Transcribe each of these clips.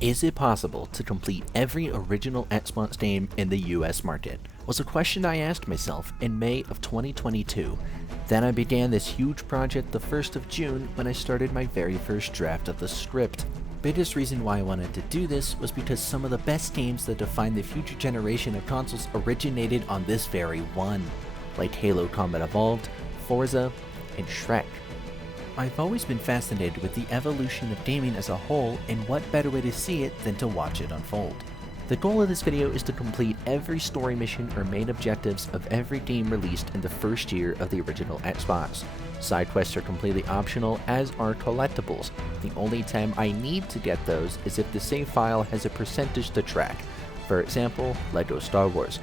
Is it possible to complete every original Xbox game in the US market? Was a question I asked myself in May of 2022. Then I began this huge project the 1st of June when I started my very first draft of the script. Biggest reason why I wanted to do this was because some of the best games that define the future generation of consoles originated on this very one, like Halo Combat Evolved, Forza, and Shrek. I've always been fascinated with the evolution of gaming as a whole, and what better way to see it than to watch it unfold. The goal of this video is to complete every story mission or main objectives of every game released in the first year of the original Xbox. Side quests are completely optional, as are collectibles. The only time I need to get those is if the save file has a percentage to track. For example, LEGO Star Wars.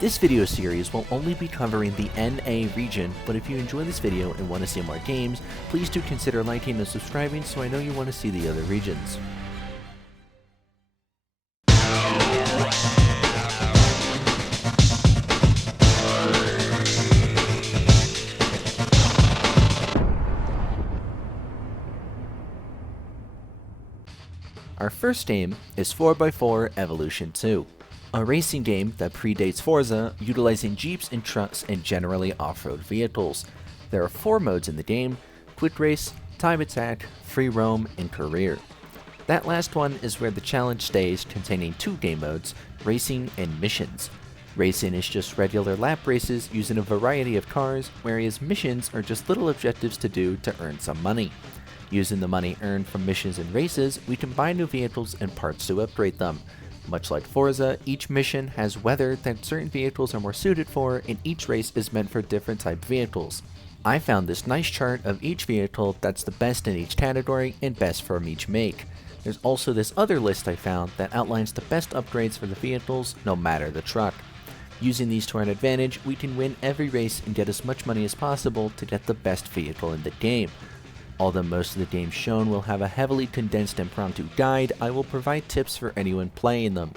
This video series will only be covering the NA region, but if you enjoy this video and want to see more games, please do consider liking and subscribing so I know you want to see the other regions. Our first game is 4x4 Evolution 2. A racing game that predates Forza, utilizing jeeps and trucks and generally off-road vehicles. There are 4 modes in the game: Quick Race, Time Attack, Free Roam, and Career. That last one is where the challenge stays, containing 2 game modes, Racing and Missions. Racing is just regular lap races using a variety of cars, whereas missions are just little objectives to do to earn some money. Using the money earned from missions and races, we can buy new vehicles and parts to upgrade them. Much like Forza, each mission has weather that certain vehicles are more suited for, and each race is meant for different type vehicles. I found this nice chart of each vehicle that's the best in each category and best from each make. There's also this other list I found that outlines the best upgrades for the vehicles, no matter the truck. Using these to our advantage, we can win every race and get as much money as possible to get the best vehicle in the game. Although most of the games shown will have a heavily condensed impromptu guide, I will provide tips for anyone playing them.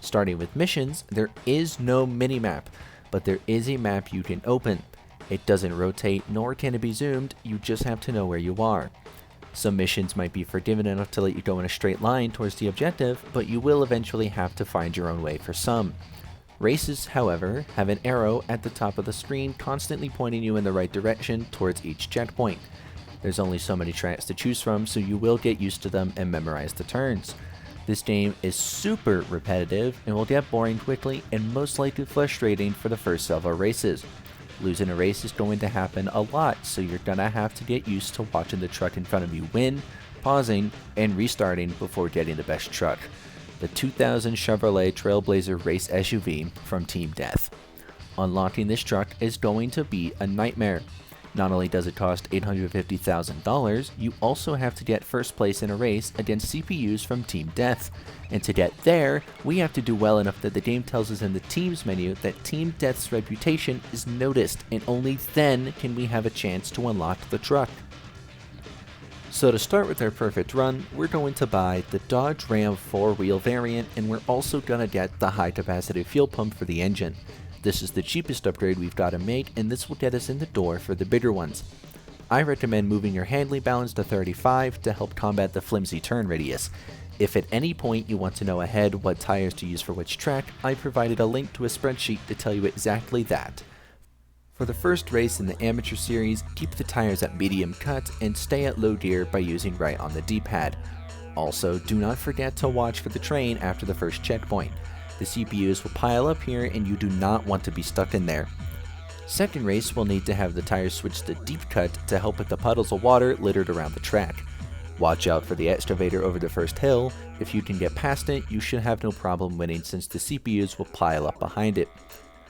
Starting with missions, there is no minimap, but there is a map you can open. It doesn't rotate, nor can it be zoomed, you just have to know where you are. Some missions might be forgiving enough to let you go in a straight line towards the objective, but you will eventually have to find your own way for some. Races, however, have an arrow at the top of the screen constantly pointing you in the right direction towards each checkpoint. There's only so many tracks to choose from, so you will get used to them and memorize the turns. This game is super repetitive and will get boring quickly and most likely frustrating for the first several races. Losing a race is going to happen a lot, so you're gonna have to get used to watching the truck in front of you win, pausing, and restarting before getting the best truck. The 2000 Chevrolet Trailblazer race SUV from Team Death. Unlocking this truck is going to be a nightmare. Not only does it cost $850,000, you also have to get first place in a race against CPUs from Team Death. And to get there, we have to do well enough that the game tells us in the Teams menu that Team Death's reputation is noticed, and only then can we have a chance to unlock the truck. So to start with our perfect run, we're going to buy the Dodge Ram 4-wheel variant, and we're also going to get the high capacity fuel pump for the engine. This is the cheapest upgrade we've got to make, and this will get us in the door for the bigger ones. I recommend moving your handling balance to 35 to help combat the flimsy turn radius. If at any point you want to know ahead what tires to use for which track, I provided a link to a spreadsheet to tell you exactly that. For the first race in the Amateur Series, keep the tires at medium cut and stay at low gear by using right on the D-pad. Also, do not forget to watch for the train after the first checkpoint. The CPUs will pile up here and you do not want to be stuck in there. Second race will need to have the tires switched to deep cut to help with the puddles of water littered around the track. Watch out for the excavator over the first hill. If you can get past it, you should have no problem winning since the CPUs will pile up behind it.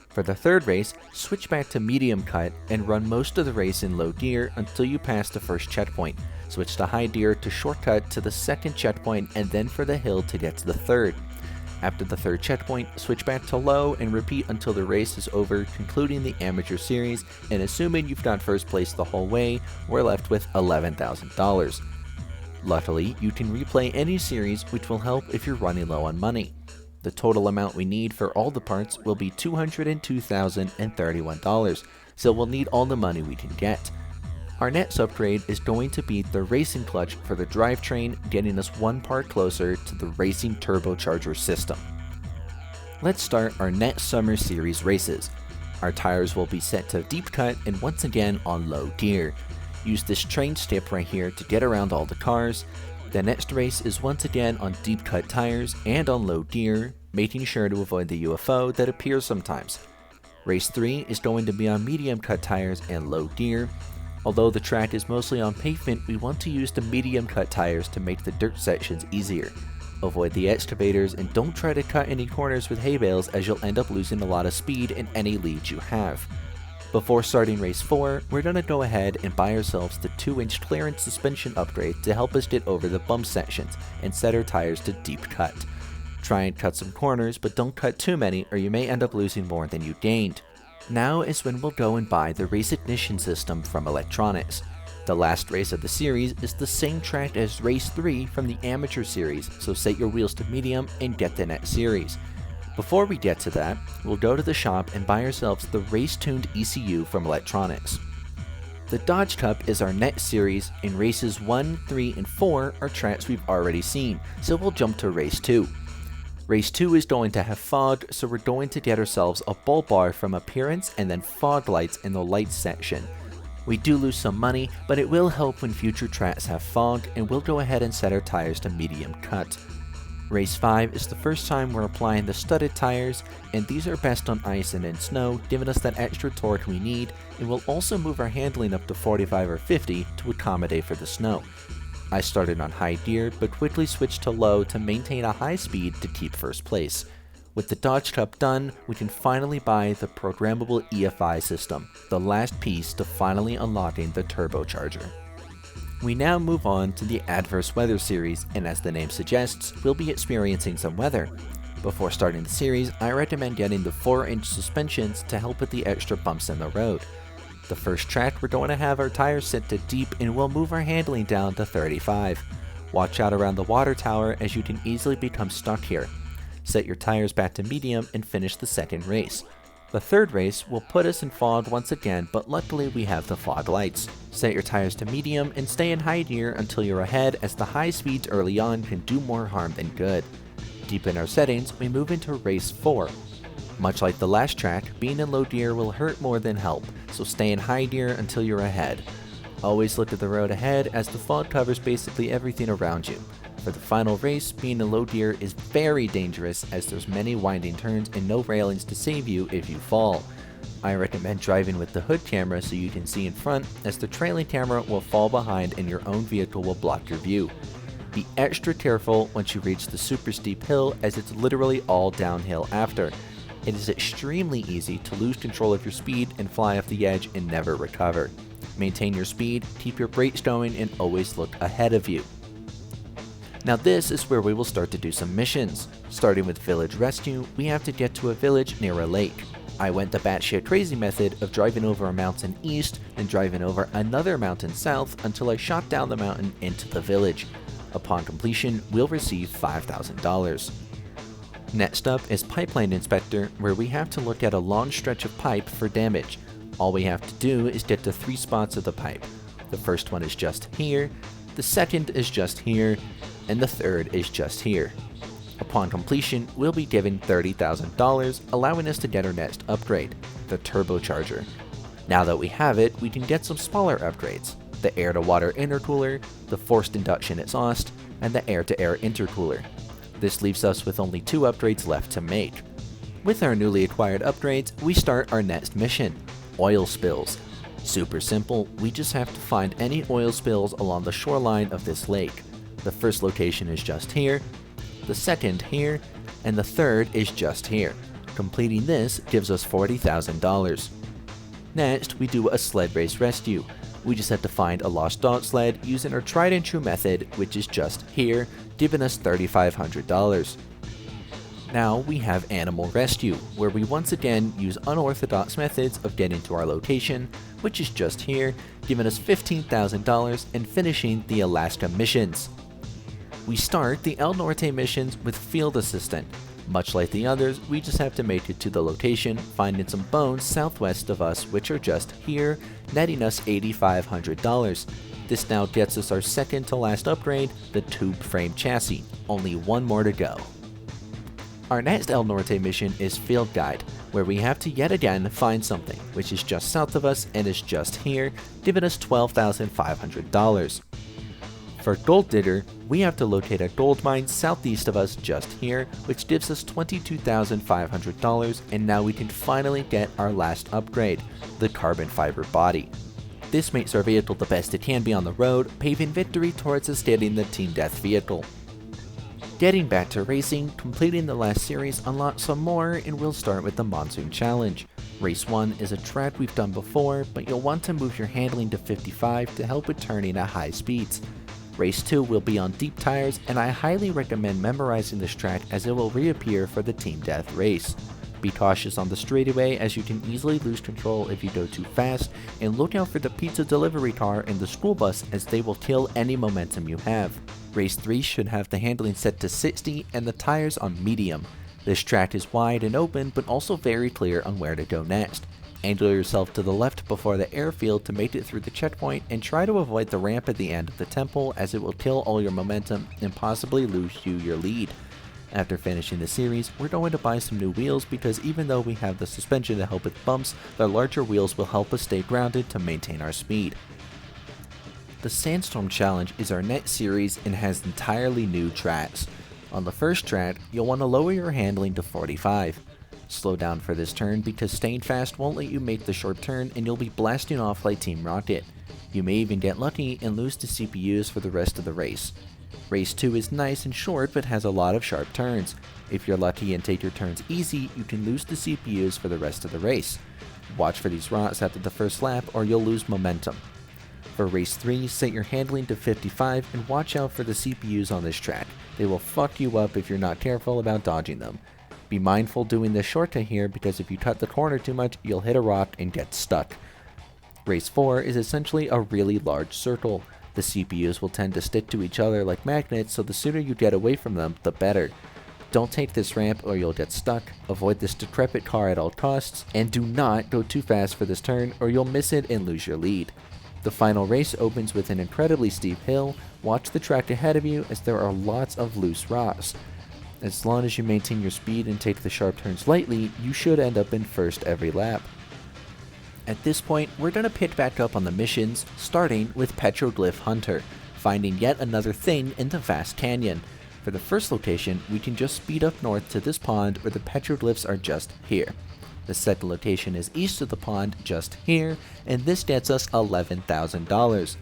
For the third race, switch back to medium cut and run most of the race in low gear until you pass the first checkpoint. Switch to high gear to shortcut to the second checkpoint and then for the hill to get to the third. After the third checkpoint, switch back to low and repeat until the race is over, concluding the Amateur Series, and assuming you've got first place the whole way, we're left with $11,000. Luckily, you can replay any series, which will help if you're running low on money. The total amount we need for all the parts will be $202,031, so we'll need all the money we can get. Our next upgrade is going to be the racing clutch for the drivetrain, getting us one part closer to the racing turbocharger system. Let's start our next summer series races. Our tires will be set to deep cut and once again on low gear. Use this train step right here to get around all the cars. The next race is once again on deep cut tires and on low gear, making sure to avoid the UFO that appears sometimes. Race 3 is going to be on medium cut tires and low gear. Although the track is mostly on pavement, we want to use the medium cut tires to make the dirt sections easier. Avoid the excavators and don't try to cut any corners with hay bales, as you'll end up losing a lot of speed in any leads you have. Before starting race 4, we're going to go ahead and buy ourselves the 2-inch clearance suspension upgrade to help us get over the bump sections and set our tires to deep cut. Try and cut some corners, but don't cut too many or you may end up losing more than you gained. Now is when we'll go and buy the race ignition system from electronics. The last race of the series is the same track as race 3 from the amateur series, so set your wheels to medium and get the next series. Before we get to that, we'll go to the shop and buy ourselves the race-tuned ECU from electronics. The Dodge Cup is our next series, and races 1, 3, and 4 are tracks we've already seen, so we'll jump to race 2. Race 2 is going to have fog, so we're going to get ourselves a bull bar from appearance and then fog lights in the lights section. We do lose some money, but it will help when future tracks have fog, and we'll go ahead and set our tires to medium cut. Race 5 is the first time we're applying the studded tires, and these are best on ice and in snow, giving us that extra torque we need, and we'll also move our handling up to 45 or 50 to accommodate for the snow. I started on high gear, but quickly switched to low to maintain a high speed to keep first place. With the Dodge Cup done, we can finally buy the programmable EFI system, the last piece to finally unlocking the turbocharger. We now move on to the Adverse Weather series, and as the name suggests, we'll be experiencing some weather. Before starting the series, I recommend getting the 4-inch suspensions to help with the extra bumps in the road. The first track, we're going to have our tires set to deep and we'll move our handling down to 35. Watch out around the water tower, as you can easily become stuck here. Set your tires back to medium and finish the second race. The third race will put us in fog once again, but luckily we have the fog lights. Set your tires to medium and stay in high gear until you're ahead, as the high speeds early on can do more harm than good. Deep in our settings, we move into race 4. Much like the last track, being in low gear will hurt more than help, so stay in high gear until you're ahead. Always look at the road ahead, as the fog covers basically everything around you. For the final race, being in low gear is very dangerous, as there's many winding turns and no railings to save you if you fall. I recommend driving with the hood camera so you can see in front, as the trailing camera will fall behind and your own vehicle will block your view. Be extra careful once you reach the super steep hill, as it's literally all downhill after. It is extremely easy to lose control of your speed and fly off the edge and never recover. Maintain your speed, keep your brakes going, and always look ahead of you. Now this is where we will start to do some missions. Starting with Village Rescue, we have to get to a village near a lake. I went the batshit crazy method of driving over a mountain east, then driving over another mountain south until I shot down the mountain into the village. Upon completion, we'll receive $5,000. Next up is Pipeline Inspector, where we have to look at a long stretch of pipe for damage. All we have to do is get to 3 spots of the pipe. The first one is just here, the second is just here, and the third is just here. Upon completion, we'll be given $30,000, allowing us to get our next upgrade, the turbocharger. Now that we have it, we can get some smaller upgrades: the air-to-water intercooler, the forced induction exhaust, and the air-to-air intercooler. This leaves us with only 2 upgrades left to make. With our newly acquired upgrades, we start our next mission: oil spills. Super simple, we just have to find any oil spills along the shoreline of this lake. The first location is just here, the second here, and the third is just here. Completing this gives us $40,000. Next, we do a sled race rescue. We just have to find a lost dog sled using our tried and true method, which is just here, giving us $3,500. Now we have Animal Rescue, where we once again use unorthodox methods of getting to our location, which is just here, giving us $15,000 and finishing the Alaska missions. We start the El Norte missions with Field Assistant. Much like the others, we just have to make it to the location, finding some bones southwest of us which are just here, netting us $8,500. This now gets us our second to last upgrade, the tube frame chassis. Only one more to go. Our next El Norte mission is Field Guide, where we have to yet again find something, which is just south of us and is just here, giving us $12,500. For Gold Digger, we have to locate a gold mine southeast of us just here, which gives us $22,500, and now we can finally get our last upgrade, the carbon fiber body. This makes our vehicle the best it can be on the road, paving victory towards us getting the Team Death vehicle. Getting back to racing, completing the last series unlocks some more, and we'll start with the Monsoon Challenge. Race 1 is a track we've done before, but you'll want to move your handling to 55 to help with turning at high speeds. Race 2 will be on deep tires, and I highly recommend memorizing this track as it will reappear for the Team Death race. Be cautious on the straightaway as you can easily lose control if you go too fast, and look out for the pizza delivery car and the school bus as they will kill any momentum you have. Race 3 should have the handling set to 60 and the tires on medium. This track is wide and open, but also very clear on where to go next. Angle yourself to the left before the airfield to make it through the checkpoint, and try to avoid the ramp at the end of the temple as it will kill all your momentum and possibly lose you your lead. After finishing the series, we're going to buy some new wheels because even though we have the suspension to help with bumps, the larger wheels will help us stay grounded to maintain our speed. The Sandstorm Challenge is our next series and has entirely new tracks. On the first track, you'll want to lower your handling to 45. Slow down for this turn because staying fast won't let you make the short turn and you'll be blasting off like Team Rocket. You may even get lucky and lose the CPUs for the rest of the race. Race 2 is nice and short but has a lot of sharp turns. If you're lucky and take your turns easy, you can lose the CPUs for the rest of the race. Watch for these rocks after the first lap or you'll lose momentum. For Race 3, set your handling to 55 and watch out for the CPUs on this track. They will fuck you up if you're not careful about dodging them. Be mindful doing this short to here because if you cut the corner too much, you'll hit a rock and get stuck. Race 4 is essentially a really large circle. The CPUs will tend to stick to each other like magnets, so the sooner you get away from them, the better. Don't take this ramp or you'll get stuck, avoid this decrepit car at all costs, and do not go too fast for this turn or you'll miss it and lose your lead. The final race opens with an incredibly steep hill. Watch the track ahead of you as there are lots of loose rocks. As long as you maintain your speed and take the sharp turns lightly, you should end up in first every lap. At this point, we're going to pick back up on the missions, starting with Petroglyph Hunter, finding yet another thing in the vast canyon. For the first location, we can just speed up north to this pond where the petroglyphs are just here. The second location is east of the pond, just here, and this gets us $11,000.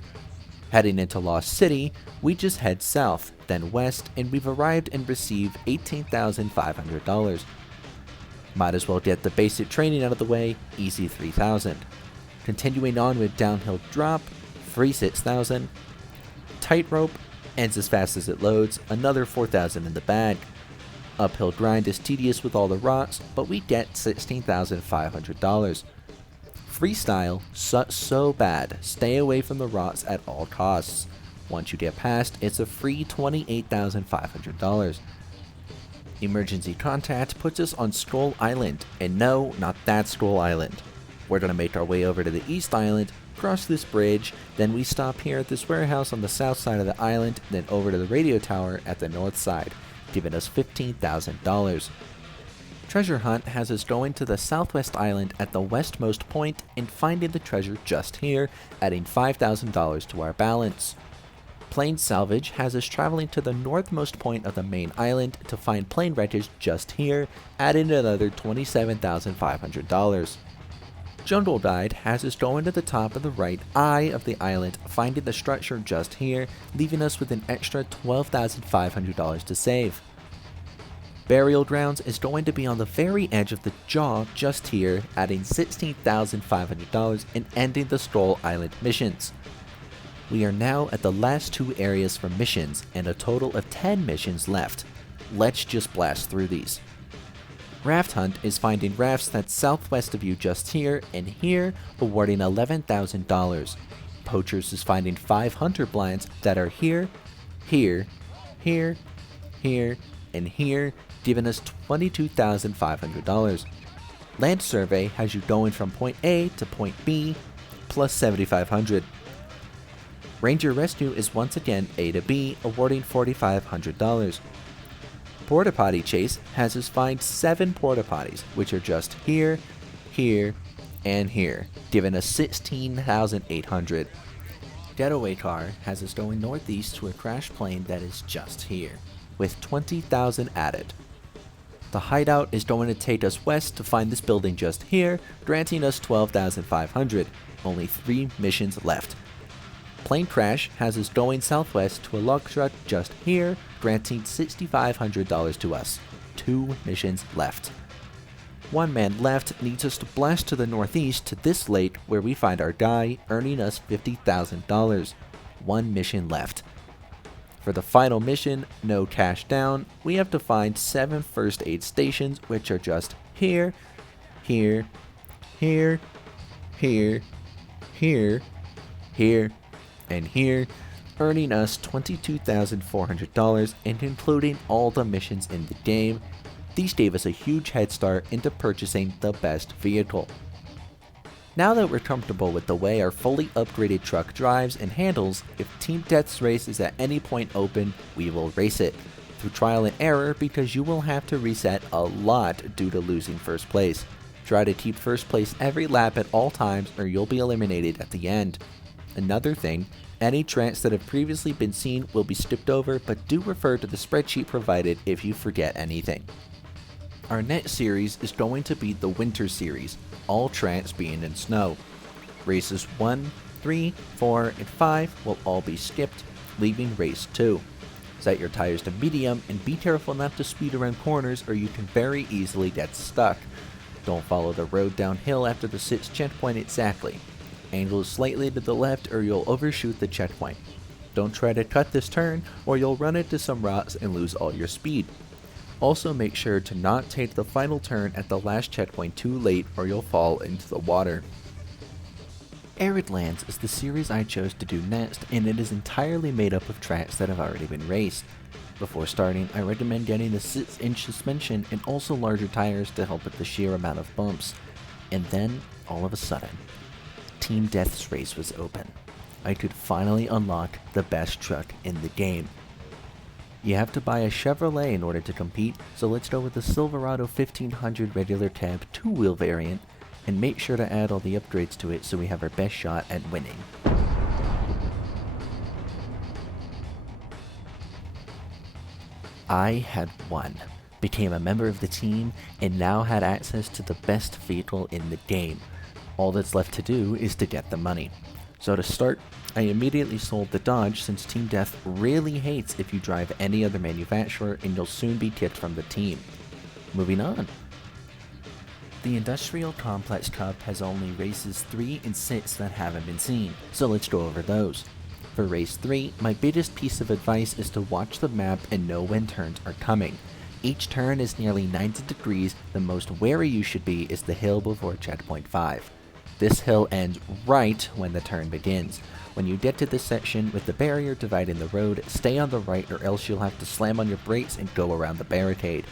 Heading into Lost City, we just head south, then west, and we've arrived and received $18,500. Might as well get the basic training out of the way, easy 3,000. Continuing on with Downhill Drop, free 6,000. Tightrope, ends as fast as it loads, another 4,000 in the bag. Uphill Grind is tedious with all the rocks, but we get $16,500. Freestyle sucks so bad, stay away from the rocks at all costs. Once you get past, it's a free $28,500. Emergency Contact puts us on Skull Island, and no, not that Skull Island. We're going to make our way over to the East Island, cross this bridge, then we stop here at this warehouse on the south side of the island, then over to the radio tower at the north side, giving us $15,000. Treasure Hunt has us going to the southwest island at the westmost point and finding the treasure just here, adding $5,000 to our balance. Plane Salvage has us traveling to the northmost point of the main island to find plane wreckage just here, adding another $27,500. Jungle Guide has us going to the top of the right eye of the island, finding the structure just here, leaving us with an extra $12,500 to save. Burial Grounds is going to be on the very edge of the jaw just here, adding $16,500 and ending the Skull Island missions. We are now at the last two areas for missions and a total of 10 missions left. Let's just blast through these. Raft Hunt is finding rafts that's southwest of you just here and here, awarding $11,000. Poachers is finding 5 hunter blinds that are here, here, here, here, and here, giving us $22,500. Land Survey has you going from point A to point B, plus $7,500. Ranger Rescue is once again A to B, awarding $4,500. Porta Potty Chase has us find 7 porta potties, which are just here, here, and here, giving us $16,800. Getaway Car has us going northeast to a crashed plane that is just here, with $20,000 added. The Hideout is going to take us west to find this building just here, granting us $12,500. Only 3 missions left. Plane Crash has us going southwest to a log truck just here, granting $6,500 to us. 2 missions left. One man left needs us to blast to the northeast to this lake where we find our guy, earning us $50,000. 1 mission left. For the final mission, no cash down, we have to find 7 first aid stations, which are just here, here, here, here, here, here, and here, earning us $22,400 and including all the missions in the game. These gave us a huge head start into purchasing the best vehicle. Now that we're comfortable with the way our fully upgraded truck drives and handles, if Team Death's race is at any point open, we will race it. Through trial and error, because you will have to reset a lot due to losing first place. Try to keep first place every lap at all times or you'll be eliminated at the end. Another thing, any tracks that have previously been seen will be skipped over, but do refer to the spreadsheet provided if you forget anything. Our next series is going to be the Winter Series, all tracks being in snow. Races 1, 3, 4, and 5 will all be skipped, leaving race 2. Set your tires to medium and be careful not to speed around corners or you can very easily get stuck. Don't follow the road downhill after the 6th checkpoint exactly. Angle slightly to the left or you'll overshoot the checkpoint. Don't try to cut this turn or you'll run into some rocks and lose all your speed. Also make sure to not take the final turn at the last checkpoint too late or you'll fall into the water. Arid Lands is the series I chose to do next, and it is entirely made up of tracks that have already been raced. Before starting, I recommend getting a 6-inch suspension and also larger tires to help with the sheer amount of bumps. And then, all of a sudden, Team Death's race was open. I could finally unlock the best truck in the game. You have to buy a Chevrolet in order to compete, so let's go with the Silverado 1500 regular cab 2-wheel variant, and make sure to add all the upgrades to it so we have our best shot at winning. I had won, became a member of the team, and now had access to the best vehicle in the game. All that's left to do is to get the money. So to start, I immediately sold the Dodge since Team Death really hates if you drive any other manufacturer and you'll soon be kicked from the team. Moving on. The Industrial Complex Cup has only races 3 and 6 that haven't been seen, so let's go over those. For race 3, my biggest piece of advice is to watch the map and know when turns are coming. Each turn is nearly 90 degrees, the most wary you should be is the hill before checkpoint 5. This hill ends right when the turn begins. When you get to this section with the barrier dividing the road, stay on the right or else you'll have to slam on your brakes and go around the barricade.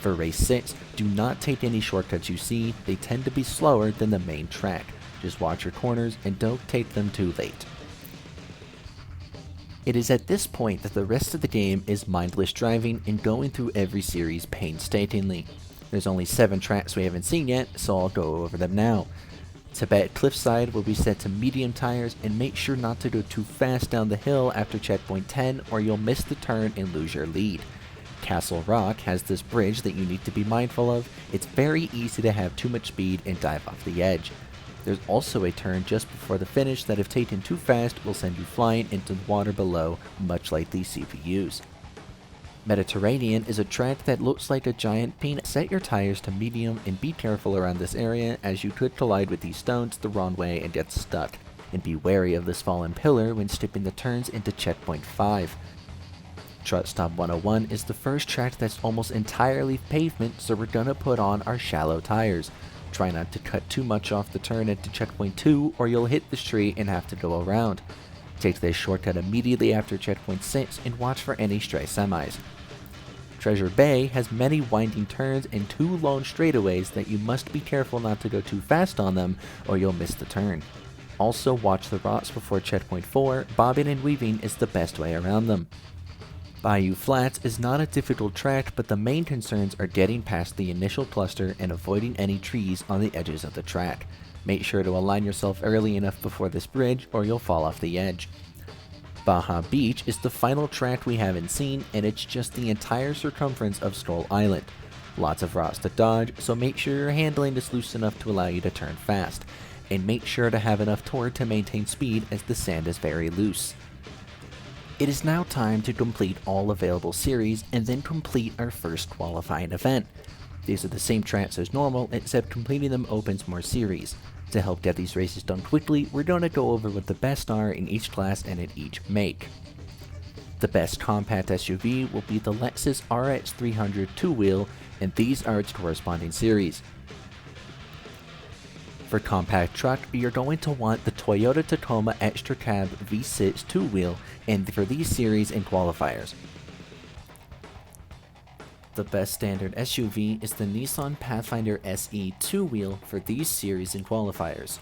For race 6, do not take any shortcuts you see, they tend to be slower than the main track. Just watch your corners and don't take them too late. It is at this point that the rest of the game is mindless driving and going through every series painstakingly. There's only 7 tracks we haven't seen yet, so I'll go over them now. Tibet Cliffside will be set to medium tires, and make sure not to go too fast down the hill after checkpoint 10 or you'll miss the turn and lose your lead. Castle Rock has this bridge that you need to be mindful of. It's very easy to have too much speed and dive off the edge. There's also a turn just before the finish that if taken too fast will send you flying into the water below, much like these CPUs. Mediterranean is a track that looks like a giant peanut. Set your tires to medium and be careful around this area as you could collide with these stones the wrong way and get stuck. And be wary of this fallen pillar when skipping the turns into checkpoint 5. Truck Stop 101 is the first track that's almost entirely pavement, so we're gonna put on our shallow tires. Try not to cut too much off the turn into checkpoint 2 or you'll hit the tree and have to go around. Take this shortcut immediately after checkpoint 6 and watch for any stray semis. Treasure Bay has many winding turns and 2 long straightaways that you must be careful not to go too fast on them or you'll miss the turn. Also watch the rocks before checkpoint 4, bobbing and weaving is the best way around them. Bayou Flats is not a difficult track, but the main concerns are getting past the initial cluster and avoiding any trees on the edges of the track. Make sure to align yourself early enough before this bridge or you'll fall off the edge. Baja Beach is the final track we haven't seen, and it's just the entire circumference of Skull Island. Lots of rocks to dodge, so make sure your handling is loose enough to allow you to turn fast. And make sure to have enough torque to maintain speed as the sand is very loose. It is now time to complete all available series and then complete our first qualifying event. These are the same tracks as normal, except completing them opens more series. To help get these races done quickly, we're going to go over what the best are in each class and in each make. The best compact SUV will be the Lexus RX 300 two-wheel, and these are its corresponding series. For compact truck, you're going to want the Toyota Tacoma Extra Cab V6 two-wheel, and for these series and qualifiers. The best standard SUV is the Nissan Pathfinder SE two-wheel for these series and qualifiers.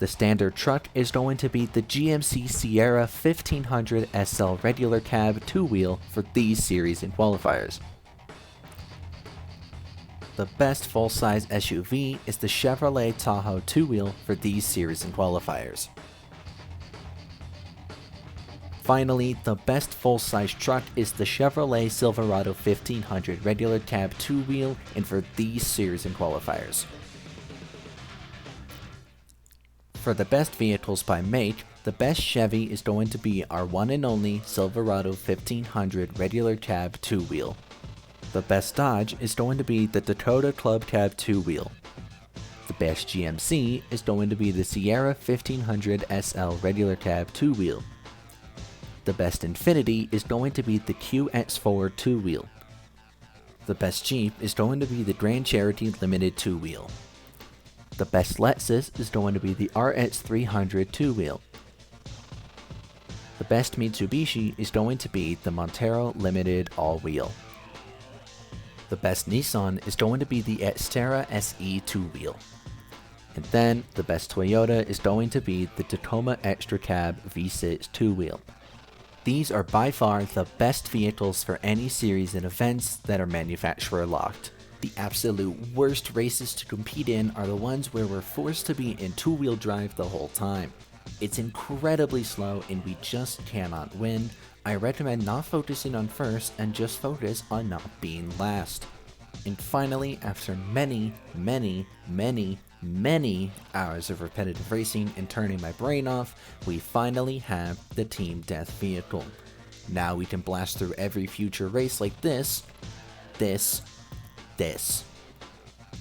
The standard truck is going to be the GMC Sierra 1500 SL regular cab two-wheel for these series and qualifiers. The best full-size SUV is the Chevrolet Tahoe two-wheel for these series and qualifiers. Finally, the best full-size truck is the Chevrolet Silverado 1500 regular cab two-wheel and for these series and qualifiers. For the best vehicles by make, the best Chevy is going to be our one and only Silverado 1500 regular cab two-wheel. The best Dodge is going to be the Dakota Club Cab two-wheel. The best GMC is going to be the Sierra 1500 SL regular cab two-wheel. The best Infiniti is going to be the QX4 two-wheel. The best Jeep is going to be the Grand Cherokee Limited two-wheel. The best Lexus is going to be the RX 300 two-wheel. The best Mitsubishi is going to be the Montero Limited all-wheel. The best Nissan is going to be the Xterra SE two-wheel. And then, the best Toyota is going to be the Tacoma Extra Cab V6 two-wheel. These are by far the best vehicles for any series and events that are manufacturer locked. The absolute worst races to compete in are the ones where we're forced to be in two-wheel drive the whole time. It's incredibly slow and we just cannot win. I recommend not focusing on first and just focus on not being last. And finally, after many hours of repetitive racing and turning my brain off, we finally have the Team Death vehicle. Now we can blast through every future race like this.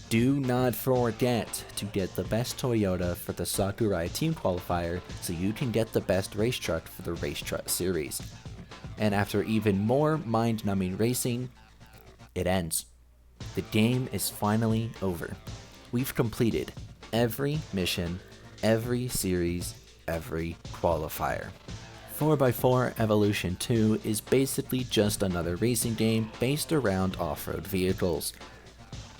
Do not forget to get the best Toyota for the Sakurai Team Qualifier so you can get the best race truck for the Race Truck Series. And after even more mind-numbing racing, it ends. The game is finally over. We've completed every mission, every series, every qualifier. 4x4 Evolution 2 is basically just another racing game based around off-road vehicles.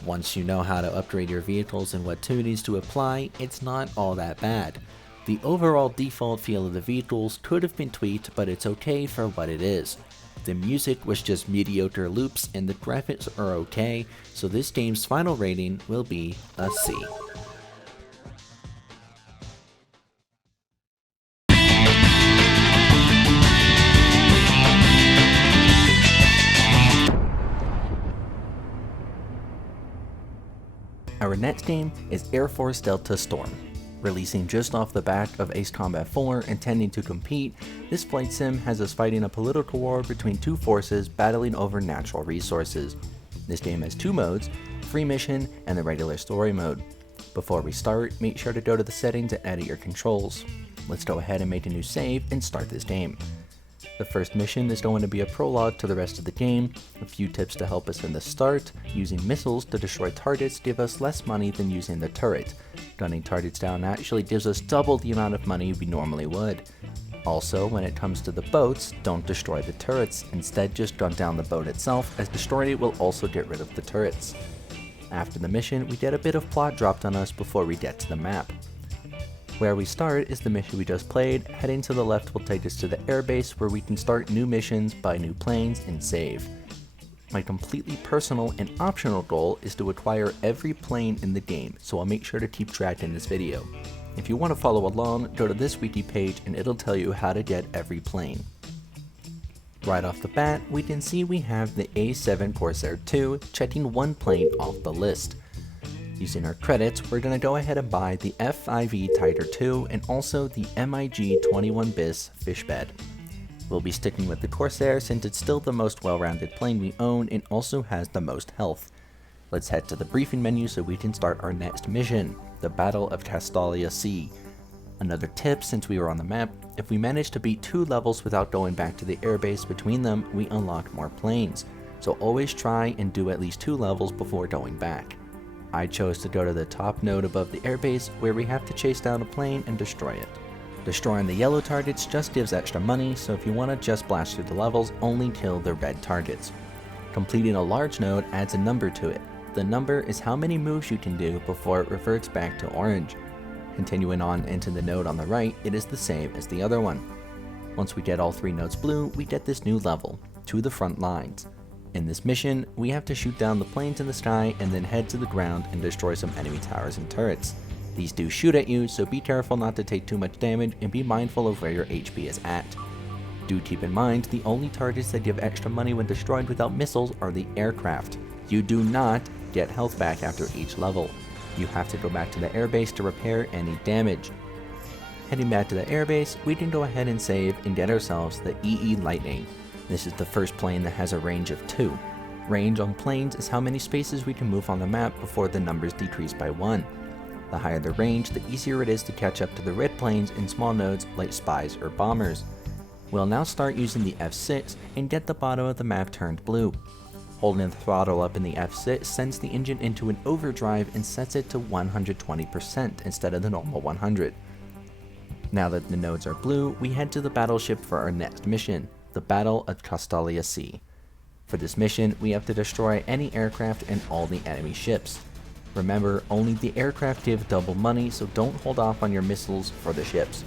Once you know how to upgrade your vehicles and what tunings to apply, it's not all that bad. The overall default feel of the vehicles could have been tweaked, but it's okay for what it is. The music was just mediocre loops and the graphics are okay, so this game's final rating will be a C. Our next game is Airforce Delta Storm. Releasing just off the back of Ace Combat 4 intending to compete, this flight sim has us fighting a political war between two forces battling over natural resources. This game has two modes, free mission and the regular story mode. Before we start, make sure to go to the settings and edit your controls. Let's go ahead and make a new save and start this game. The first mission is going to be a prologue to the rest of the game, a few tips to help us in the start. Using missiles to destroy targets give us less money than using the turret. Gunning targets down actually gives us double the amount of money we normally would. Also, when it comes to the boats, don't destroy the turrets, instead just gun down the boat itself, as destroying it will also get rid of the turrets. After the mission, we get a bit of plot dropped on us before we get to the map. Where we start is the mission we just played. Heading to the left will take us to the airbase where we can start new missions, buy new planes, and save. My completely personal and optional goal is to acquire every plane in the game, so I'll make sure to keep track in this video. If you want to follow along, go to this wiki page and it'll tell you how to get every plane. Right off the bat, we can see we have the A7 Corsair 2, checking one plane off the list. Using our credits, we're going to go ahead and buy the F5E Tiger 2 and also the MiG 21 Bis Fishbed. We'll be sticking with the Corsair since it's still the most well-rounded plane we own and also has the most health. Let's head to the briefing menu so we can start our next mission, the Battle of Castalia Sea. Another tip since we were on the map, if we manage to beat 2 levels without going back to the airbase between them, we unlock more planes. So always try and do at least 2 levels before going back. I chose to go to the top node above the airbase where we have to chase down a plane and destroy it. Destroying the yellow targets just gives extra money, so if you want to just blast through the levels, only kill the red targets. Completing a large node adds a number to it. The number is how many moves you can do before it reverts back to orange. Continuing on into the node on the right, it is the same as the other one. Once we get all 3 nodes blue, we get this new level, To the Front Lines. In this mission, we have to shoot down the planes in the sky and then head to the ground and destroy some enemy towers and turrets. These do shoot at you, so be careful not to take too much damage and be mindful of where your HP is at. Do keep in mind, the only targets that give extra money when destroyed without missiles are the aircraft. You do not get health back after each level. You have to go back to the airbase to repair any damage. Heading back to the airbase, we can go ahead and save and get ourselves the EE Lightning. This is the first plane that has a range of 2. Range on planes is how many spaces we can move on the map before the numbers decrease by 1. The higher the range, the easier it is to catch up to the red planes in small nodes like spies or bombers. We'll now start using the F6 and get the bottom of the map turned blue. Holding the throttle up in the F6 sends the engine into an overdrive and sets it to 120% instead of the normal 100. Now that the nodes are blue, we head to the battleship for our next mission, the Battle of Castalia Sea. For this mission, we have to destroy any aircraft and all the enemy ships. Remember, only the aircraft give double money, so don't hold off on your missiles for the ships.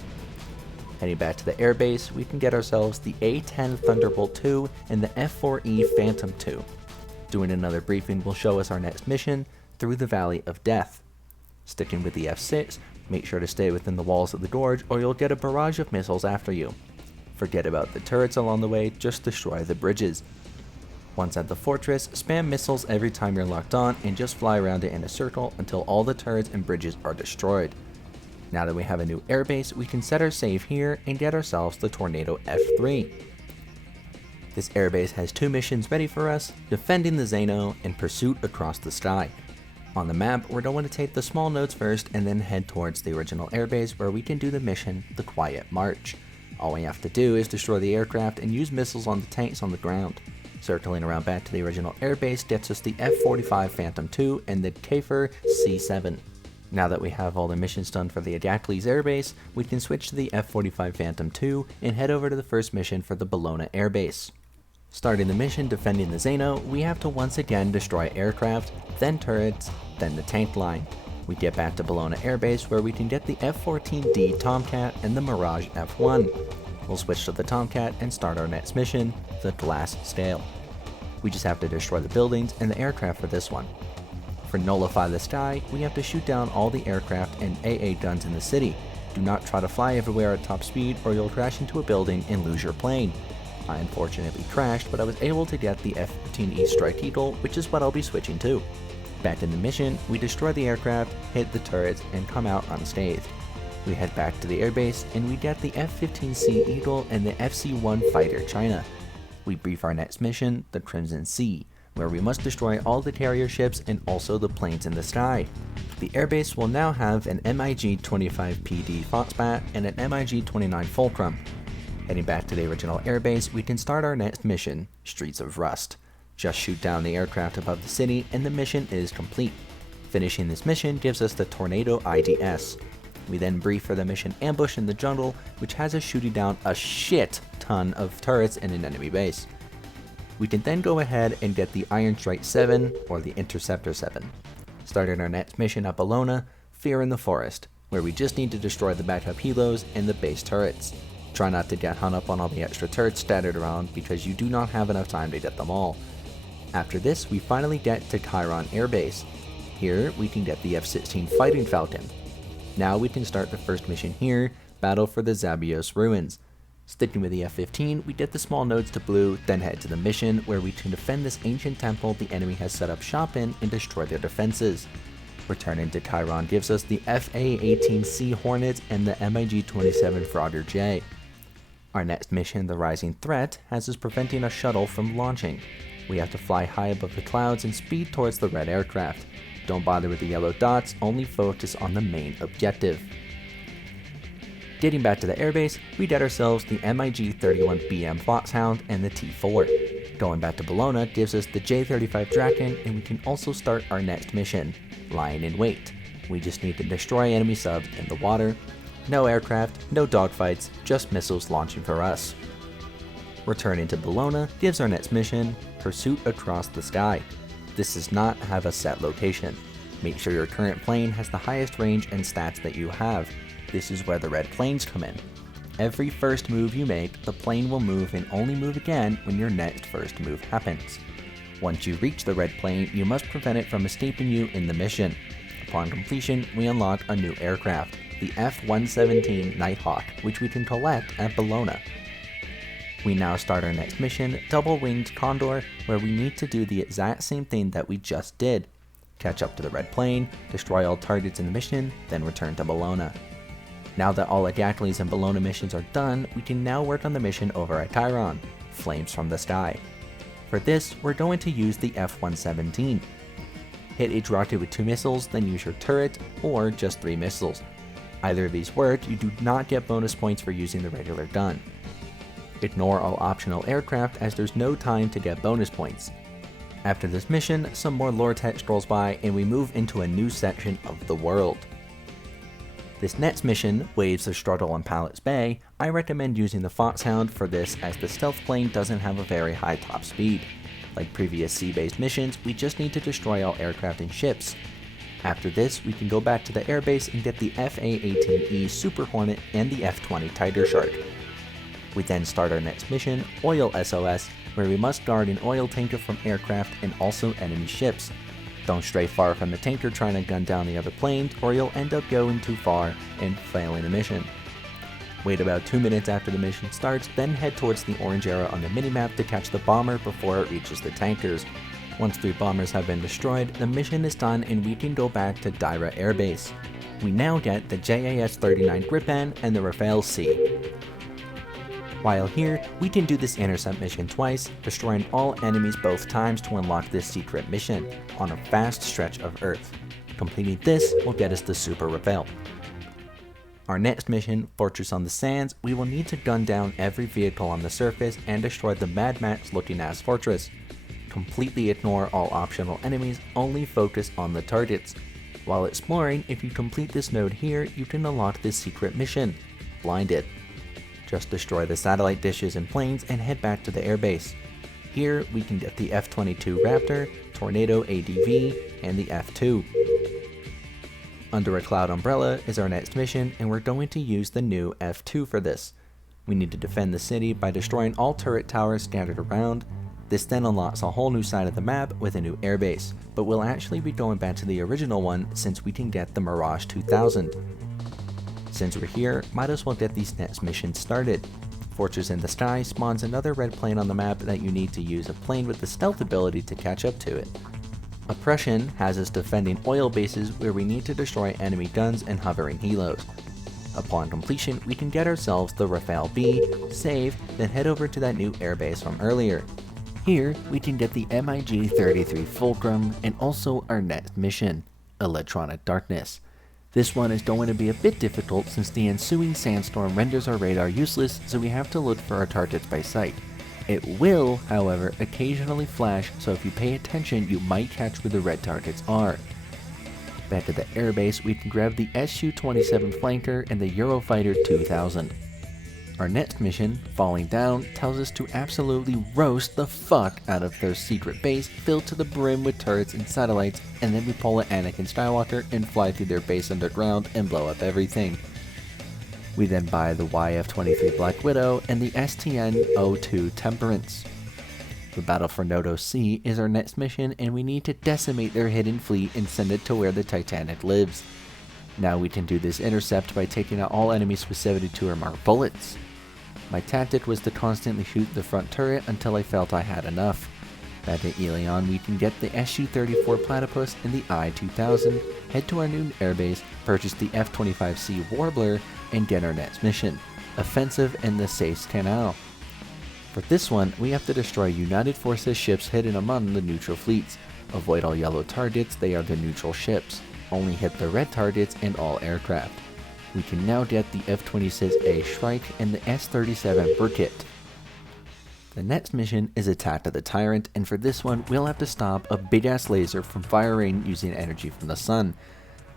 Heading back to the airbase, we can get ourselves the A-10 Thunderbolt 2 and the F-4E Phantom 2. Doing another briefing will show us our next mission, Through the Valley of Death. Sticking with the F6, make sure to stay within the walls of the gorge or you'll get a barrage of missiles after you. Forget about the turrets along the way, just destroy the bridges. Once at the fortress, spam missiles every time you're locked on and just fly around it in a circle until all the turrets and bridges are destroyed. Now that we have a new airbase, we can set our save here and get ourselves the Tornado F3. This airbase has 2 missions ready for us, Defending the Zeno and Pursuit Across the Sky. On the map, we're going to take the small nodes first and then head towards the original airbase where we can do the mission, The Quiet March. All we have to do is destroy the aircraft and use missiles on the tanks on the ground. Circling around back to the original airbase gets us the F-45 Phantom 2 and the Kafer C-7. Now that we have all the missions done for the Adakles airbase, we can switch to the F-45 Phantom 2 and head over to the first mission for the Bologna airbase. Starting the mission Defending the Zeno, we have to once again destroy aircraft, then turrets, then the tank line. We get back to Bologna airbase where we can get the F-14D Tomcat and the Mirage F-1. We'll switch to the Tomcat and start our next mission, the Glass Scale. We just have to destroy the buildings and the aircraft for this one. For Nullify the Sky, we have to shoot down all the aircraft and AA guns in the city. Do not try to fly everywhere at top speed or you'll crash into a building and lose your plane. I unfortunately crashed, but I was able to get the F-15E Strike Eagle, which is what I'll be switching to. Back in the mission, we destroy the aircraft, hit the turrets, and come out unscathed. We head back to the airbase, and we get the F-15C Eagle and the FC-1 Fighter China. We brief our next mission, the Crimson Sea, where we must destroy all the carrier ships and also the planes in the sky. The airbase will now have an MiG-25PD Foxbat and an MiG-29 Fulcrum. Heading back to the original airbase, we can start our next mission, Streets of Rust. Just shoot down the aircraft above the city and the mission is complete. Finishing this mission gives us the Tornado IDS. We then brief for the mission Ambush in the Jungle, which has us shooting down a shit ton of turrets in an enemy base. We can then go ahead and get the Iron Strike 7 or the Interceptor 7. Starting our next mission at Bologna, Fear in the Forest, where we just need to destroy the backup helos and the base turrets. Try not to get hung up on all the extra turrets scattered around because you do not have enough time to get them all. After this, we finally get to Chiron Air Base. Here, we can get the F-16 Fighting Falcon. Now we can start the first mission here, Battle for the Zabios Ruins. Sticking with the F-15, we get the small nodes to blue, then head to the mission where we can defend this ancient temple the enemy has set up shop in and destroy their defenses. Returning to Chiron gives us the FA-18C Hornet and the MiG-27 Frogger J. Our next mission, the Rising Threat, has us preventing a shuttle from launching. We have to fly high above the clouds and speed towards the red aircraft. Don't bother with the yellow dots, only focus on the main objective. Getting back to the airbase, we get ourselves the MiG-31BM Foxhound and the T-4. Going back to Bologna gives us the J-35 Draken, and we can also start our next mission, Lying in Wait. We just need to destroy enemy subs in the water. No aircraft, no dogfights, just missiles launching for us. Returning to Bologna gives our next mission, Pursuit Across the Sky. This does not have a set location. Make sure your current plane has the highest range and stats that you have. This is where the red planes come in. Every first move you make, the plane will move and only move again when your next first move happens. Once you reach the red plane, you must prevent it from escaping you in the mission. Upon completion, we unlock a new aircraft, the F-117 Nighthawk, which we can collect at Bologna. We now start our next mission, Double Winged Condor, where we need to do the exact same thing that we just did. Catch up to the red plane, destroy all targets in the mission, then return to Bologna. Now that all Agacles and Bologna missions are done, we can now work on the mission over at Chiron, Flames from the Sky. For this, we're going to use the F-117. Hit each rocket with 2 missiles, then use your turret, or just 3 missiles. Either of these work, you do not get bonus points for using the regular gun. Ignore all optional aircraft as there's no time to get bonus points. After this mission, some more lore text scrolls by and we move into a new section of the world. This next mission, Waves of Struggle on Palace Bay, I recommend using the Foxhound for this as the stealth plane doesn't have a very high top speed. Like previous sea-based missions, we just need to destroy all aircraft and ships. After this, we can go back to the airbase and get the FA-18E Super Hornet and the F-20 Tiger Shark. We then start our next mission, Oil SOS, where we must guard an oil tanker from aircraft and also enemy ships. Don't stray far from the tanker trying to gun down the other planes or you'll end up going too far and failing the mission. Wait about 2 minutes after the mission starts, then head towards the orange arrow on the minimap to catch the bomber before it reaches the tankers. Once 3 bombers have been destroyed, the mission is done and we can go back to Dyra Air Base. We now get the JAS-39 Gripen and the Rafale C. While here, we can do this intercept mission twice, destroying all enemies both times to unlock this secret mission on a vast stretch of Earth. Completing this will get us the Super Rafale. Our next mission, Fortress on the Sands, we will need to gun down every vehicle on the surface and destroy the Mad Max looking ass fortress. Completely ignore all optional enemies, only focus on the targets. While exploring, if you complete this node here, you can unlock this secret mission, Blinded. Just destroy the satellite dishes and planes and head back to the airbase. Here we can get the F-22 Raptor, Tornado ADV, and the F-2. Under a cloud umbrella is our next mission and we're going to use the new F-2 for this. We need to defend the city by destroying all turret towers scattered around. This then unlocks a whole new side of the map with a new airbase, but we'll actually be going back to the original one since we can get the Mirage 2000. Since we're here, might as well get these next missions started. Fortress in the Sky spawns another red plane on the map that you need to use a plane with the stealth ability to catch up to it. Oppression has us defending oil bases where we need to destroy enemy guns and hovering helos. Upon completion, we can get ourselves the Rafale B, save, then head over to that new airbase from earlier. Here, we can get the MiG-33 Fulcrum and also our next mission, Electronic Darkness. This one is going to be a bit difficult since the ensuing sandstorm renders our radar useless, so we have to look for our targets by sight. It will, however, occasionally flash, so if you pay attention you might catch where the red targets are. Back at the airbase, we can grab the Su-27 flanker and the Eurofighter 2000. Our next mission, Falling Down, tells us to absolutely roast the fuck out of their secret base filled to the brim with turrets and satellites, and then we pull an Anakin Skywalker and fly through their base underground and blow up everything. We then buy the YF-23 Black Widow and the STN-02 Temperance. The Battle for Nodo Sea is our next mission, and we need to decimate their hidden fleet and send it to where the Titanic lives. Now we can do this intercept by taking out all enemies with 72 or more bullets. My tactic was to constantly shoot the front turret until I felt I had enough. Back at Elion, we can get the Su-34 Platypus and the I-2000, head to our new airbase, purchase the F-25C Warbler, and get our next mission, Offensive in the Suez Canal. For this one, we have to destroy United Forces ships hidden among the neutral fleets. Avoid all yellow targets, they are the neutral ships. Only hit the red targets and all aircraft. We can now get the F-26A Shrike and the S-37 Burkett. The next mission is Attack of the Tyrant, and for this one, we'll have to stop a big-ass laser from firing using energy from the sun.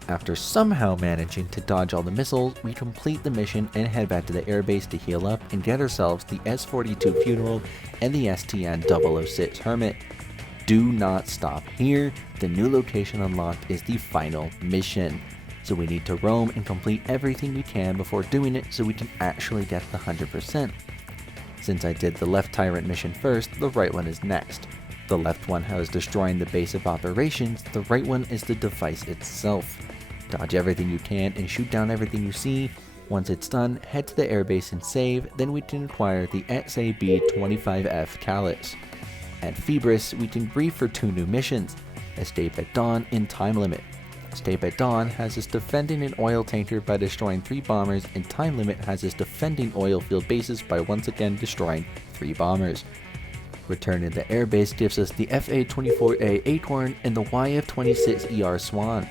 After somehow managing to dodge all the missiles, we complete the mission and head back to the airbase to heal up and get ourselves the S-42 Funeral and the STN-006 Hermit. Do not stop here. The new location unlocked is the final mission. So we need to roam and complete everything we can before doing it so we can actually get the 100%. Since I did the left Tyrant mission first, the right one is next. The left one has destroying the base of operations, the right one is the device itself. Dodge everything you can and shoot down everything you see. Once it's done, head to the airbase and save, then we can acquire the XAB-25F Callus. At Phoebus, we can brief for 2 new missions, Escape at Dawn and Time Limit. Escape at Dawn has us defending an oil tanker by destroying 3 bombers, and Time Limit has us defending oil field bases by once again destroying 3 bombers. Return to the airbase gives us the FA-24A Acorn and the YF-26ER Swan.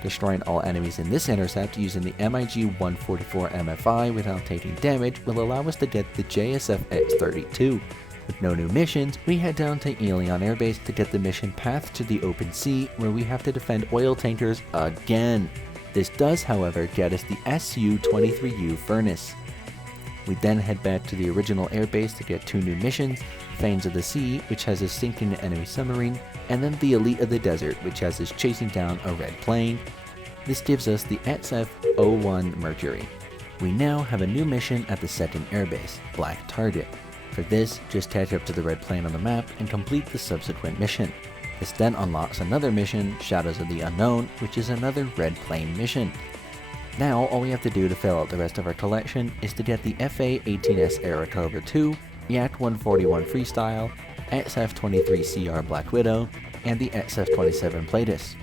Destroying all enemies in this intercept using the MiG-144 MFI without taking damage will allow us to get the JSF X-32. With no new missions, we head down to Elion Air Base to get the mission Path to the Open Sea, where we have to defend oil tankers again. This does, however, get us the Su-23U Furnace. We then head back to the original airbase to get 2 new missions, Fangs of the Sea, which has us sinking an enemy submarine, and then the Elite of the Desert, which has us chasing down a red plane. This gives us the XF-01 Mercury. We now have a new mission at the second airbase, Black Target. For this, just catch up to the red plane on the map and complete the subsequent mission. This then unlocks another mission, Shadows of the Unknown, which is another red plane mission. Now, all we have to do to fill out the rest of our collection is to get the FA-18S Air Recover 2, Yak-141 Freestyle, XF-23CR Black Widow, and the XF-27 Platus.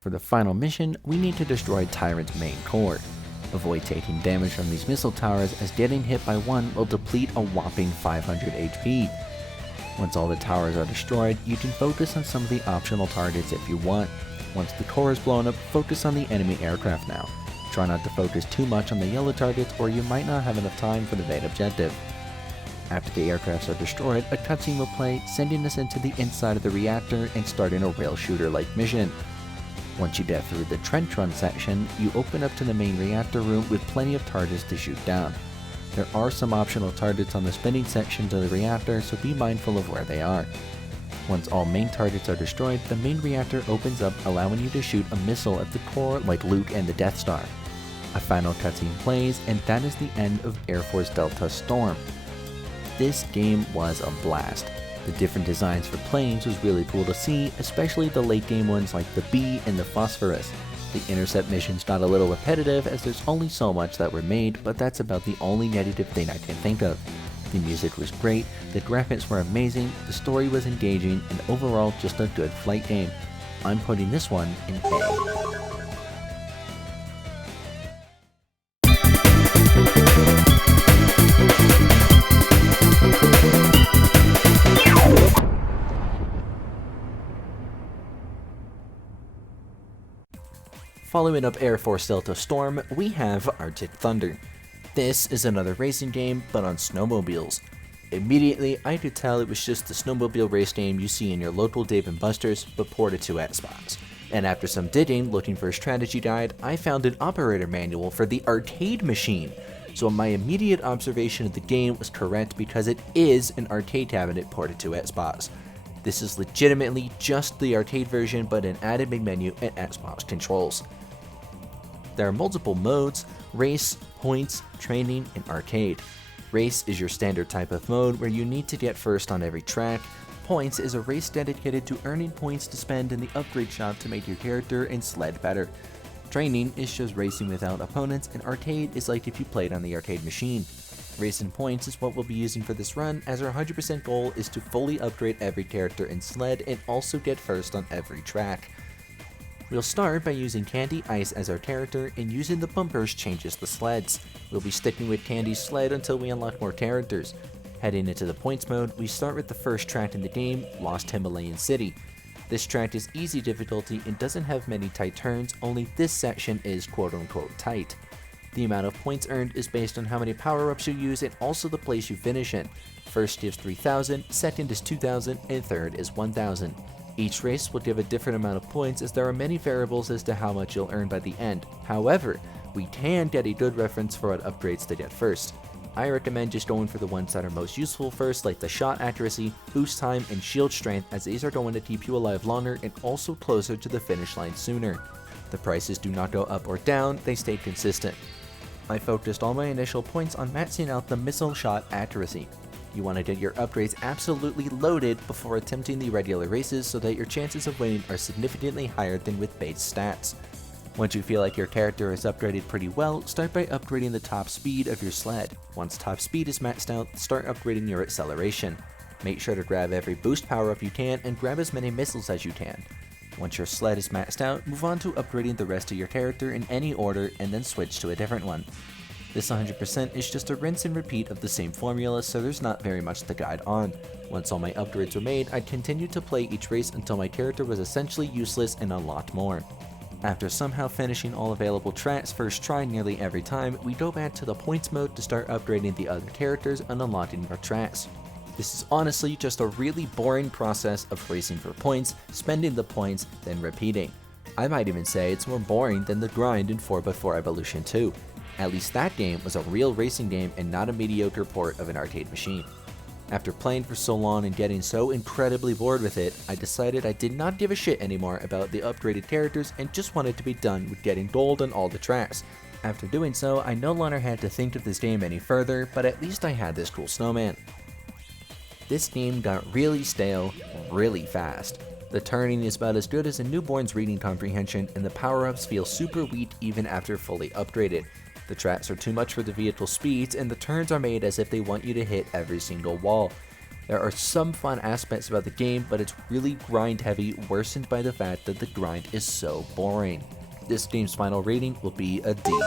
For the final mission, we need to destroy Tyrant's main core. Avoid taking damage from these missile towers, as getting hit by one will deplete a whopping 500 HP. Once all the towers are destroyed, you can focus on some of the optional targets if you want. Once the core is blown up, focus on the enemy aircraft now. Try not to focus too much on the yellow targets, or you might not have enough time for the main objective. After the aircrafts are destroyed, a cutscene will play, sending us into the inside of the reactor and starting a rail shooter-like mission. Once you get through the trench run section, you open up to the main reactor room with plenty of targets to shoot down. There are some optional targets on the spinning sections of the reactor, so be mindful of where they are. Once all main targets are destroyed, the main reactor opens up, allowing you to shoot a missile at the core like Luke and the Death Star. A final cutscene plays, and that is the end of Airforce Delta Storm. This game was a blast. The different designs for planes was really cool to see, especially the late game ones like the Bee and the Phosphorus. The intercept missions got a little repetitive as there's only so much that were made, but that's about the only negative thing I can think of. The music was great, the graphics were amazing, the story was engaging, and overall just a good flight game. I'm putting this one in A. Following up Airforce Delta Storm, we have Arctic Thunder. This is another racing game, but on snowmobiles. Immediately, I could tell it was just the snowmobile race game you see in your local Dave & Buster's, but ported to Xbox. And after some digging, looking for a strategy guide, I found an operator manual for the arcade machine. So my immediate observation of the game was correct because it is an arcade cabinet ported to Xbox. This is legitimately just the arcade version, but an added main menu and Xbox controls. There are multiple modes: race, points, training, and arcade. Race is your standard type of mode where you need to get first on every track. Points is a race dedicated to earning points to spend in the upgrade shop to make your character and sled better. Training is just racing without opponents, and arcade is like if you played on the arcade machine. Race and points is what we'll be using for this run, as our 100% goal is to fully upgrade every character and sled and also get first on every track. We'll start by using Candy Ice as our character, and using the bumpers changes the sleds. We'll be sticking with Candy's sled until we unlock more characters. Heading into the points mode, we start with the first track in the game, Lost Himalayan City. This track is easy difficulty and doesn't have many tight turns, only this section is quote-unquote tight. The amount of points earned is based on how many power-ups you use and also the place you finish in. First gives 3,000, second is 2,000, and third is 1,000. Each race will give a different amount of points, as there are many variables as to how much you'll earn by the end. However, we can get a good reference for what upgrades to get first. I recommend just going for the ones that are most useful first, like the shot accuracy, boost time, and shield strength, as these are going to keep you alive longer and also closer to the finish line sooner. The prices do not go up or down, they stay consistent. I focused all my initial points on maxing out the missile shot accuracy. You want to get your upgrades absolutely loaded before attempting the regular races so that your chances of winning are significantly higher than with base stats. Once you feel like your character is upgraded pretty well, start by upgrading the top speed of your sled. Once top speed is maxed out, start upgrading your acceleration. Make sure to grab every boost power up you can and grab as many missiles as you can. Once your sled is maxed out, move on to upgrading the rest of your character in any order and then switch to a different one. This 100% is just a rinse and repeat of the same formula, so there's not very much to guide on. Once all my upgrades were made, I'd continue to play each race until my character was essentially useless and unlocked more. After somehow finishing all available tracks first try nearly every time, we go back to the points mode to start upgrading the other characters and unlocking more tracks. This is honestly just a really boring process of racing for points, spending the points, then repeating. I might even say it's more boring than the grind in 4x4 Evolution 2. At least that game was a real racing game and not a mediocre port of an arcade machine. After playing for so long and getting so incredibly bored with it, I decided I did not give a shit anymore about the upgraded characters and just wanted to be done with getting gold on all the tracks. After doing so, I no longer had to think of this game any further, but at least I had this cool snowman. This game got really stale really fast. The turning is about as good as a newborn's reading comprehension, and the power-ups feel super weak even after fully upgraded. The tracks are too much for the vehicle's speeds, and the turns are made as if they want you to hit every single wall. There are some fun aspects about the game, but it's really grind heavy, worsened by the fact that the grind is so boring. This game's final rating will be a D.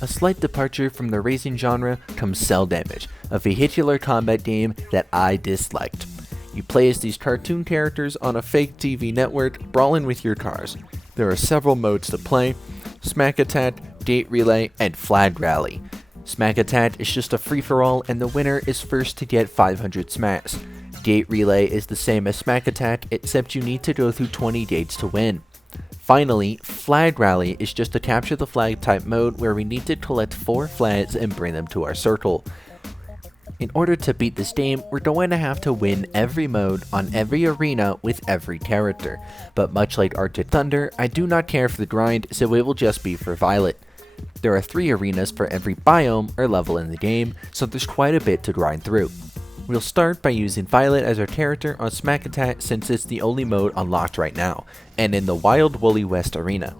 A slight departure from the racing genre comes Cel Damage, a vehicular combat game that I disliked. You play as these cartoon characters on a fake TV network, brawling with your cars. There are several modes to play: Smack Attack, Gate Relay, and Flag Rally. Smack Attack is just a free-for-all, and the winner is first to get 500 smacks. Gate Relay is the same as Smack Attack, except you need to go through 20 gates to win. Finally, Flag Rally is just a capture the flag type mode where we need to collect 4 flags and bring them to our circle. In order to beat this game, we're going to have to win every mode on every arena with every character, but much like Arctic Thunder, I do not care for the grind, so it will just be for Violet. There are 3 arenas for every biome or level in the game, so there's quite a bit to grind through. We'll start by using Violet as our character on Smack Attack, since it's the only mode unlocked right now, and in the Wild Woolly West arena.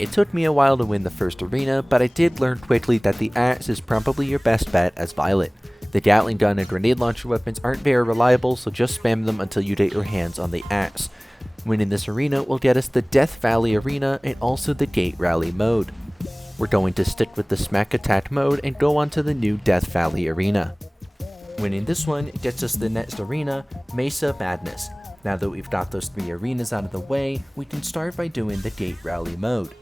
It took me a while to win the first arena, but I did learn quickly that the axe is probably your best bet as Violet. The Gatling gun and grenade launcher weapons aren't very reliable, so just spam them until you get your hands on the axe. Winning this arena will get us the Death Valley arena and also the Gate Rally mode. We're going to stick with the smack attack mode and go on to the new Death Valley arena. Winning this one gets us the next arena, Mesa Madness. Now that we've got those 3 arenas out of the way, we can start by doing the Gate Rally mode.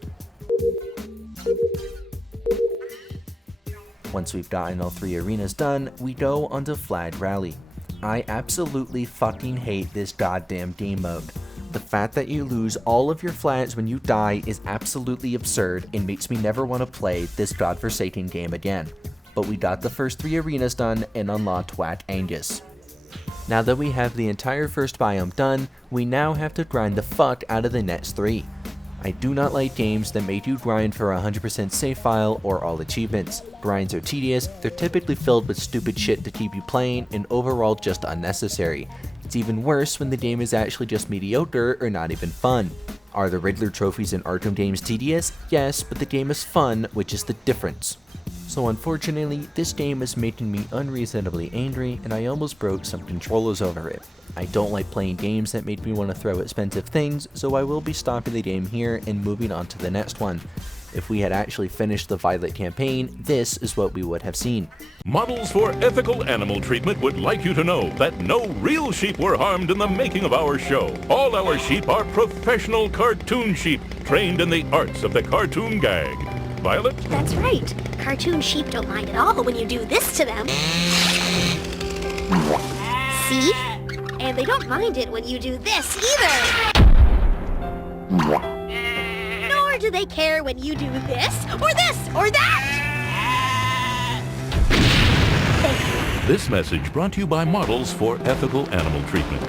Once we've gotten all 3 arenas done, we go on to Flag Rally. I absolutely fucking hate this goddamn game mode. The fact that you lose all of your flags when you die is absolutely absurd and makes me never want to play this godforsaken game again. But we got the first 3 arenas done and unlocked Whack Angus. Now that we have the entire first biome done, we now have to grind the fuck out of the next 3. I do not like games that make you grind for a 100% save file or all achievements. Grinds are tedious, they're typically filled with stupid shit to keep you playing, and overall just unnecessary. It's even worse when the game is actually just mediocre or not even fun. Are the regular trophies in Arkham games tedious? Yes, but the game is fun, which is the difference. So unfortunately, this game is making me unreasonably angry, and I almost broke some controllers over it. I don't like playing games that make me want to throw expensive things, so I will be stopping the game here and moving on to the next one. If we had actually finished the Violet campaign, this is what we would have seen. Models for Ethical Animal Treatment would like you to know that no real sheep were harmed in the making of our show. All our sheep are professional cartoon sheep, trained in the arts of the cartoon gag. Violet? That's right. Cartoon sheep don't mind at all when you do this to them. See? And they don't mind it when you do this either. Nor do they care when you do this, or that! Thank you. This message brought to you by Models for Ethical Animal Treatment.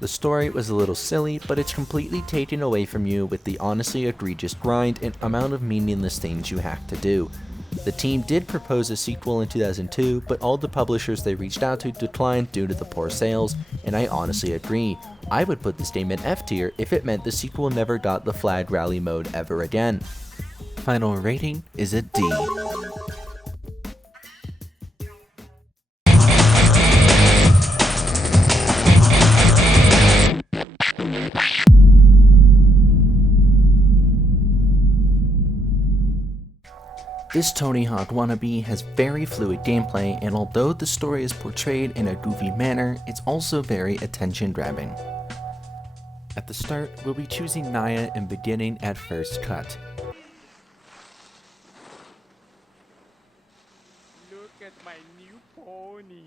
The story was a little silly, but it's completely taken away from you with the honestly egregious grind and amount of meaningless things you have to do. The team did propose a sequel in 2002, but all the publishers they reached out to declined due to the poor sales, and I honestly agree. I would put this game in F tier if it meant the sequel never got the Flag Rally mode ever again. Final rating is a D. This Tony Hawk wannabe has very fluid gameplay, and although the story is portrayed in a goofy manner, it's also very attention-grabbing. At the start, we'll be choosing Naya and beginning at first cut. Look at my new pony.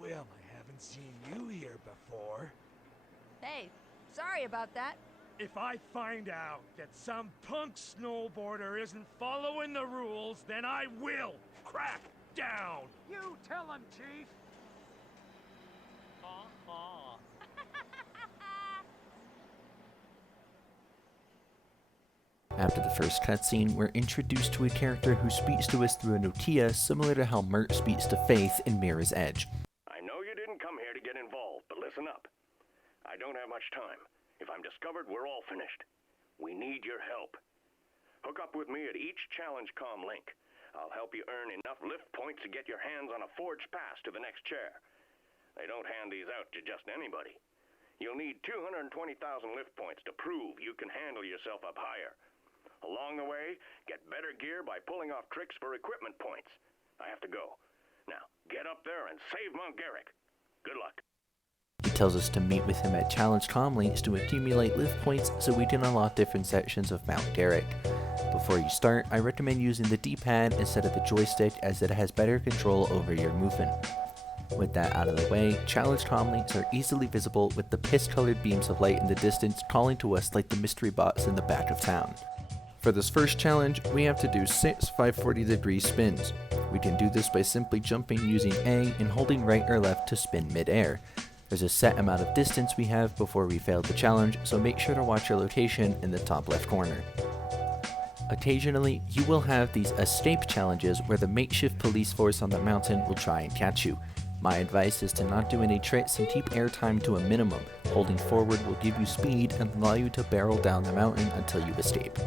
Well, I haven't seen you here before. Hey, sorry about that. If I find out that some punk snowboarder isn't following the rules, then I will crack down. You tell him, Chief. After the first cutscene, we're introduced to a character who speaks to us through a Nokia, similar to how Mert speaks to Faith in Mirror's Edge. I know you didn't come here to get involved, but listen up. I don't have much time. If I'm discovered, we're all finished. We need your help. Hook up with me at each challenge comm link. I'll help you earn enough lift points to get your hands on a forged pass to the next chair. They don't hand these out to just anybody. You'll need 220,000 lift points to prove you can handle yourself up higher. Along the way, get better gear by pulling off tricks for equipment points. I have to go. Now, get up there and save Monk Garrick. Good luck. He tells us to meet with him at challenge comm links to accumulate lift points so we can unlock different sections of Mount Garrick. Before you start, I recommend using the D-pad instead of the joystick, as it has better control over your movement. With that out of the way, challenge comm links are easily visible with the piss-colored beams of light in the distance calling to us like the mystery bots in the back of town. For this first challenge, we have to do 6 540-degree spins. We can do this by simply jumping using A and holding right or left to spin mid-air. There's a set amount of distance we have before we fail the challenge, so make sure to watch your location in the top left corner. Occasionally, you will have these escape challenges where the makeshift police force on the mountain will try and catch you. My advice is to not do any tricks and keep airtime to a minimum. Holding forward will give you speed and allow you to barrel down the mountain until you escape.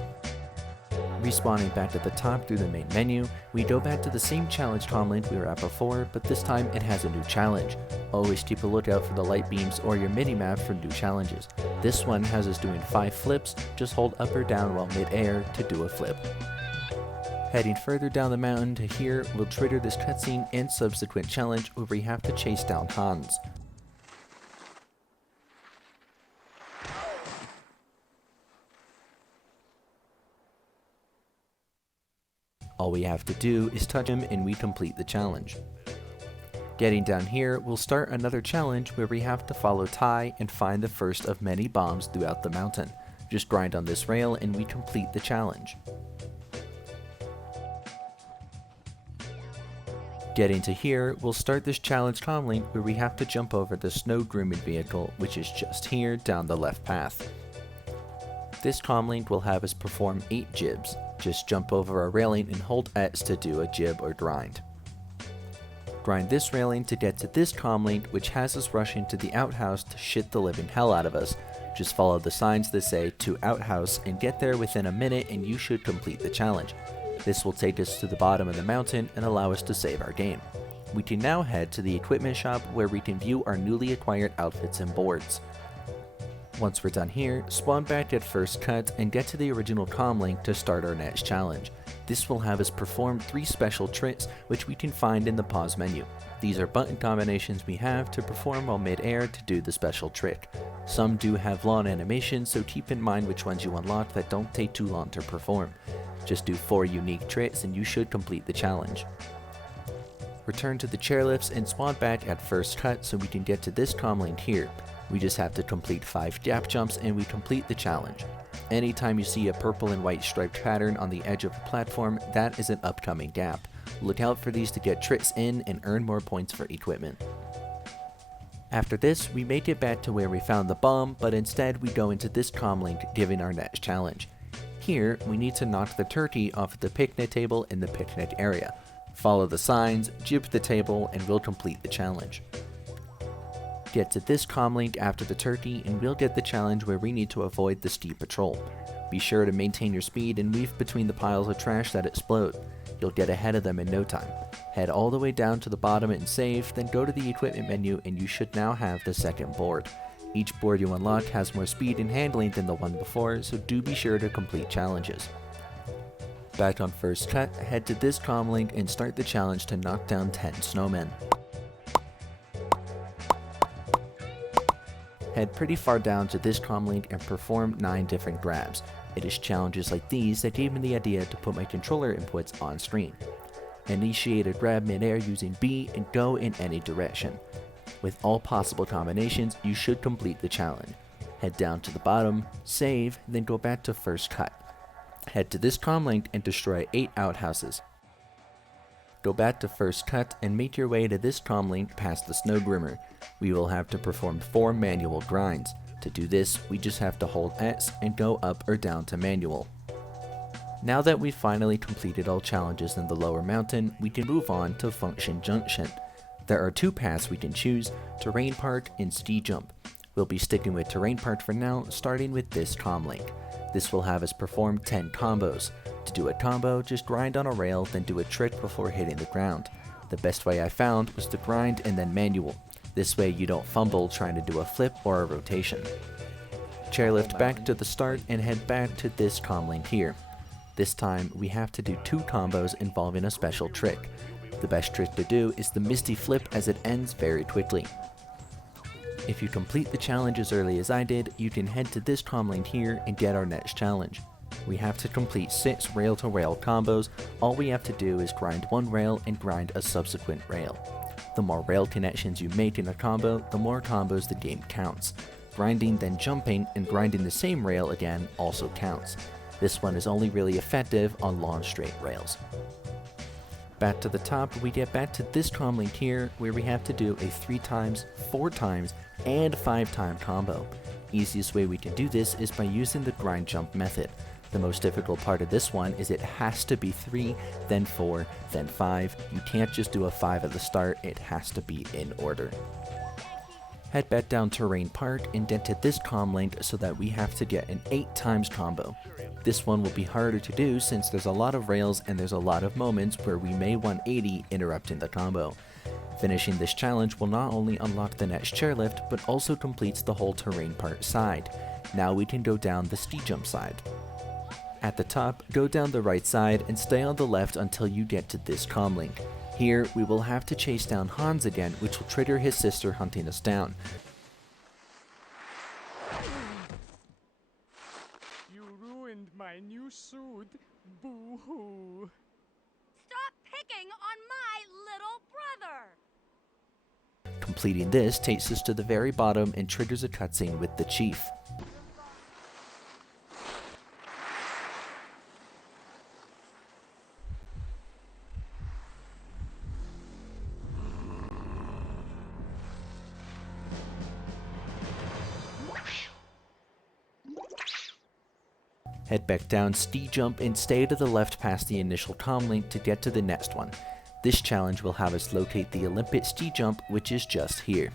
Respawning back at the top through the main menu, we go back to the same challenge comm link we were at before, but this time it has a new challenge. Always keep a lookout for the light beams or your mini-map for new challenges. This one has us doing 5 flips, just hold up or down while mid-air to do a flip. Heading further down the mountain to here will trigger this cutscene and subsequent challenge where we have to chase down Hans. All we have to do is touch him and we complete the challenge. Getting down here, we'll start another challenge where we have to follow Ty and find the first of many bombs throughout the mountain. Just grind on this rail and we complete the challenge. Getting to here, we'll start this challenge comm link where we have to jump over the snow grooming vehicle, which is just here down the left path. This comm link will have us perform 8 jibs. Just jump over a railing and hold X to do a jib or grind. Grind this railing to get to this comm link, which has us rushing to the outhouse to shit the living hell out of us. Just follow the signs that say to outhouse and get there within a minute and you should complete the challenge. This will take us to the bottom of the mountain and allow us to save our game. We can now head to the equipment shop where we can view our newly acquired outfits and boards. Once we're done here, spawn back at first cut and get to the original comm link to start our next challenge. This will have us perform 3 special tricks which we can find in the pause menu. These are button combinations we have to perform while mid-air to do the special trick. Some do have long animations, so keep in mind which ones you unlock that don't take too long to perform. Just do 4 unique tricks and you should complete the challenge. Return to the chairlifts and spawn back at first cut so we can get to this comm link here. We just have to complete 5 gap jumps and we complete the challenge. Anytime you see a purple and white striped pattern on the edge of a platform, that is an upcoming gap. Look out for these to get tricks in and earn more points for equipment. After this, we make it back to where we found the bomb, but instead we go into this comm link giving our next challenge. Here, we need to knock the turkey off the picnic table in the picnic area. Follow the signs, jib the table, and we'll complete the challenge. Get to this comm link after the turkey and we'll get the challenge where we need to avoid the steep patrol. Be sure to maintain your speed and weave between the piles of trash that explode. You'll get ahead of them in no time. Head all the way down to the bottom and save, then go to the equipment menu and you should now have the second board. Each board you unlock has more speed and handling than the one before, so do be sure to complete challenges. Back on first cut, head to this comm link and start the challenge to knock down 10 snowmen. Head pretty far down to this comm link and perform 9 different grabs. It is challenges like these that gave me the idea to put my controller inputs on screen. Initiate a grab mid-air using B and go in any direction. With all possible combinations, you should complete the challenge. Head down to the bottom, save, then go back to first cut. Head to this comm link and destroy 8 outhouses. Go back to first cut and make your way to this comm link past the snow groomer. We will have to perform 4 manual grinds. To do this, we just have to hold X and go up or down to manual. Now that we've finally completed all challenges in the lower mountain, we can move on to Function Junction. There are 2 paths we can choose, Terrain Park and Ski Jump. We'll be sticking with Terrain Park for now, starting with this comm link. This will have us perform 10 combos. To do a combo, just grind on a rail, then do a trick before hitting the ground. The best way I found was to grind and then manual. This way you don't fumble trying to do a flip or a rotation. Chairlift back to the start and head back to this comm link here. This time we have to do 2 combos involving a special trick. The best trick to do is the Misty Flip as it ends very quickly. If you complete the challenge as early as I did, you can head to this comm link here and get our next challenge. We have to complete 6 rail-to-rail combos. All we have to do is grind 1 rail and grind a subsequent rail. The more rail connections you make in a combo, the more combos the game counts. Grinding then jumping and grinding the same rail again also counts. This one is only really effective on long straight rails. Back to the top, we get back to this comm link here where we have to do a 3 times, 4 times, and 5 time combo. Easiest way we can do this is by using the grind jump method. The most difficult part of this one is it has to be 3, then 4, then 5. You can't just do a 5 at the start, it has to be in order. Head back down Terrain Park and get to this comm link so that we have to get an 8 times combo. This one will be harder to do since there's a lot of rails and there's a lot of moments where we may 180 interrupting the combo. Finishing this challenge will not only unlock the next chairlift, but also completes the whole Terrain Park side. Now we can go down the ski jump side. At the top, go down the right side and stay on the left until you get to this comm link. Here, we will have to chase down Hans again, which will trigger his sister hunting us down. You ruined my new suit. Boo-hoo. Stop picking on my little brother! Completing this takes us to the very bottom and triggers a cutscene with the chief. Head back down, ski jump, and stay to the left past the initial comm link to get to the next one. This challenge will have us locate the Olympic ski jump, which is just here.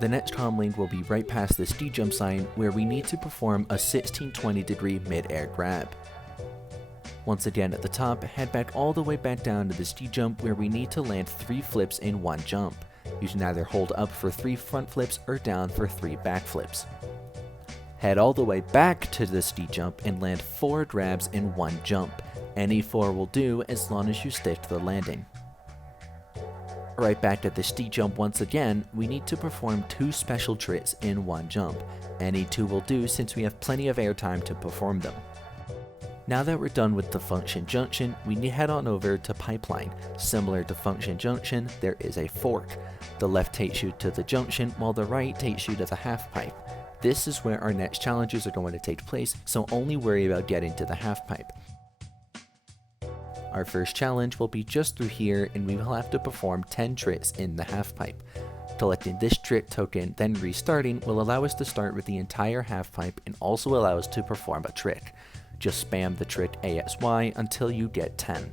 The next comm link will be right past the ski jump sign, where we need to perform a 1620 degree mid-air grab. Once again at the top, head back all the way back down to the ski jump where we need to land 3 flips in 1 jump. You can either hold up for 3 front flips or down for 3 back flips. Head all the way back to the ski jump and land 4 grabs in 1 jump. Any 4 will do as long as you stick to the landing. Right back at the ski jump once again, we need to perform 2 special tricks in 1 jump. Any 2 will do since we have plenty of airtime to perform them. Now that we're done with the Function Junction, we need to head on over to Pipeline. Similar to Function Junction, there is a fork. The left takes you to the junction, while the right takes you to the half pipe. This is where our next challenges are going to take place, so only worry about getting to the half pipe. Our first challenge will be just through here, and we will have to perform 10 tricks in the half pipe. Collecting this trick token, then restarting, will allow us to start with the entire half pipe and also allow us to perform a trick. Just spam the trick ASY until you get 10.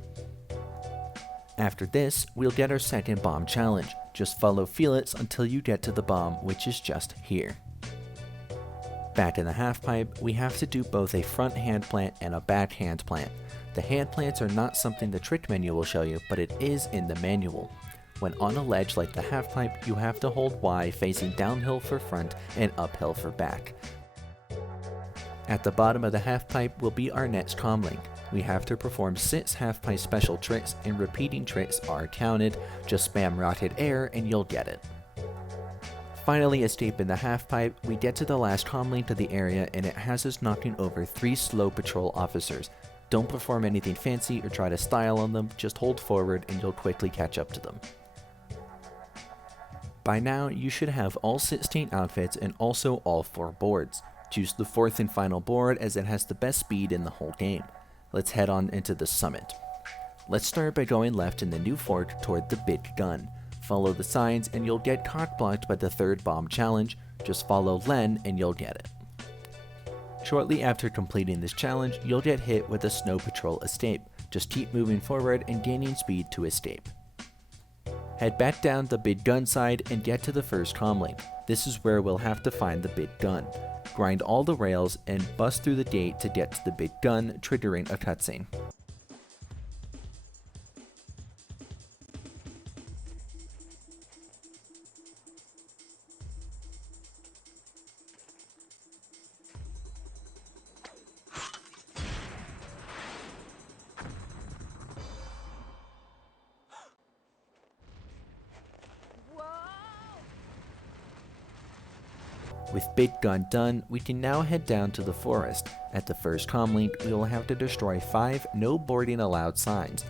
After this, we'll get our second bomb challenge. Just follow Felix until you get to the bomb, which is just here. Back in the half pipe, we have to do both a front hand plant and a back hand plant. The hand plants are not something the trick menu will show you, but it is in the manual. When on a ledge like the half pipe, you have to hold Y facing downhill for front and uphill for back. At the bottom of the half pipe will be our next comm link. We have to perform 6 half pipe special tricks, and repeating tricks are counted. Just spam Rocket Air and you'll get it. Finally escaping the half pipe, we get to the last comm link of the area and it has us knocking over 3 slow patrol officers. Don't perform anything fancy or try to style on them, just hold forward and you'll quickly catch up to them. By now, you should have all 16 outfits and also all 4 boards. Choose the 4th and final board as it has the best speed in the whole game. Let's head on into the summit. Let's start by going left in the new fork toward the big gun. Follow the signs and you'll get cock blocked by the 3rd bomb challenge. Just follow Len and you'll get it. Shortly after completing this challenge, you'll get hit with a snow patrol escape. Just keep moving forward and gaining speed to escape. Head back down the big gun side and get to the first comm link. This is where we'll have to find the big gun. Grind all the rails and bust through the gate to get to the big gun, triggering a cutscene. With Big Gun done, we can now head down to the forest. At the first comm link, we will have to destroy 5 no boarding allowed signs.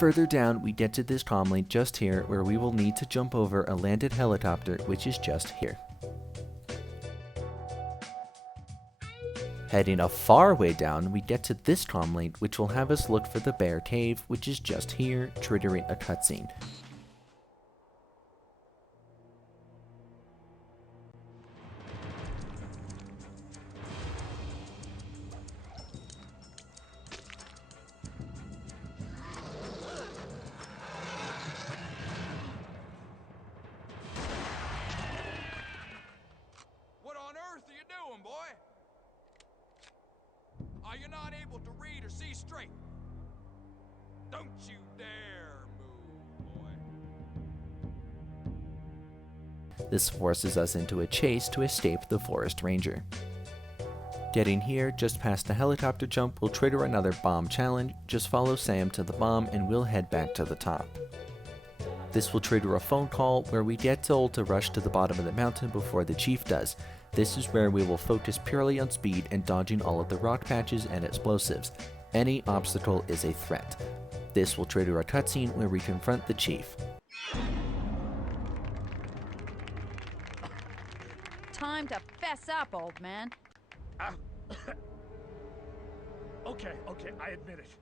Further down, we get to this comm link just here where we will need to jump over a landed helicopter, which is just here. Heading a far way down, we get to this comm link, which will have us look for the bear cave, which is just here, triggering a cutscene. you're not able to read or see straight. Don't you dare move, boy. This forces us into a chase to escape the forest ranger. Getting here, just past the helicopter jump, will trigger another bomb challenge. Just follow Sam to the bomb and we'll head back to the top. This will trigger a phone call where we get told to rush to the bottom of the mountain before the chief does. This is where we will focus purely on speed and dodging all of the rock patches and explosives. Any obstacle is a threat. This will trigger a cutscene where we confront the chief. Time to fess up, old man. Okay, I admit it.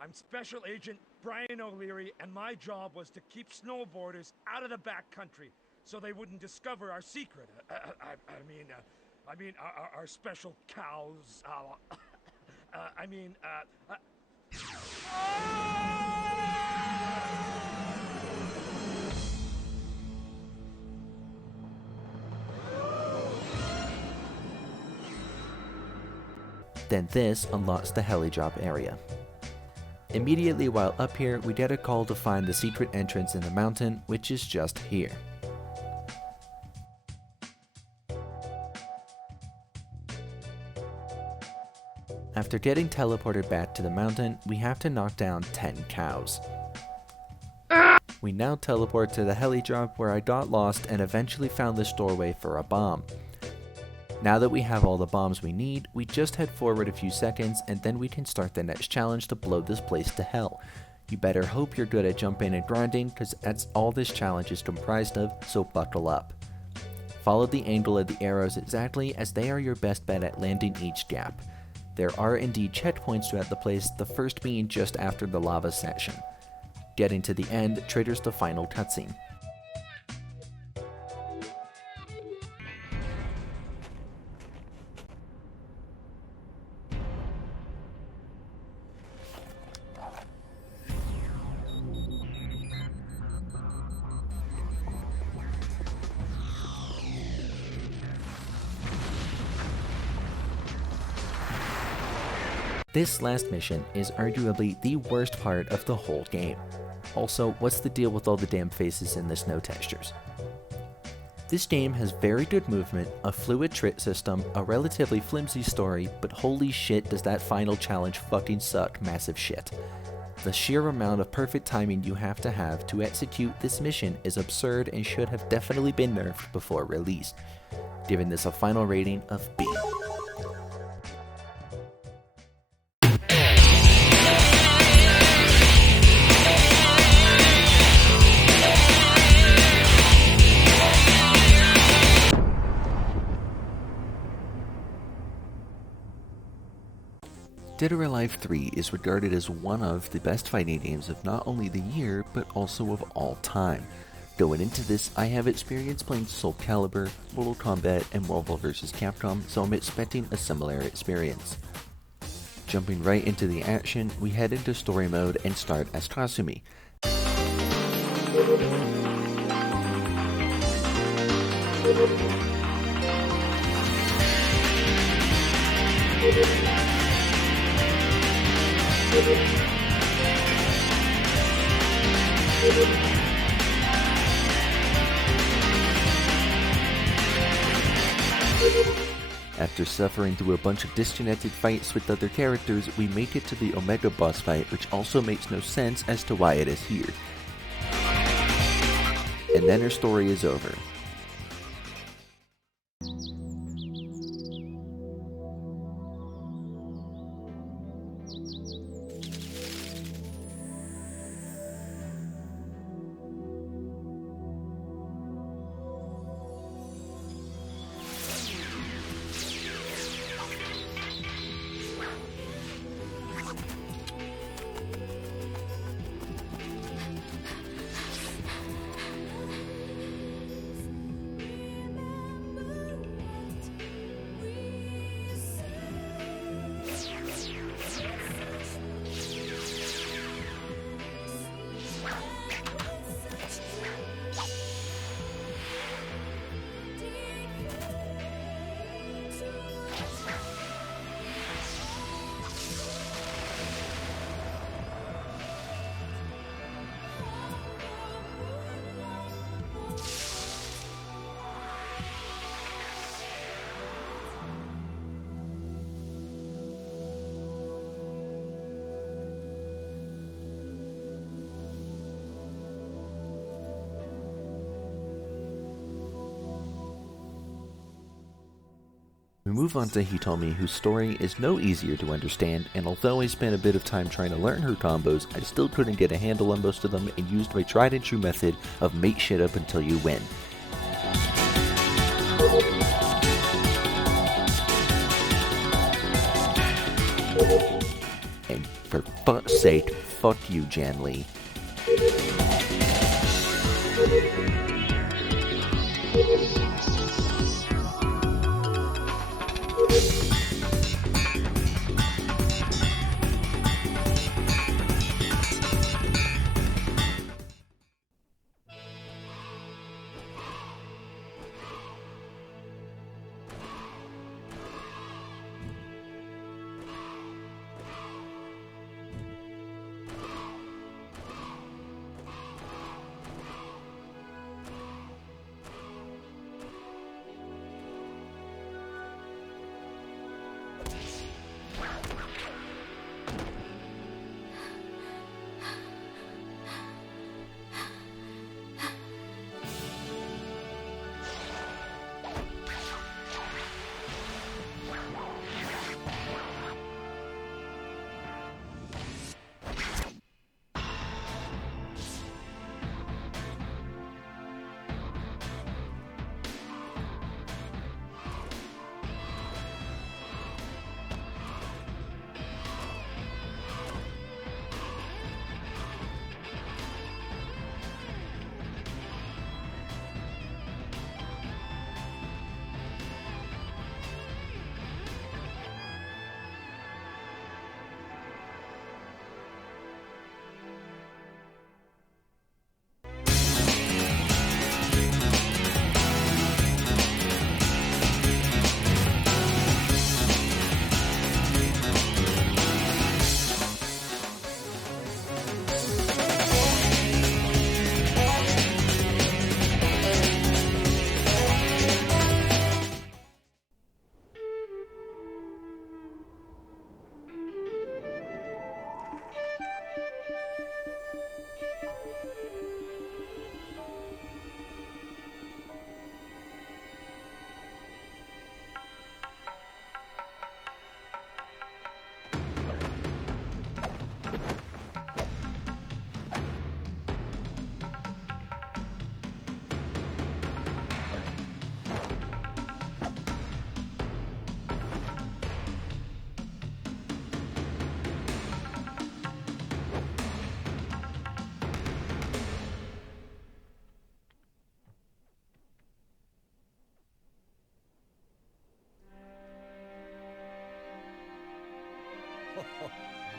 I'm Special Agent Brian O'Leary, and my job was to keep snowboarders out of the backcountry so they wouldn't discover our secret. I mean, our special cows. Then this unlocks the heli drop area. Immediately while up here, we get a call to find the secret entrance in the mountain, which is just here. After getting teleported back to the mountain, we have to knock down 10 cows. We now teleport to the heli drop where I got lost and eventually found this doorway for a bomb. Now that we have all the bombs we need, we just head forward a few seconds and then we can start the next challenge to blow this place to hell. You better hope you're good at jumping and grinding, because that's all this challenge is comprised of, so buckle up. Follow the angle of the arrows exactly, as they are your best bet at landing each gap. There are indeed checkpoints throughout the place, the first being just after the lava section. Getting to the end triggers the final cutscene. This last mission is arguably the worst part of the whole game. Also, what's the deal with all the damn faces in the snow textures? This game has very good movement, a fluid trick system, a relatively flimsy story, but holy shit does that final challenge fucking suck massive shit. The sheer amount of perfect timing you have to execute this mission is absurd and should have definitely been nerfed before release. Giving this a final rating of B. Dead or Alive 3 is regarded as one of the best fighting games of not only the year, but also of all time. Going into this, I have experience playing Soul Calibur, Mortal Kombat, and Marvel vs. Capcom, so I'm expecting a similar experience. Jumping right into the action, we head into story mode and start as Kasumi. After suffering through a bunch of disconnected fights with other characters, we make it to the Omega boss fight, which also makes no sense as to why it is here. And then her story is over. We move on to Hitomi, whose story is no easier to understand, and although I spent a bit of time trying to learn her combos, I still couldn't get a handle on most of them and used my tried and true method of mate shit up until you win. And for fuck's sake, fuck you, Jan Lee.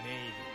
Made it.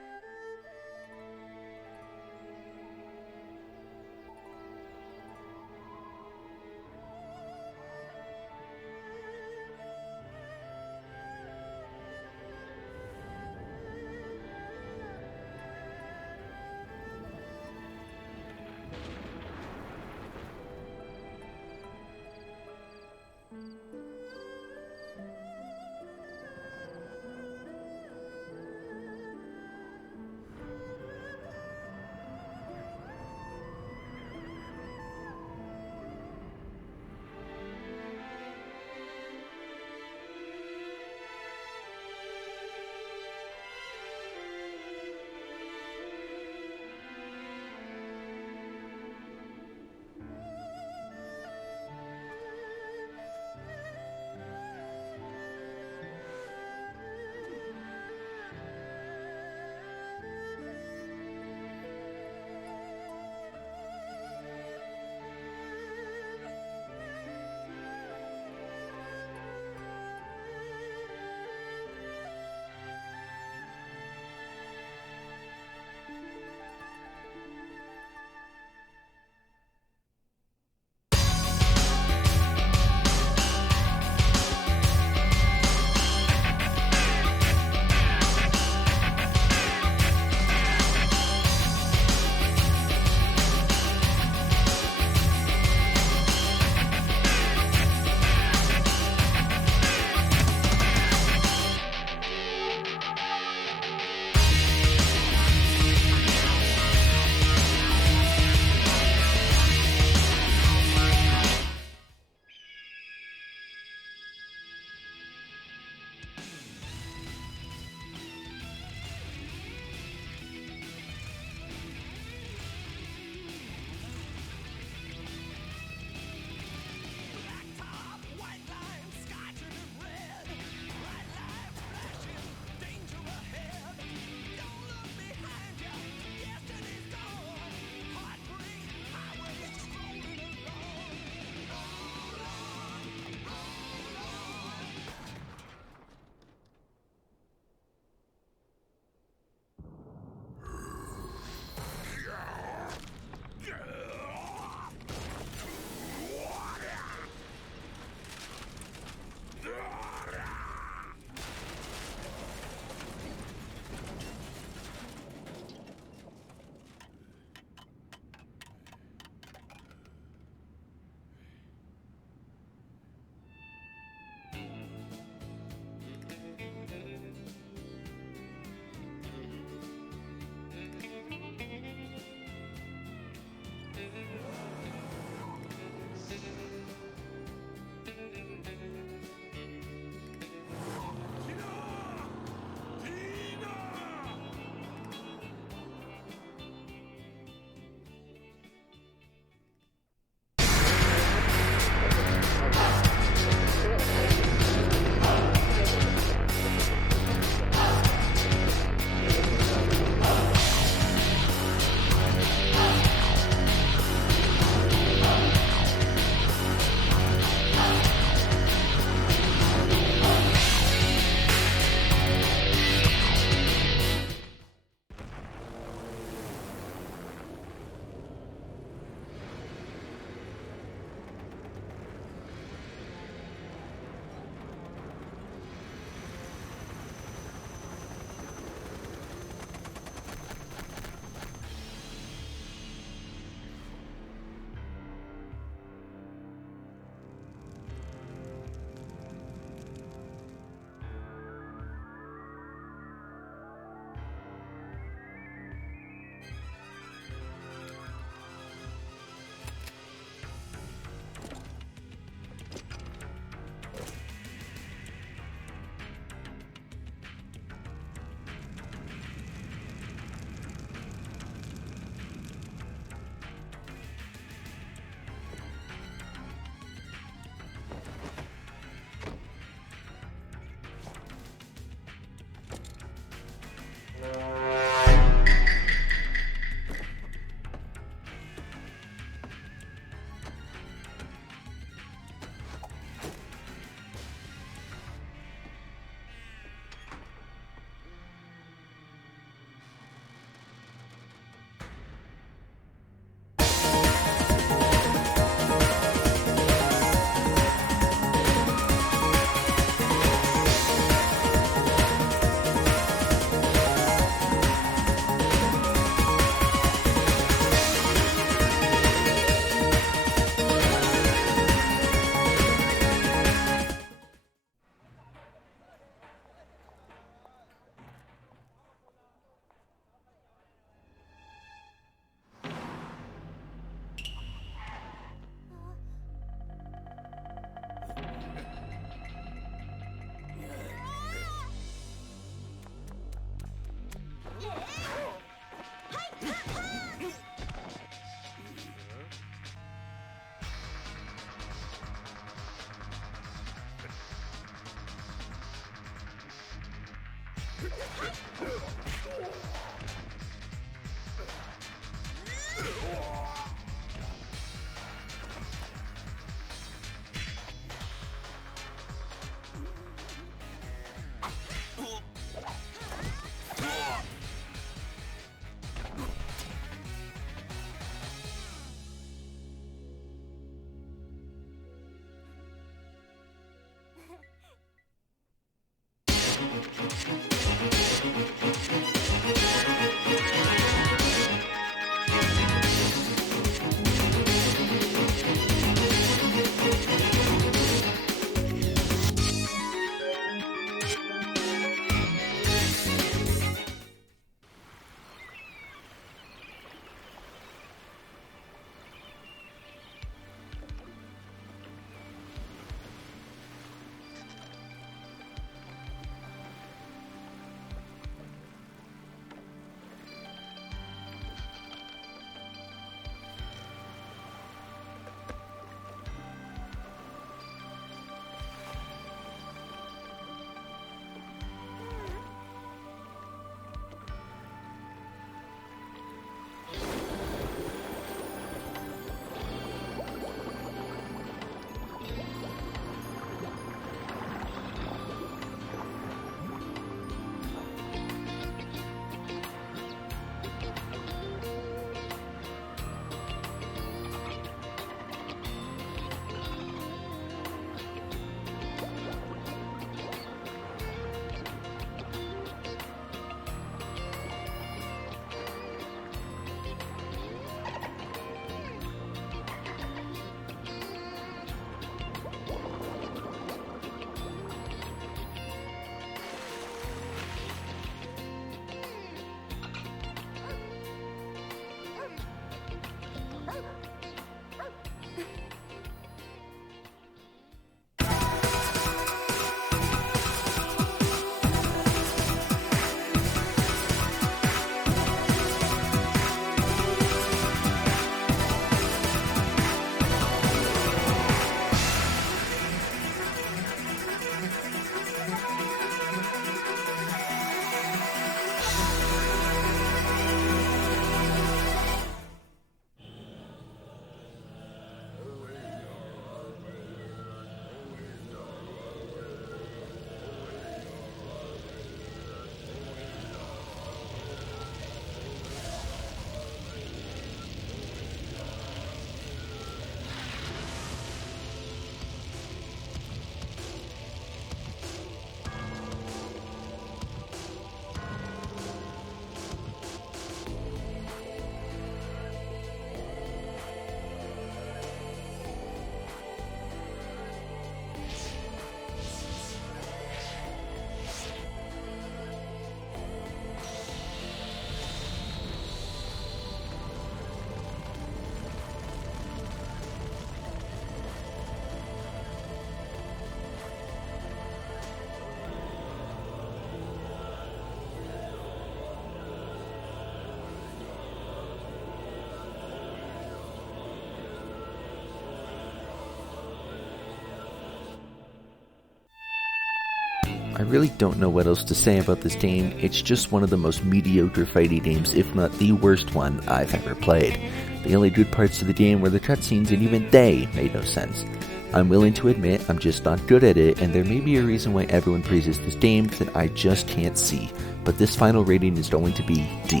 I really don't know what else to say about this game. It's just one of the most mediocre fighting games, if not the worst one I've ever played. The only good parts of the game were the cutscenes, and even they made no sense. I'm willing to admit I'm just not good at it, and there may be a reason why everyone praises this game that I just can't see, but this final rating is going to be D.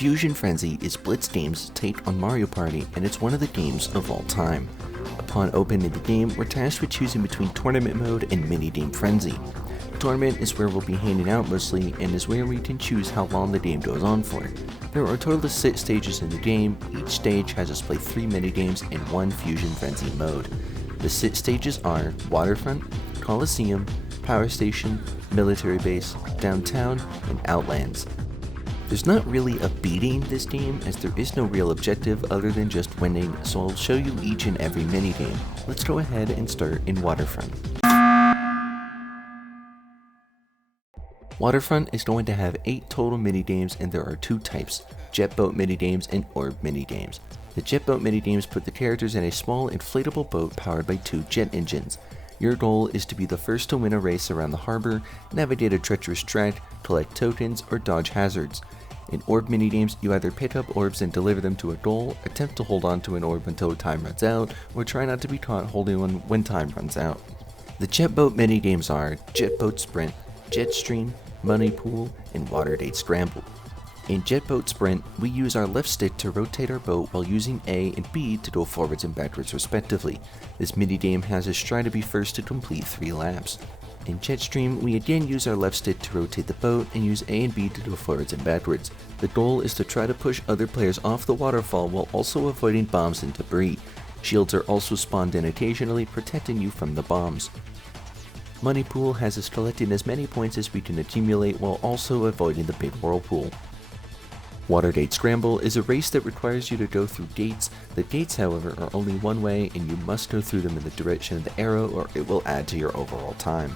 Fuzion Frenzy is Blitz Games' take on Mario Party, and it's one of the games of all time. Upon opening the game, we're tasked with choosing between Tournament Mode and Mini Game Frenzy. Tournament is where we'll be hanging out mostly, and is where we can choose how long the game goes on for. There are a total of 6 stages in the game. Each stage has us play 3 minigames and 1 Fuzion Frenzy mode. The 6 stages are Waterfront, Coliseum, Power Station, Military Base, Downtown, and Outlands. There's not really a beating this game, as there is no real objective other than just winning, so I'll show you each and every minigame. Let's go ahead and start in Waterfront. Waterfront is going to have 8 total minigames, and there are 2 types, jet boat minigames and orb minigames. The jet boat minigames put the characters in a small inflatable boat powered by 2 jet engines. Your goal is to be the first to win a race around the harbor, navigate a treacherous track, collect tokens, or dodge hazards. In orb minigames, you either pick up orbs and deliver them to a goal, attempt to hold on to an orb until time runs out, or try not to be caught holding one when time runs out. The jet boat minigames are Jet Boat Sprint, Jet Stream, Money Pool, and Water Date Scramble. In Jet Boat Sprint, we use our left stick to rotate our boat while using A and B to go forwards and backwards respectively. This minigame has us try to be first to complete 3 laps. In Jet Stream, we again use our left stick to rotate the boat and use A and B to go forwards and backwards. The goal is to try to push other players off the waterfall while also avoiding bombs and debris. Shields are also spawned in occasionally, protecting you from the bombs. Money Pool has us collecting as many points as we can accumulate while also avoiding the big whirlpool. Water Date Scramble is a race that requires you to go through gates. The gates, however, are only one way and you must go through them in the direction of the arrow or it will add to your overall time.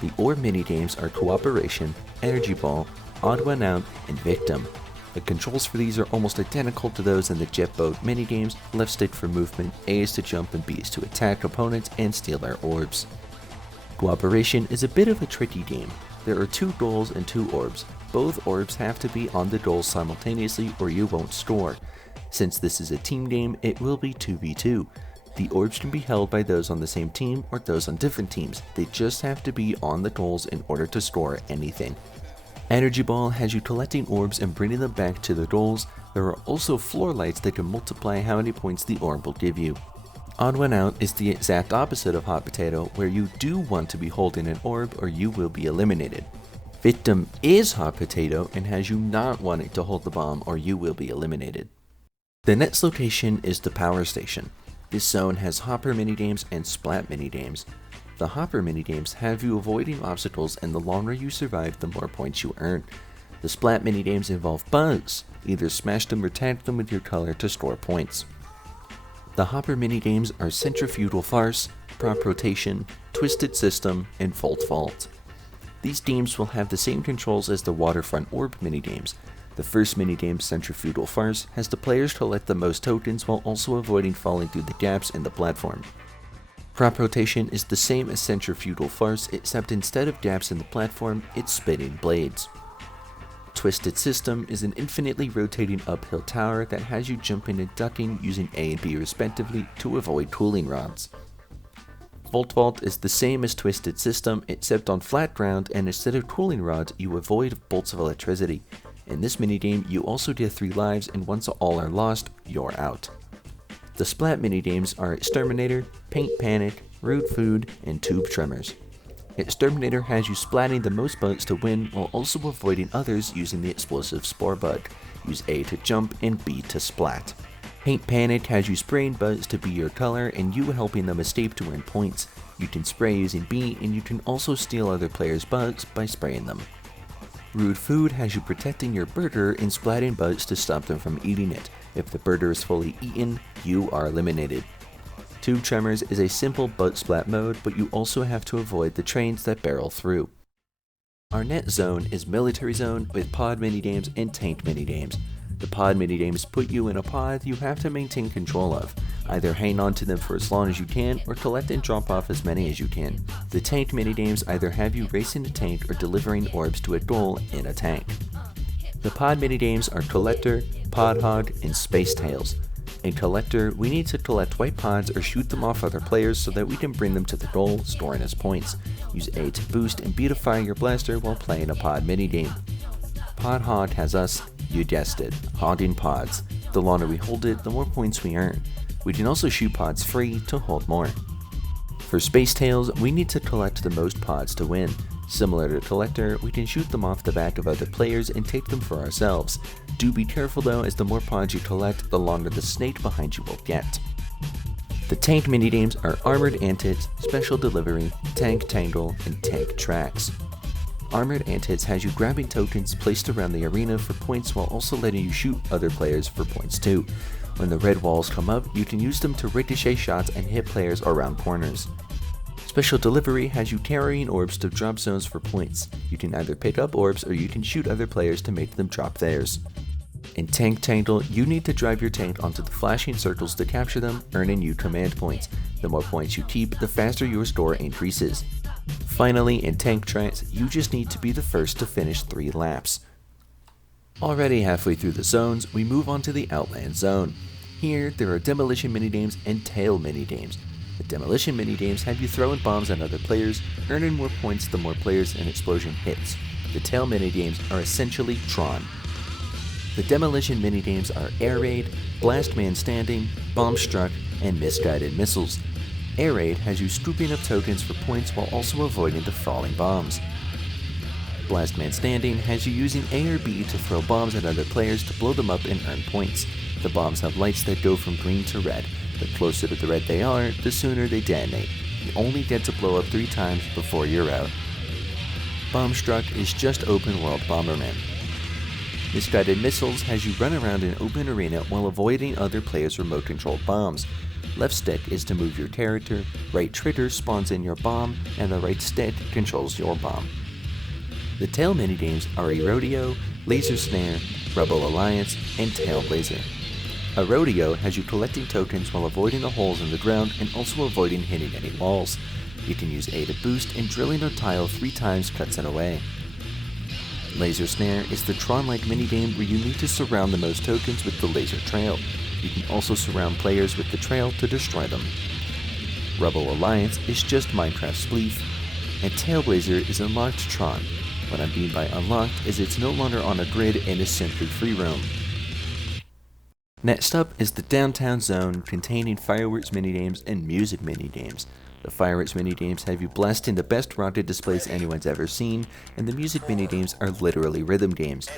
The orb minigames are Cooperation, Energy Ball, Odd One Out, and Victim. The controls for these are almost identical to those in the Jet Boat minigames. Left stick for movement, A is to jump, and B is to attack opponents and steal their orbs. Cooperation is a bit of a tricky game. There are 2 goals and 2 orbs. Both orbs have to be on the goals simultaneously or you won't score. Since this is a team game, it will be 2v2. The orbs can be held by those on the same team or those on different teams. They just have to be on the goals in order to score anything. Energy Ball has you collecting orbs and bringing them back to the goals. There are also floor lights that can multiply how many points the orb will give you. Odd One Out is the exact opposite of Hot Potato, where you do want to be holding an orb or you will be eliminated. Victim is Hot Potato and has you not wanting to hold the bomb or you will be eliminated. The next location is the Power Station. This zone has Hopper minigames and Splat minigames. The Hopper minigames have you avoiding obstacles, and the longer you survive, the more points you earn. The Splat minigames involve bugs. Either smash them or tag them with your color to score points. The Hopper minigames are Centrifugal Farce, Prop Rotation, Twisted System, and Volt Vault. These games will have the same controls as the Waterfront Orb minigames. The first minigame, Centrifugal Farce, has the players collect the most tokens while also avoiding falling through the gaps in the platform. Prop Rotation is the same as Centrifugal Farce, except instead of gaps in the platform, it's spinning blades. Twisted System is an infinitely rotating uphill tower that has you jumping and ducking using A and B respectively to avoid cooling rods. Volt Vault is the same as Twisted System except on flat ground, and instead of cooling rods you avoid bolts of electricity. In this minigame you also get 3 lives, and once all are lost, you're out. The Splat minigames are Exterminator, Paint Panic, Rude Food, and Tube Tremors. Exterminator has you splatting the most bugs to win while also avoiding others using the explosive Spore Bug. Use A to jump and B to splat. Paint Panic has you spraying bugs to be your color and you helping them escape to earn points. You can spray using B, and you can also steal other players' bugs by spraying them. Rude Food has you protecting your burger and splatting bugs to stop them from eating it. If the burger is fully eaten, you are eliminated. Tube Tremors is a simple bug splat mode, but you also have to avoid the trains that barrel through. Our next zone is Military Zone with pod minigames and tank minigames. The pod minigames put you in a pod you have to maintain control of. Either hang on to them for as long as you can or collect and drop off as many as you can. The tank minigames either have you racing a tank or delivering orbs to a goal in a tank. The pod minigames are Collector, Pod Hog, and Space Tails. In Collector, we need to collect white pods or shoot them off other players so that we can bring them to the goal, storing as points. Use A to boost and B to fire your blaster while playing a pod minigame. Pod Hog has us, you guessed it, hogging pods. The longer we hold it, the more points we earn. We can also shoot pods free to hold more. For Space Tails, we need to collect the most pods to win. Similar to Collector, we can shoot them off the back of other players and take them for ourselves. Do be careful though, as the more pods you collect, the longer the snake behind you will get. The tank minigames are Armored Antics, Special Delivery, Tank Tangle, and Tank Tracks. Armored Antics has you grabbing tokens placed around the arena for points while also letting you shoot other players for points too. When the red walls come up, you can use them to ricochet shots and hit players around corners. Special Delivery has you carrying orbs to drop zones for points. You can either pick up orbs or you can shoot other players to make them drop theirs. In Tank Tangle, you need to drive your tank onto the flashing circles to capture them, earning you command points. The more points you keep, the faster your score increases. Finally, in Tank Tracks, you just need to be the first to finish 3 laps. Already halfway through the zones, we move on to the Outland Zone. Here, there are demolition minigames and tail minigames. The demolition minigames have you throwing bombs at other players, earning more points the more players an explosion hits. The tail minigames are essentially Tron. The demolition minigames are Air Raid, Blast Man Standing, Bomb Struck, and Misguided Missiles. Air Raid has you scooping up tokens for points while also avoiding the falling bombs. Blast Man Standing has you using A or B to throw bombs at other players to blow them up and earn points. The bombs have lights that go from green to red. The closer to the red they are, the sooner they detonate. You only get to blow up 3 times before you're out. Bomb Struck is just open world Bomberman. Misguided Missiles has you run around an open arena while avoiding other players' remote controlled bombs. Left stick is to move your character, right trigger spawns in your bomb, and the right stick controls your bomb. The tail minigames are a Rodeo, Laser Snare, Rebel Alliance, and Tail Blazer. A Rodeo has you collecting tokens while avoiding the holes in the ground and also avoiding hitting any walls. You can use A to boost, and drilling a tile 3 times cuts it away. Laser Snare is the Tron-like minigame where you need to surround the most tokens with the laser trail. You can also surround players with the trail to destroy them. Rebel Alliance is just Minecraft Spleef, and Tailblazer is unlocked Tron. What I mean by unlocked is it's no longer on a grid and is simply free roam. Next up is the Downtown Zone, containing fireworks minigames and music minigames. The fireworks minigames have you blasting the best rocket displays anyone's ever seen, and the music minigames are literally rhythm games.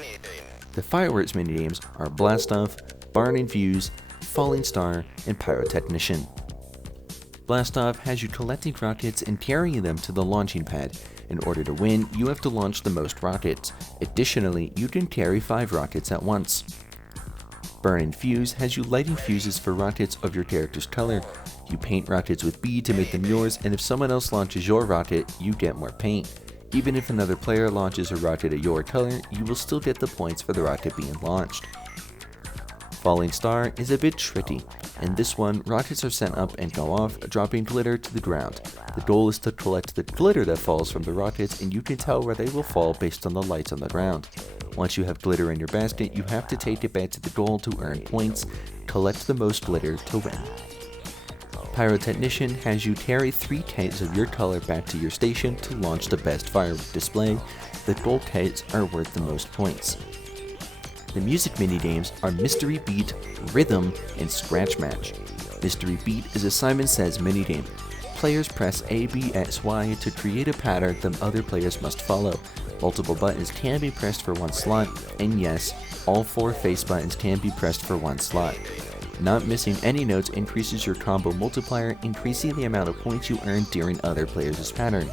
The fireworks minigames are Blast Off, Barn and Fuse, Falling Star, and Pyrotechnician. Blast Off has you collecting rockets and carrying them to the launching pad. In order to win, you have to launch the most rockets. Additionally, you can carry 5 rockets at once. Burn and Fuse has you lighting fuses for rockets of your character's color. You paint rockets with B to make them yours, and if someone else launches your rocket, you get more paint. Even if another player launches a rocket of your color, you will still get the points for the rocket being launched. Falling Star is a bit tricky. In this one, rockets are sent up and go off, dropping glitter to the ground. The goal is to collect the glitter that falls from the rockets, and you can tell where they will fall based on the lights on the ground. Once you have glitter in your basket, you have to take it back to the goal to earn points. Collect the most glitter to win. Pyrotechnician has you carry 3 kites of your color back to your station to launch the best firework display. The gold kites are worth the most points. The music minigames are Mystery Beat, Rhythm, and Scratch Match. Mystery Beat is a Simon Says minigame. Players press A, B, X, Y to create a pattern that other players must follow. Multiple buttons can be pressed for 1 slot, and yes, all 4 face buttons can be pressed for 1 slot. Not missing any notes increases your combo multiplier, increasing the amount of points you earn during other players' pattern.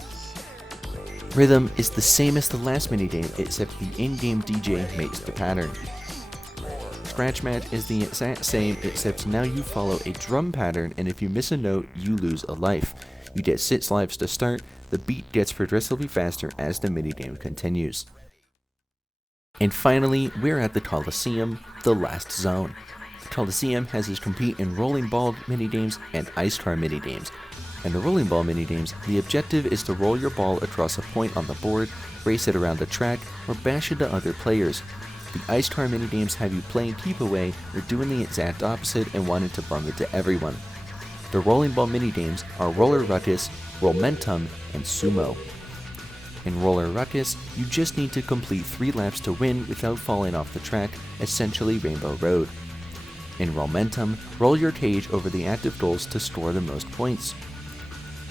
Rhythm is the same as the last minigame, except the in-game DJ makes the pattern. Scratch Match is the exact same, except now you follow a drum pattern, and if you miss a note, you lose a life. You get 6 lives to start. The beat gets progressively faster as the minigame continues. And finally, we're at the Coliseum, the last zone. The Coliseum has us compete in rolling ball minigames and ice car minigames. In the rolling ball minigames, the objective is to roll your ball across a point on the board, race it around the track, or bash into other players. The ice car minigames have you playing keep away or doing the exact opposite and wanting to bum it to everyone. The rolling ball minigames are Roller Ruckus, Rolmentum, and Sumo. In Roller Ruckus, you just need to complete 3 laps to win without falling off the track, essentially Rainbow Road. In Rolmentum, roll your cage over the active goals to score the most points.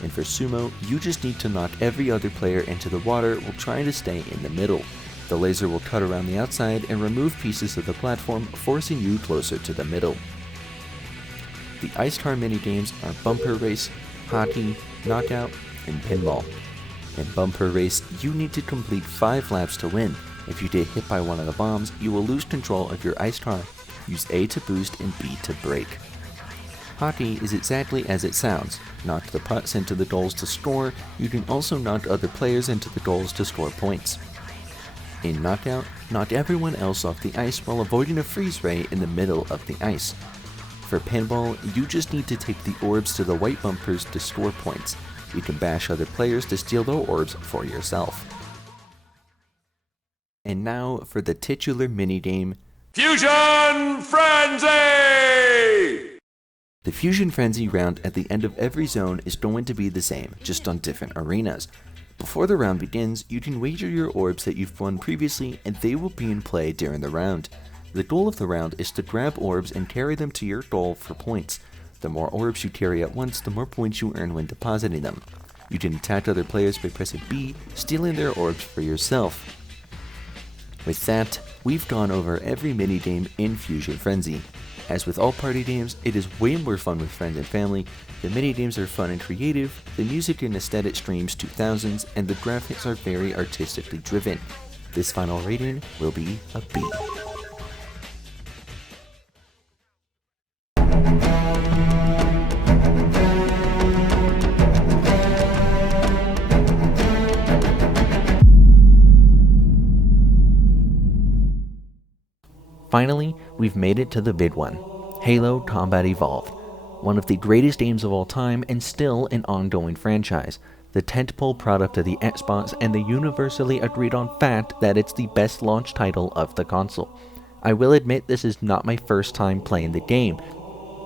And for Sumo, you just need to knock every other player into the water while trying to stay in the middle. The laser will cut around the outside and remove pieces of the platform, forcing you closer to the middle. The ice car minigames are Bumper Race, Hockey, Knockout, and Pinball. In Bumper Race, you need to complete 5 laps to win. If you get hit by one of the bombs, you will lose control of your ice car. Use A to boost and B to brake. hockey is exactly as it sounds. Knock the pucks into the goals to score. You can also knock other players into the goals to score points. In Knockout, knock everyone else off the ice while avoiding a freeze ray in the middle of the ice. For pinball, you just need to take the orbs to the white bumpers to score points. You can bash other players to steal their orbs for yourself. And now for the titular minigame, Fuzion Frenzy! The Fuzion Frenzy round at the end of every zone is going to be the same, just on different arenas. Before the round begins, you can wager your orbs that you've won previously and they will be in play during the round. The goal of the round is to grab orbs and carry them to your goal for points. The more orbs you carry at once, the more points you earn when depositing them. You can attack other players by pressing B, stealing their orbs for yourself. With that, we've gone over every minigame in Fuzion Frenzy. As with all party games, it is way more fun with friends and family. The minigames are fun and creative, the music and aesthetic streams 2000s, and the graphics are very artistically driven. This final rating will be a B. Finally, we've made it to the big one, Halo Combat Evolved. One of the greatest games of all time and still an ongoing franchise. The tentpole product of the Xbox and the universally agreed on fact that it's the best launch title of the console. I will admit this is not my first time playing the game.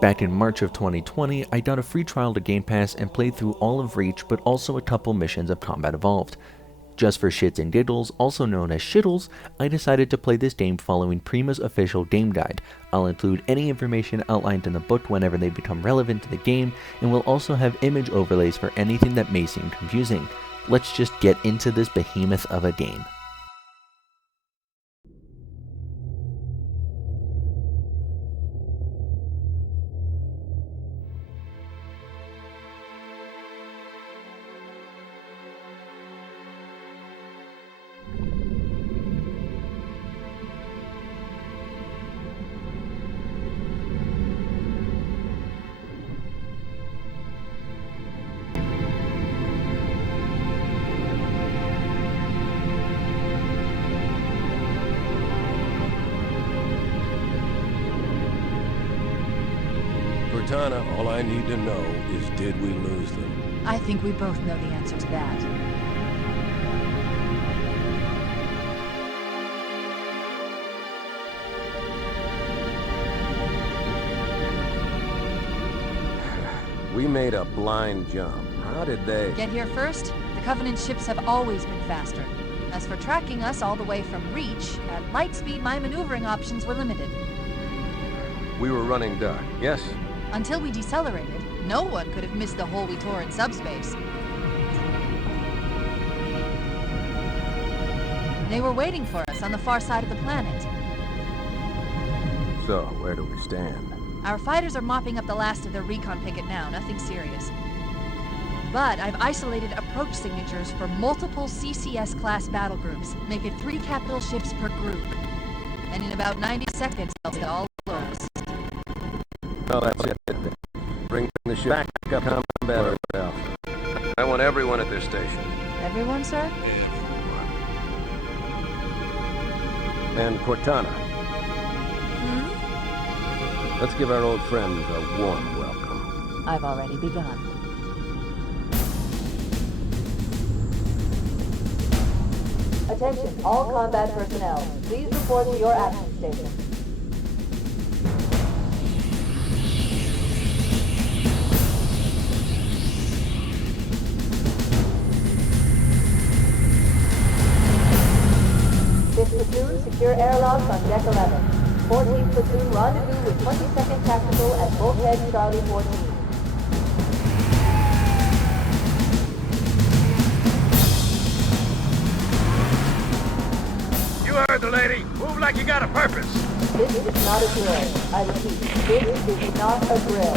Back in March of 2020, I got a free trial to Game Pass and played through all of Reach but also a couple missions of Combat Evolved. Just for shits and giggles, also known as shittles, I decided to play this game following Prima's official game guide. I'll include any information outlined in the book whenever they become relevant to the game, and will also have image overlays for anything that may seem confusing. Let's just get into this behemoth of a game. Cortana, all I need to know is, did we lose them? I think we both know the answer to that. We made a blind jump. How did they... Get here first? The Covenant ships have always been faster. As for tracking us all the way from Reach, at light speed my maneuvering options were limited. We were running dark, yes? Until we decelerated, no one could have missed the hole we tore in subspace. They were waiting for us on the far side of the planet. So, where do we stand? Our fighters are mopping up the last of their recon picket now, nothing serious. But I've isolated approach signatures for multiple CCS-class battle groups, making 3 capital ships per group. And in about 90 seconds, they'll be all closed. No, that's it. Bring the ship back up combat. I want everyone at their station. Everyone, sir? And Cortana. Let's give our old friends a warm welcome. I've already begun. Attention, all combat personnel. Please report to your action station. Fifth platoon, secure airlocks on deck 11. 14th platoon, rendezvous with 22nd Tactical at Bulkhead Charlie 14. You heard the lady. Move like you got a purpose. This is not a drill. I repeat, this is not a drill.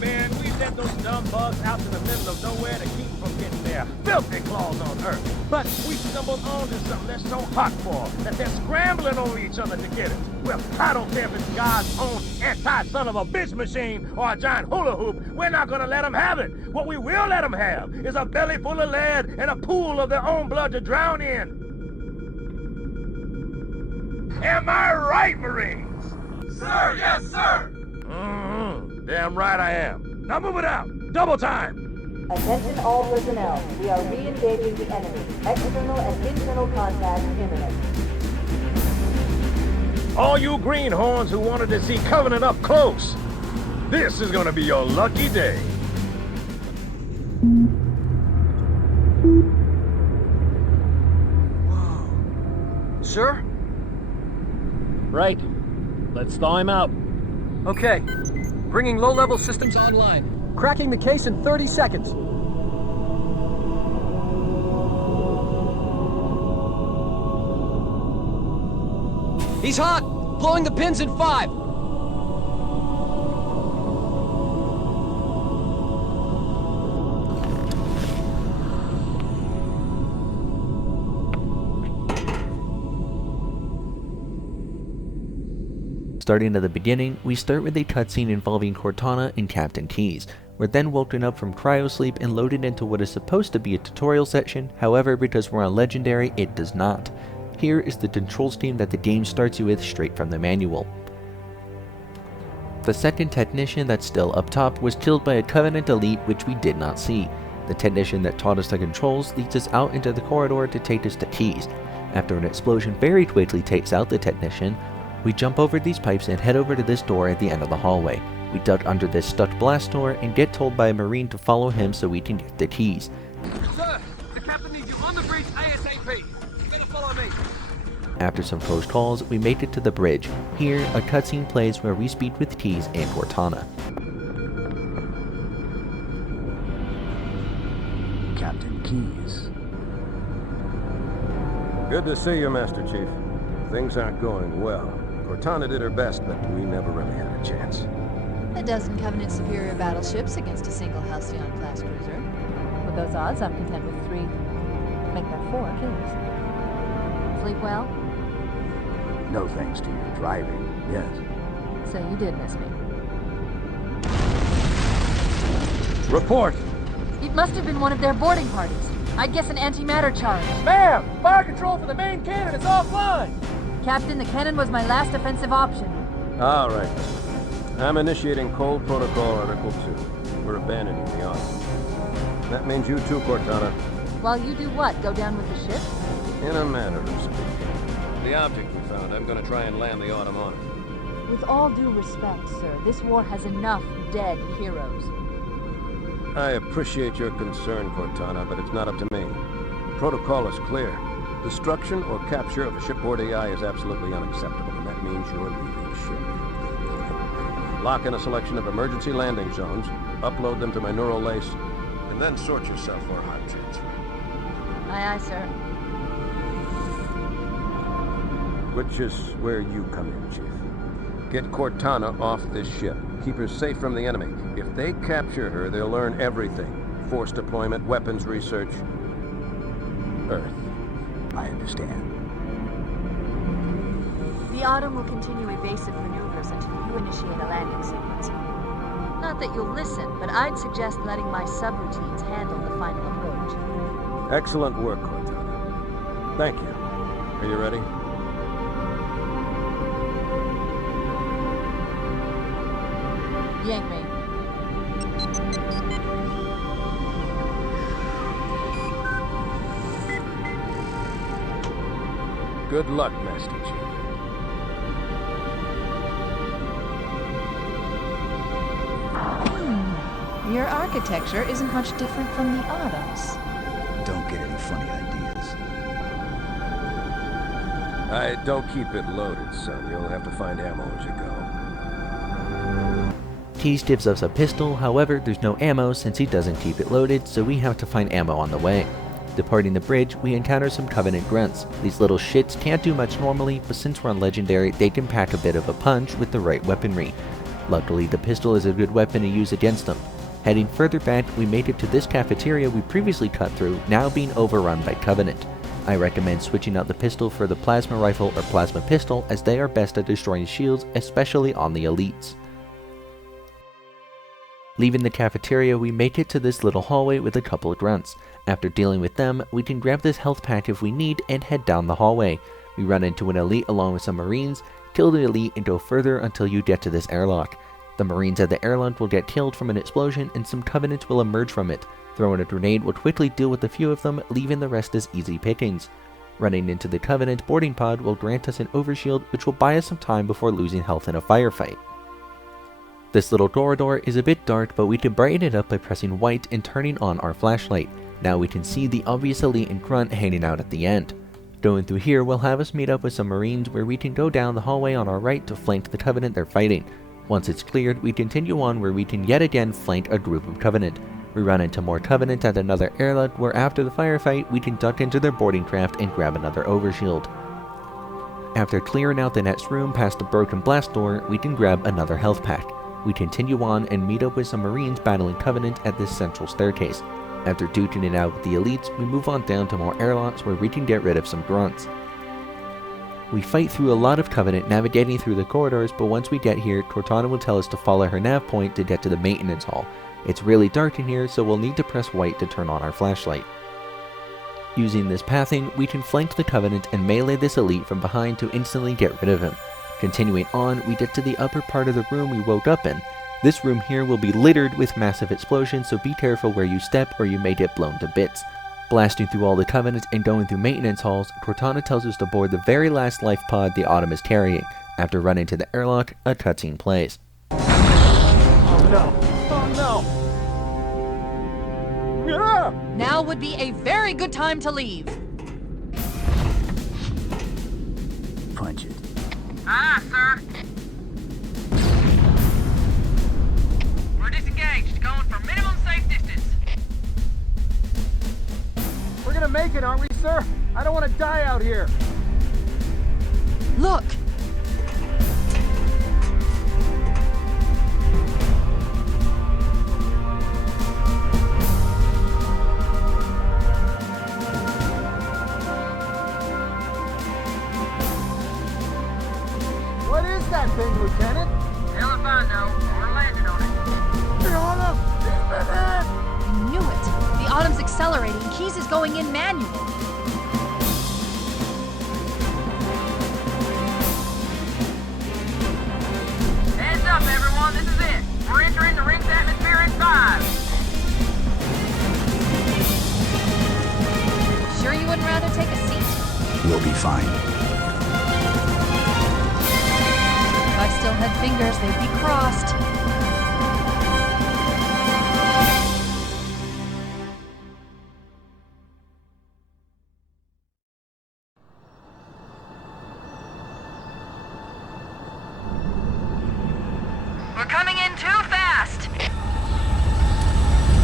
Man, we sent those dumb bugs out to the middle of nowhere to keep them from getting there. their filthy claws on Earth. But we stumbled onto something they're so hot for that they're scrambling over each other to get it. Well, I don't care if it's God's own anti-son-of-a-bitch machine or a giant hula hoop. We're not gonna let them have it. What we will let them have is a belly full of lead and a pool of their own blood to drown in. Am I right, Marines? Sir, yes, sir! Damn right I am. Now move it out. Double time. Attention all personnel. We are re-engaging the enemy. External and internal contact imminent. All you greenhorns who wanted to see Covenant up close, this is gonna be your lucky day. Sir? Right. Let's thaw him out. Okay. Bringing low-level systems online. Cracking the case in 30 seconds. He's hot! Blowing the pins in 5! Starting at the beginning, we start with a cutscene involving Cortana and Captain Keyes. We're then woken up from cryosleep and loaded into what is supposed to be a tutorial section, however because we're on Legendary, it does not. Here is the control scheme that the game starts you with straight from the manual. The second technician that's still up top was killed by a Covenant elite which we did not see. The technician that taught us the controls leads us out into the corridor to take us to Keyes. After an explosion very quickly takes out the technician, we jump over these pipes and head over to this door at the end of the hallway. We duck under this stuck blast door and get told by a Marine to follow him so we can get the keys. Sir, the captain needs you on the bridge ASAP. You better follow me. After some close calls, we make it to the bridge. Here, a cutscene plays where we speak with Keyes and Cortana. Captain Keyes. Good to see you, Master Chief. Things aren't going well. Cortana did her best, but we never really had a chance. A dozen Covenant superior battleships against a single Halcyon-class cruiser. With those odds, I'm content with 3. Make that 4, please. Sleep well? No thanks to your driving, yes. So you did miss me. Report. It must have been one of their boarding parties. I'd guess an antimatter charge. Ma'am, fire control for the main cannon is offline. Captain, the cannon was my last offensive option. All right. I'm initiating Cold Protocol Article 2. We're abandoning the Autumn. That means you too, Cortana. While you do what? Go down with the ship? In a manner of speaking. The object we found, I'm going to try and land the Autumn on it. With all due respect, sir, this war has enough dead heroes. I appreciate your concern, Cortana, but it's not up to me. The protocol is clear. Destruction or capture of a shipboard AI is absolutely unacceptable, and that means you're leaving ship. Lock in a selection of emergency landing zones, upload them to my neural lace, and then sort yourself for a hot transfer. Aye, aye, sir. Which is where you come in, Chief. Get Cortana off this ship. Keep her safe from the enemy. If they capture her, they'll learn everything. Force deployment, weapons research, Earth. I understand. The Autumn will continue evasive maneuvers until you initiate a landing sequence. Not that you'll listen, but I'd suggest letting my subroutines handle the final approach. Excellent work, Cortana. Thank you. Are you ready? Yank me. Good luck, Master Chief. Your architecture isn't much different from the Autumn's. Don't get any funny ideas. I don't keep it loaded, son. You'll have to find ammo as you go. Keyes gives us a pistol, however there's no ammo since he doesn't keep it loaded, so we have to find ammo on the way. Departing the bridge, we encounter some Covenant grunts. These little shits can't do much normally, but since we're on Legendary, they can pack a bit of a punch with the right weaponry. Luckily, the pistol is a good weapon to use against them. Heading further back, we made it to this cafeteria we previously cut through, now being overrun by Covenant. I recommend switching out the pistol for the plasma rifle or plasma pistol, as they are best at destroying shields, especially on the elites. Leaving the cafeteria, we make it to this little hallway with a couple of grunts. After dealing with them, we can grab this health pack if we need and head down the hallway. We run into an elite along with some marines, kill the elite and go further until you get to this airlock. The marines at the airlock will get killed from an explosion and some Covenants will emerge from it. Throwing a grenade will quickly deal with a few of them, leaving the rest as easy pickings. Running into the Covenant boarding pod will grant us an overshield, which will buy us some time before losing health in a firefight. This little corridor is a bit dark, but we can brighten it up by pressing white and turning on our flashlight. Now we can see the obvious elite and grunt hanging out at the end. Going through here will have us meet up with some marines where we can go down the hallway on our right to flank the Covenant they're fighting. Once it's cleared, we continue on where we can yet again flank a group of Covenant. We run into more Covenant at another airlock where after the firefight we can duck into their boarding craft and grab another overshield. After clearing out the next room past the broken blast door, we can grab another health pack. We continue on and meet up with some marines battling Covenant at this central staircase. After duking it out with the elites, we move on down to more airlocks where we can get rid of some grunts. We fight through a lot of Covenant navigating through the corridors, but once we get here, Cortana will tell us to follow her nav point to get to the maintenance hall. It's really dark in here, so we'll need to press white to turn on our flashlight. Using this pathing, we can flank the Covenant and melee this elite from behind to instantly get rid of him. Continuing on, we get to the upper part of the room we woke up in. This room here will be littered with massive explosions, so be careful where you step or you may get blown to bits. Blasting through all the Covenants and going through maintenance halls, Cortana tells us to board the very last life pod the Autumn is carrying. After running to the airlock, a cutscene plays. Oh no! Oh no! Ah! Now would be a very good time to leave. Punch it. Aye, sir. We're disengaged, going for minimum safe distance. We're gonna make it, aren't we, sir? I don't want to die out here. Look! What is that thing, Lieutenant? Hell if I know. We're landing on it. I knew it! The Autumn's accelerating. Keys is going in manual. Heads up, everyone. This is it. We're entering the ring's atmosphere in 5. Sure you wouldn't rather take a seat? We'll be fine. If I still had fingers, they'd be crossed. We're coming in too fast.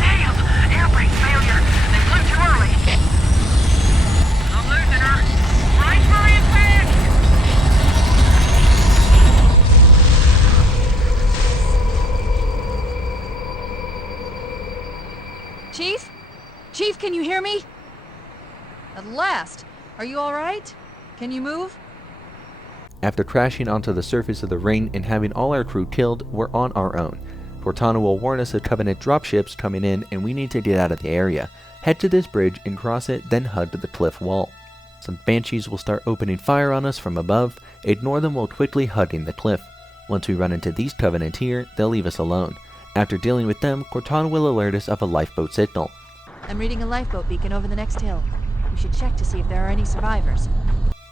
Damn! Air brake failure. They flew too early. I'm losing her. Right for impact! Chief? Chief, can you hear me? At last. Are you alright? Can you move? After crashing onto the surface of the ring and having all our crew killed, we're on our own. Cortana will warn us of Covenant dropships coming in and we need to get out of the area. Head to this bridge and cross it, then hug the cliff wall. Some banshees will start opening fire on us from above. Ignore them while quickly hugging the cliff. Once we run into these Covenant here, they'll leave us alone. After dealing with them, Cortana will alert us of a lifeboat signal. I'm reading a lifeboat beacon over the next hill. We should check to see if there are any survivors.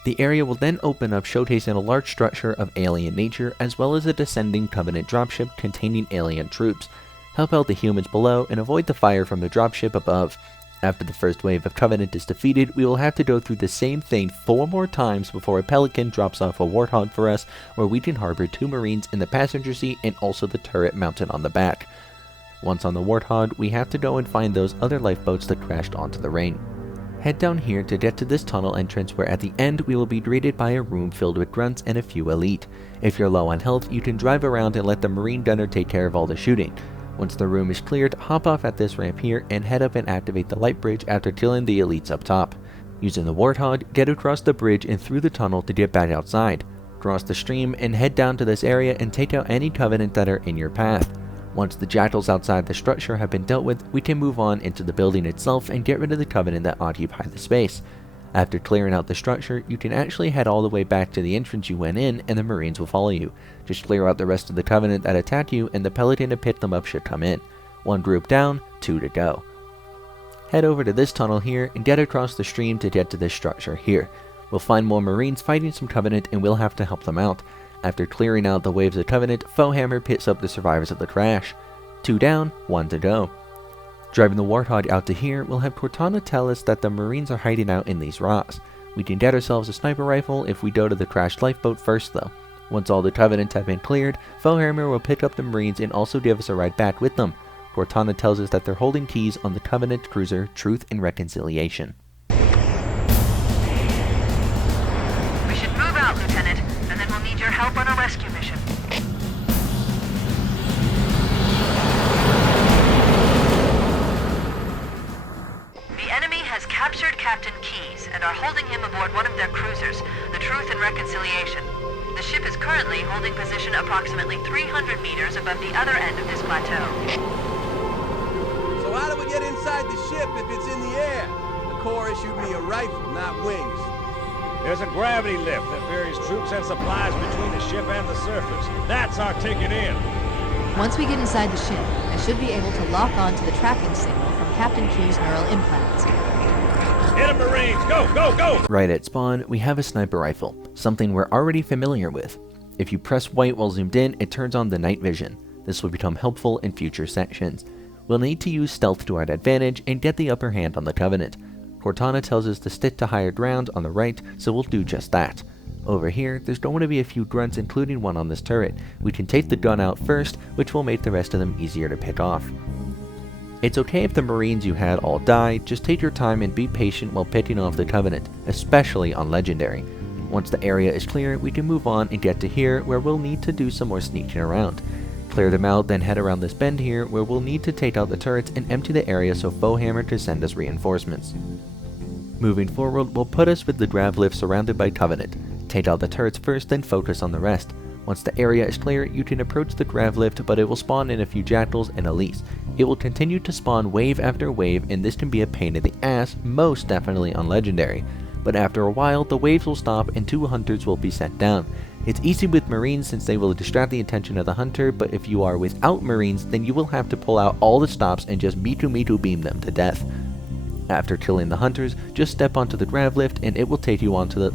The area will then open up, showcasing a large structure of alien nature, as well as a descending Covenant dropship containing alien troops. Help out the humans below and avoid the fire from the dropship above. After the first wave of Covenant is defeated, we will have to go through the same thing 4 more times before a Pelican drops off a Warthog for us, where we can harbor 2 Marines in the passenger seat and also the turret mounted on the back. Once on the Warthog, we have to go and find those other lifeboats that crashed onto the ring. Head down here to get to this tunnel entrance, where at the end we will be greeted by a room filled with grunts and a few elite. If you're low on health, you can drive around and let the Marine gunner take care of all the shooting. Once the room is cleared, hop off at this ramp here and head up and activate the light bridge after killing the elites up top. Using the Warthog, get across the bridge and through the tunnel to get back outside. Cross the stream and head down to this area and take out any Covenant that are in your path. Once the jackals outside the structure have been dealt with, we can move on into the building itself and get rid of the Covenant that occupy the space. After clearing out the structure, you can actually head all the way back to the entrance you went in and the Marines will follow you. Just clear out the rest of the Covenant that attack you and the Peloton to pick them up should come in. 1 group down, 2 to go. Head over to this tunnel here and get across the stream to get to this structure here. We'll find more Marines fighting some Covenant and we'll have to help them out. After clearing out the waves of Covenant, Foehammer picks up the survivors of the crash. 2 down, 1 to go. Driving the Warthog out to here, we'll have Cortana tell us that the Marines are hiding out in these rocks. We can get ourselves a sniper rifle if we go to the crashed lifeboat first though. Once all the Covenants have been cleared, Foehammer will pick up the Marines and also give us a ride back with them. Cortana tells us that they're holding keys on the Covenant cruiser Truth and Reconciliation. We should move out, Lieutenant, and then we'll need your help on a rescue mission. The enemy has captured Captain Keyes and are holding him aboard one of their cruisers, the Truth and Reconciliation. The ship is currently holding position approximately 300 meters above the other end of this plateau. So how do we get inside the ship if it's in the air? The Corps issued me a rifle, not wings. There's a gravity lift that ferries troops and supplies between the ship and the surface. That's our ticket in. Once we get inside the ship, I should be able to lock on to the tracking signal from Captain Keyes' neural implants. Hit 'em, Marines! Go, go, go! Right at spawn, we have a sniper rifle, something we're already familiar with. If you press white while zoomed in, it turns on the night vision. This will become helpful in future sections. We'll need to use stealth to our advantage and get the upper hand on the Covenant. Cortana tells us to stick to higher ground on the right, so we'll do just that. Over here, there's going to be a few grunts, including one on this turret. We can take the gun out first, which will make the rest of them easier to pick off. It's okay if the Marines you had all die, just take your time and be patient while picking off the Covenant, especially on Legendary. Once the area is clear, we can move on and get to here, where we'll need to do some more sneaking around. Clear them out, then head around this bend here, where we'll need to take out the turrets and empty the area so Foehammer can send us reinforcements. Moving forward will put us with the grav lift surrounded by Covenant. Take out the turrets first, then focus on the rest. Once the area is clear, you can approach the grav lift, but it will spawn in a few jackals and elites. It will continue to spawn wave after wave, and this can be a pain in the ass, most definitely on Legendary. But after a while, the waves will stop and 2 hunters will be sent down. It's easy with Marines since they will distract the attention of the hunter, but if you are without Marines, then you will have to pull out all the stops and just Me Too beam them to death. After killing the hunters, just step onto the grav lift and it will take you onto the...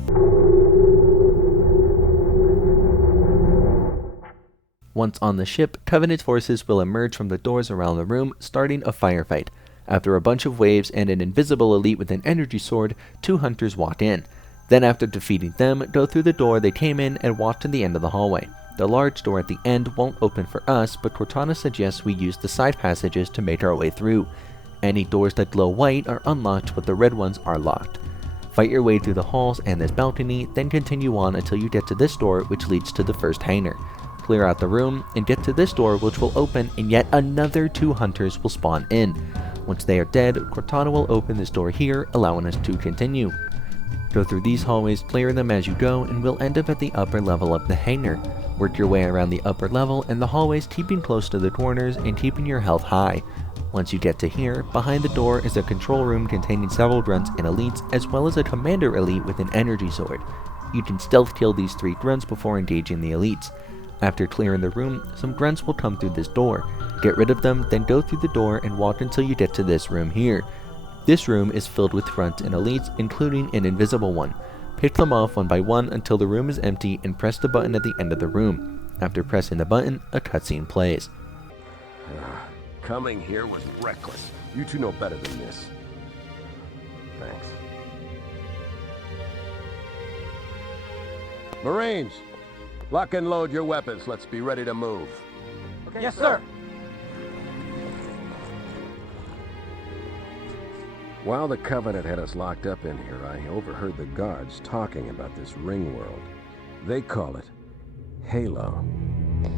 Once on the ship, Covenant forces will emerge from the doors around the room, starting a firefight. After a bunch of waves and an invisible elite with an energy sword, 2 hunters walk in. Then after defeating them, go through the door they came in and walk to the end of the hallway. The large door at the end won't open for us, but Cortana suggests we use the side passages to make our way through. Any doors that glow white are unlocked, but the red ones are locked. Fight your way through the halls and this balcony, then continue on until you get to this door, which leads to the first hangar. Clear out the room and get to this door, which will open, and yet another 2 hunters will spawn in. Once they are dead, Cortana will open this door here, allowing us to continue. Go through these hallways, clear them as you go, and we'll end up at the upper level of the hangar. Work your way around the upper level and the hallways, keeping close to the corners and keeping your health high. Once you get to here, behind the door is a control room containing several grunts and elites, as well as a commander elite with an energy sword. You can stealth kill these 3 grunts before engaging the elites. After clearing the room, some grunts will come through this door. Get rid of them, then go through the door and walk until you get to this room here. This room is filled with grunts and elites, including an invisible one. Pick them off one by one until the room is empty and press the button at the end of the room. After pressing the button, a cutscene plays. Coming here was reckless. You two know better than this. Thanks. Marines, lock and load your weapons. Let's be ready to move. Okay, yes, sir. While the Covenant had us locked up in here, I overheard the guards talking about this ring world. They call it Halo.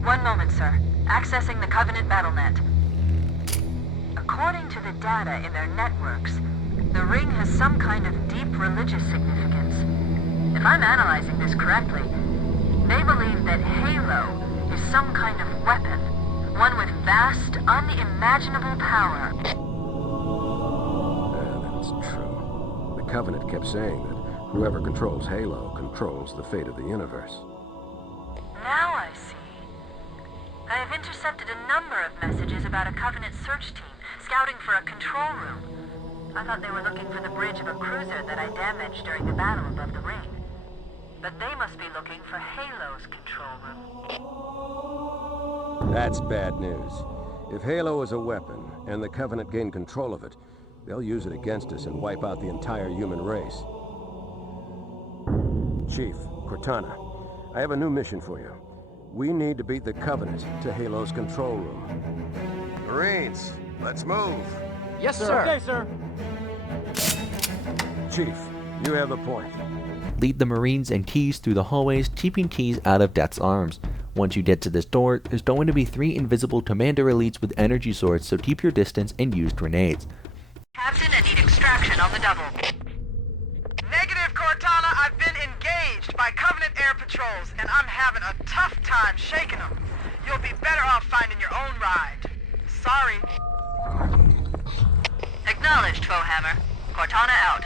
1 moment, sir. Accessing the Covenant BattleNet. According to the data in their networks, the ring has some kind of deep religious significance. If I'm analyzing this correctly, they believe that Halo is some kind of weapon, one with vast, unimaginable power. That's true. The Covenant kept saying that whoever controls Halo controls the fate of the universe. Now I see. I have intercepted a number of messages about a Covenant search team scouting for a control room. I thought they were looking for the bridge of a cruiser that I damaged during the battle above the ring. But they must be looking for Halo's control room. That's bad news. If Halo is a weapon, and the Covenant gain control of it, they'll use it against us and wipe out the entire human race. Chief, Cortana, I have a new mission for you. We need to beat the Covenant to Halo's control room. Marines, let's move. Yes, sir. Okay, sir. Chief, you have the point. Lead the Marines and Keys through the hallways, keeping Keys out of Death's arms. Once you get to this door, there's going to be 3 invisible Commander Elites with energy swords, so keep your distance and use grenades. Captain, I need extraction on the double. Negative, Cortana. I've been engaged by Covenant air patrols, and I'm having a tough time shaking them. You'll be better off finding your own ride. Sorry. Acknowledged, Foehammer. Cortana out.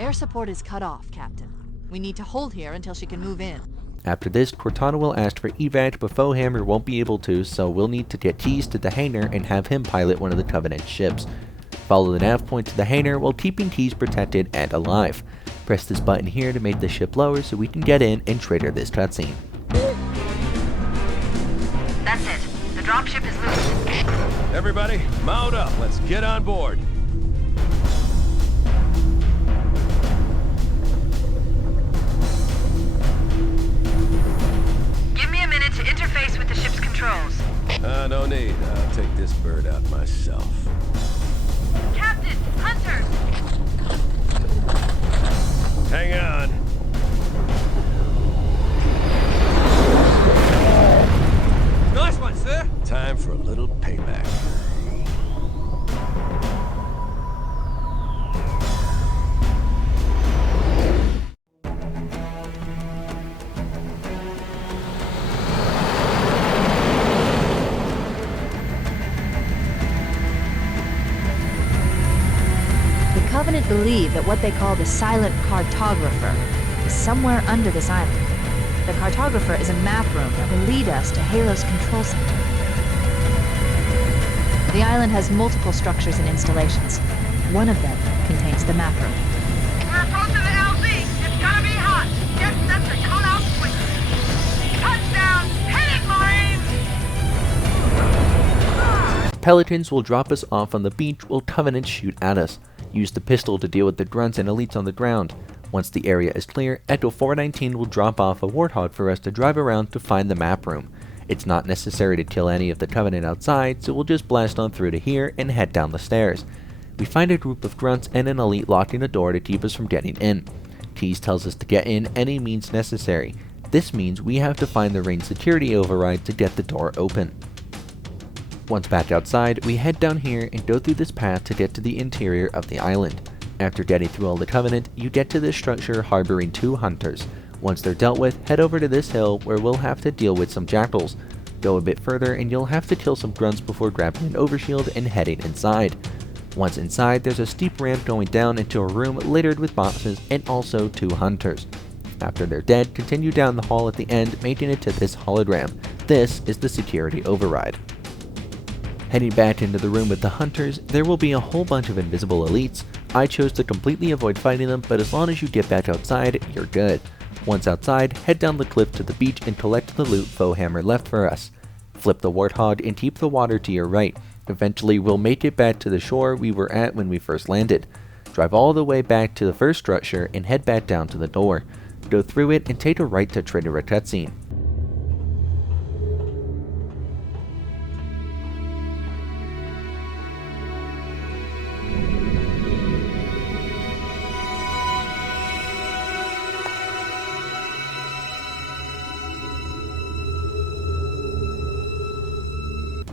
Air support is cut off, Captain. We need to hold here until she can move in. After this, Cortana will ask for evac, but Foehammer won't be able to, so we'll need to get Keys to the hangar and have him pilot one of the Covenant ships. Follow the nav point to the hangar while keeping Keys protected and alive. Press this button here to make the ship lower so we can get in and trigger this cutscene. That's it. The dropship is loose. Everybody, mount up. Let's get on board. Give me a minute to interface with the ship's controls. No need. I'll take this bird out myself. Captain! Hunters! Hang on. Nice one, sir. Time for a little payback. The Covenant believe that what they call the silent cartographer is somewhere under this island. The cartographer is a map room that will lead us to Halo's control center. The island has multiple structures and installations. One of them contains the map room. We're approaching the LZ. It's gonna be hot. Get set to cut out quick. Touchdown! Hit it, Marines! Pelicans will drop us off on the beach while Covenants shoot at us. Use the pistol to deal with the grunts and elites on the ground. Once the area is clear, Echo 419 will drop off a Warthog for us to drive around to find the map room. It's not necessary to kill any of the Covenant outside, so we'll just blast on through to here and head down the stairs. We find a group of grunts and an elite locking the door to keep us from getting in. Keys tells us to get in any means necessary. This means we have to find the ring security override to get the door open. Once back outside, we head down here and go through this path to get to the interior of the island. After getting through all the Covenant, you get to this structure harboring 2 hunters. Once they're dealt with, head over to this hill where we'll have to deal with some jackals. Go a bit further and you'll have to kill some grunts before grabbing an overshield and heading inside. Once inside, there's a steep ramp going down into a room littered with boxes and also 2 hunters. After they're dead, continue down the hall at the end, making it to this hologram. This is the security override. Heading back into the room with the hunters, there will be a whole bunch of invisible elites. I chose to completely avoid fighting them, but as long as you get back outside, you're good. Once outside, head down the cliff to the beach and collect the loot Foehammer left for us. Flip the Warthog and keep the water to your right. Eventually, we'll make it back to the shore we were at when we first landed. Drive all the way back to the first structure and head back down to the door. Go through it and take a right to trigger a cutscene.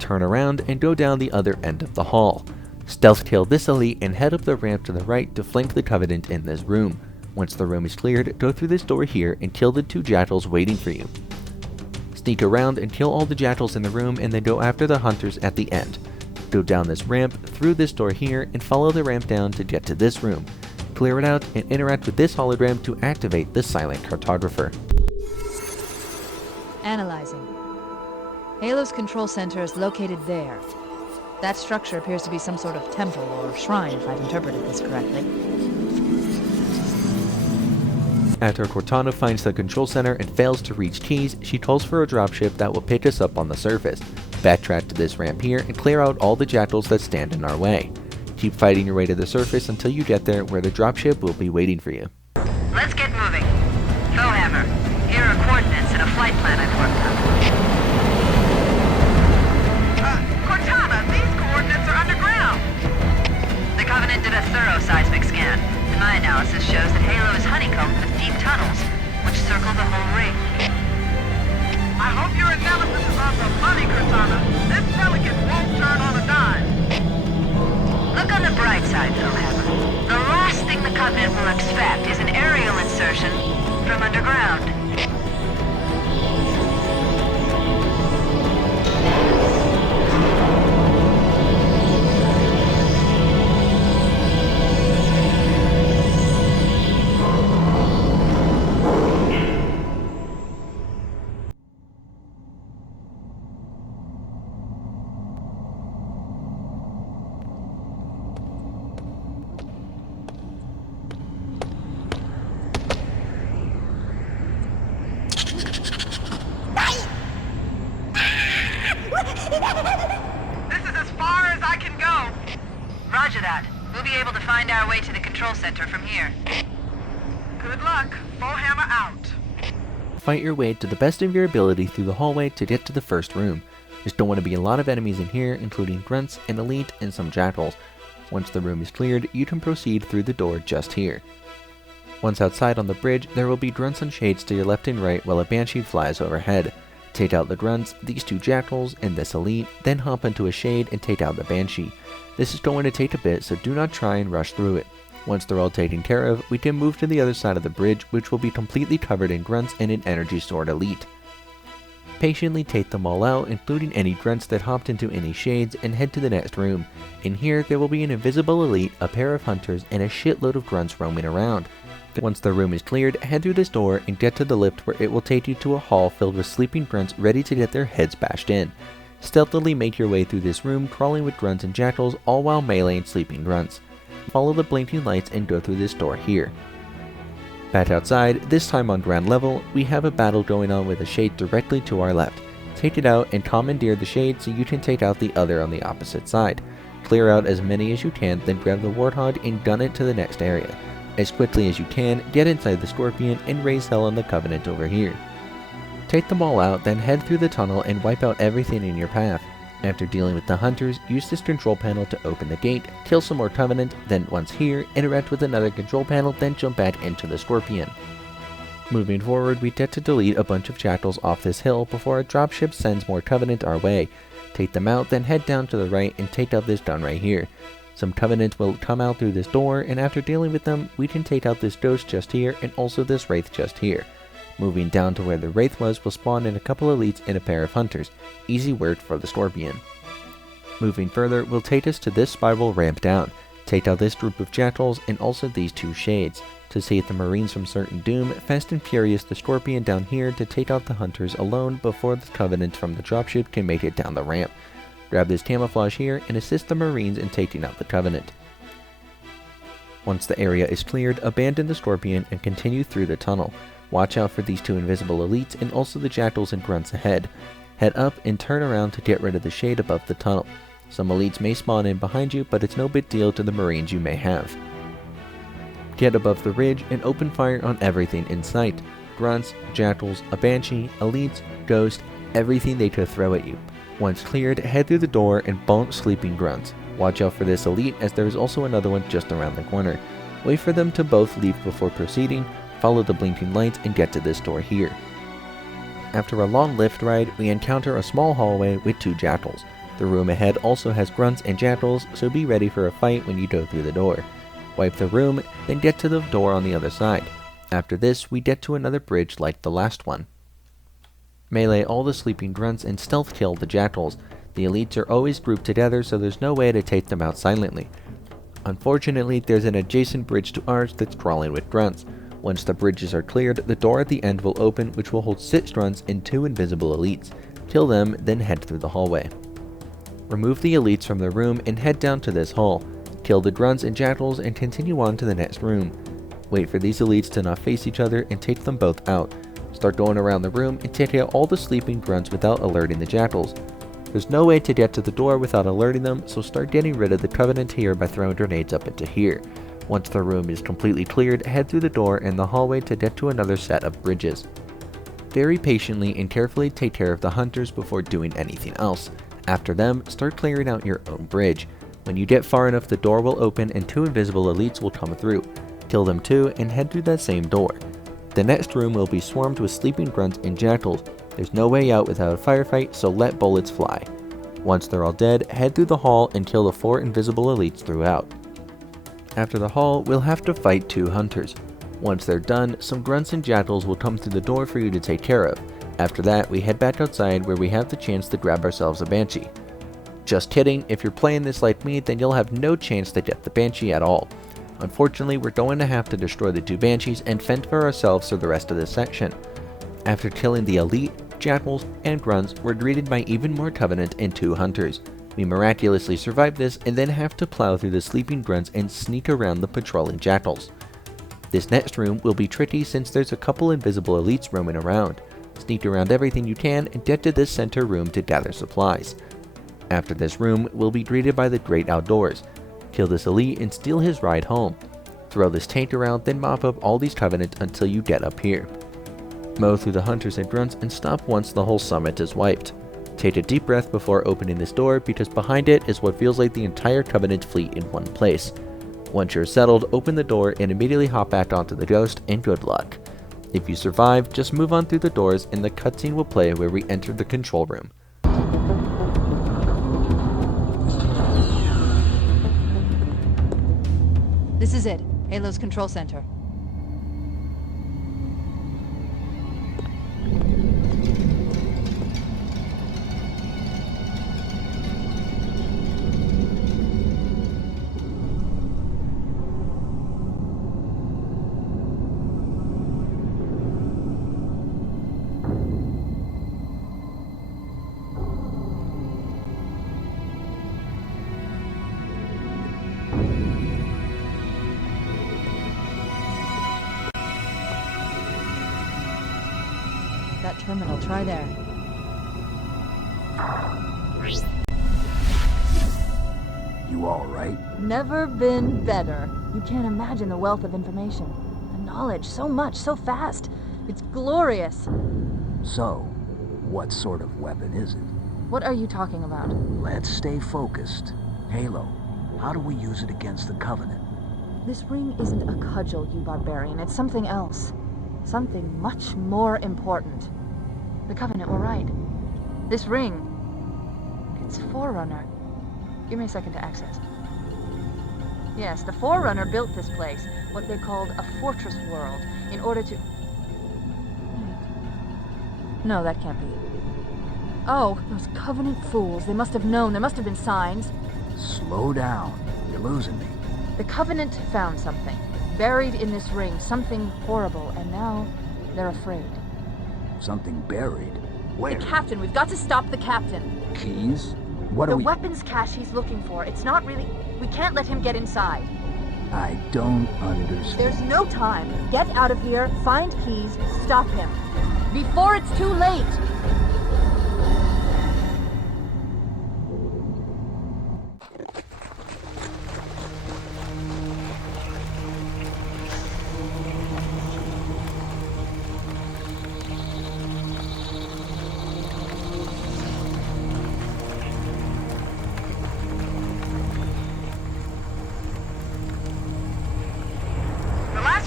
turn around and go down the other end of the hall. Stealth kill this elite and head up the ramp to the right to flank the Covenant in this room. Once the room is cleared, go through this door here and kill the 2 Jackals waiting for you. Sneak around and kill all the Jackals in the room and then go after the Hunters at the end. Go down this ramp, through this door here, and follow the ramp down to get to this room. Clear it out and interact with this hologram to activate the Silent Cartographer. Analyzing. Halo's control center is located there. That structure appears to be some sort of temple or shrine, if I've interpreted this correctly. After Cortana finds the control center and fails to reach keys, she calls for a dropship that will pick us up on the surface. Backtrack to this ramp here and clear out all the Jackals that stand in our way. Keep fighting your way to the surface until you get there, where the dropship will be waiting for you. Let's get moving. Foehammer, here are coordinates and a flight plan I've worked up. Cortana, these coordinates are underground. The Covenant did a thorough seismic scan, and my analysis shows that Halo is honeycombed with deep tunnels, which circle the whole ring. I hope your analysis is on the money, Cortana. This Pelican won't turn on a dime. Look on the bright side, Foehammer. The last thing the Covenant will expect is an aerial insertion from underground. This is as far as I can go. Roger that. We'll be able to find our way to the control center from here. Good luck. Foehammer out. Fight your way to the best of your ability through the hallway to get to the first room. There's don't want to be a lot of enemies in here, including grunts, an elite, and some Jackals. Once the room is cleared, you can proceed through the door just here. Once outside on the bridge, there will be grunts and shades to your left and right while a banshee flies overhead. Take out the grunts, these 2 Jackals, and this elite, then hop into a shade and take out the banshee. This is going to take a bit, so do not try and rush through it. Once they're all taken care of, we can move to the other side of the bridge, which will be completely covered in grunts and an energy stored elite. Patiently take them all out, including any grunts that hopped into any shades, and head to the next room. In here, there will be an invisible elite, a pair of hunters, and a shitload of grunts roaming around. Once the room is cleared, head through this door and get to the lift where it will take you to a hall filled with sleeping grunts ready to get their heads bashed in. Stealthily make your way through this room, crawling with grunts and Jackals, all while meleeing sleeping grunts. Follow the blinking lights and go through this door here. Back outside, this time on ground level, we have a battle going on with a shade directly to our left. Take it out and commandeer the shade so you can take out the other on the opposite side. Clear out as many as you can, then grab the Warthog and gun it to the next area. As quickly as you can, get inside the Scorpion and raise hell on the Covenant over here. Take them all out, then head through the tunnel and wipe out everything in your path. After dealing with the Hunters, use this control panel to open the gate, kill some more Covenant, then once here, interact with another control panel, then jump back into the Scorpion. Moving forward, we get to delete a bunch of Jackals off this hill before a dropship sends more Covenant our way. Take them out, then head down to the right and take out this gun right here. Some Covenant will come out through this door, and after dealing with them, we can take out this Ghost just here and also this Wraith just here. Moving down to where the Wraith was will spawn in a couple elites and a pair of Hunters. Easy work for the Scorpion. Moving further will take us to this spiral ramp down. Take out this group of Jackals and also these 2 shades. To save the Marines from certain doom, Fast and Furious the Scorpion down here to take out the Hunters alone before the Covenant from the dropship can make it down the ramp. Grab this camouflage here and assist the Marines in taking out the Covenant. Once the area is cleared, abandon the Scorpion and continue through the tunnel. Watch out for these 2 invisible elites and also the Jackals and grunts ahead. Head up and turn around to get rid of the shade above the tunnel. Some elites may spawn in behind you, but it's no big deal to the Marines you may have. Get above the ridge and open fire on everything in sight. Grunts, Jackals, a Banshee, elites, Ghost, everything they could throw at you. Once cleared, head through the door and bonk sleeping grunts. Watch out for this elite, as there is also another one just around the corner. Wait for them to both leave before proceeding, follow the blinking lights and get to this door here. After a long lift ride, we encounter a small hallway with 2 Jackals. The room ahead also has grunts and jackals, so be ready for a fight when you go through the door. Wipe the room, then get to the door on the other side. After this, we get to another bridge like the last one. Melee all the sleeping grunts and stealth kill the jackals. The elites are always grouped together, so there's no way to take them out silently. Unfortunately, there's an adjacent bridge to ours that's crawling with grunts. Once the bridges are cleared, the door at the end will open, which will hold 6 grunts and 2 invisible elites. Kill them, then head through the hallway. Remove the elites from the room and head down to this hall. Kill the grunts and jackals and continue on to the next room. Wait for these elites to not face each other and take them both out. Start going around the room and take out all the sleeping grunts without alerting the jackals. There's no way to get to the door without alerting them, so start getting rid of the Covenant here by throwing grenades up into here. Once the room is completely cleared, head through the door and the hallway to get to another set of bridges. Very patiently and carefully take care of the hunters before doing anything else. After them, start clearing out your own bridge. When you get far enough, the door will open and 2 invisible elites will come through. Kill them too and head through that same door. The next room will be swarmed with sleeping grunts and jackals. There's no way out without a firefight, so let bullets fly. Once they're all dead, head through the hall and kill the 4 invisible elites throughout. After the hall, we'll have to fight 2 hunters. Once they're done, some grunts and jackals will come through the door for you to take care of. After that, we head back outside where we have the chance to grab ourselves a Banshee. Just kidding, if you're playing this like me, then you'll have no chance to get the Banshee at all. Unfortunately, we're going to have to destroy the 2 Banshees and fend for ourselves through the rest of this section. After killing the elite, jackals, and grunts, we're greeted by even more Covenant and 2 hunters. We miraculously survive this and then have to plow through the sleeping grunts and sneak around the patrolling jackals. This next room will be tricky since there's a couple invisible elites roaming around. Sneak around everything you can and get to this center room to gather supplies. After this room, we'll be greeted by the Great Outdoors. Kill this elite and steal his ride home. Throw this tank around, then mop up all these Covenant until you get up here. Mow through the hunters and grunts and stop once the whole summit is wiped. Take a deep breath before opening this door because behind it is what feels like the entire Covenant fleet in one place. Once you're settled, open the door and immediately hop back onto the Ghost and good luck. If you survive, just move on through the doors and the cutscene will play where we enter the control room. This is it, Halo's control center. That terminal, try there. You all right? Never been better. You can't imagine the wealth of information. The knowledge, so much, so fast. It's glorious. So, what sort of weapon is it? What are you talking about? Let's stay focused. Halo, how do we use it against the Covenant? This ring isn't a cudgel, you barbarian. It's something else. Something much more important. The Covenant were right. This ring, it's Forerunner. Give me a second to access. Yes, the Forerunner built this place, what they called a fortress world, in order to... No, that can't be. Oh, those Covenant fools. They must have known. There must have been signs. Slow down. You're losing me. The Covenant found something. Buried in this ring. Something horrible. And now, they're afraid. Something buried? Where? The captain. We've got to stop the captain. Keys? What are we... The weapons cache he's looking for. It's not really... We can't let him get inside. I don't understand. There's no time. Get out of here. Find keys. Stop him. Before it's too late.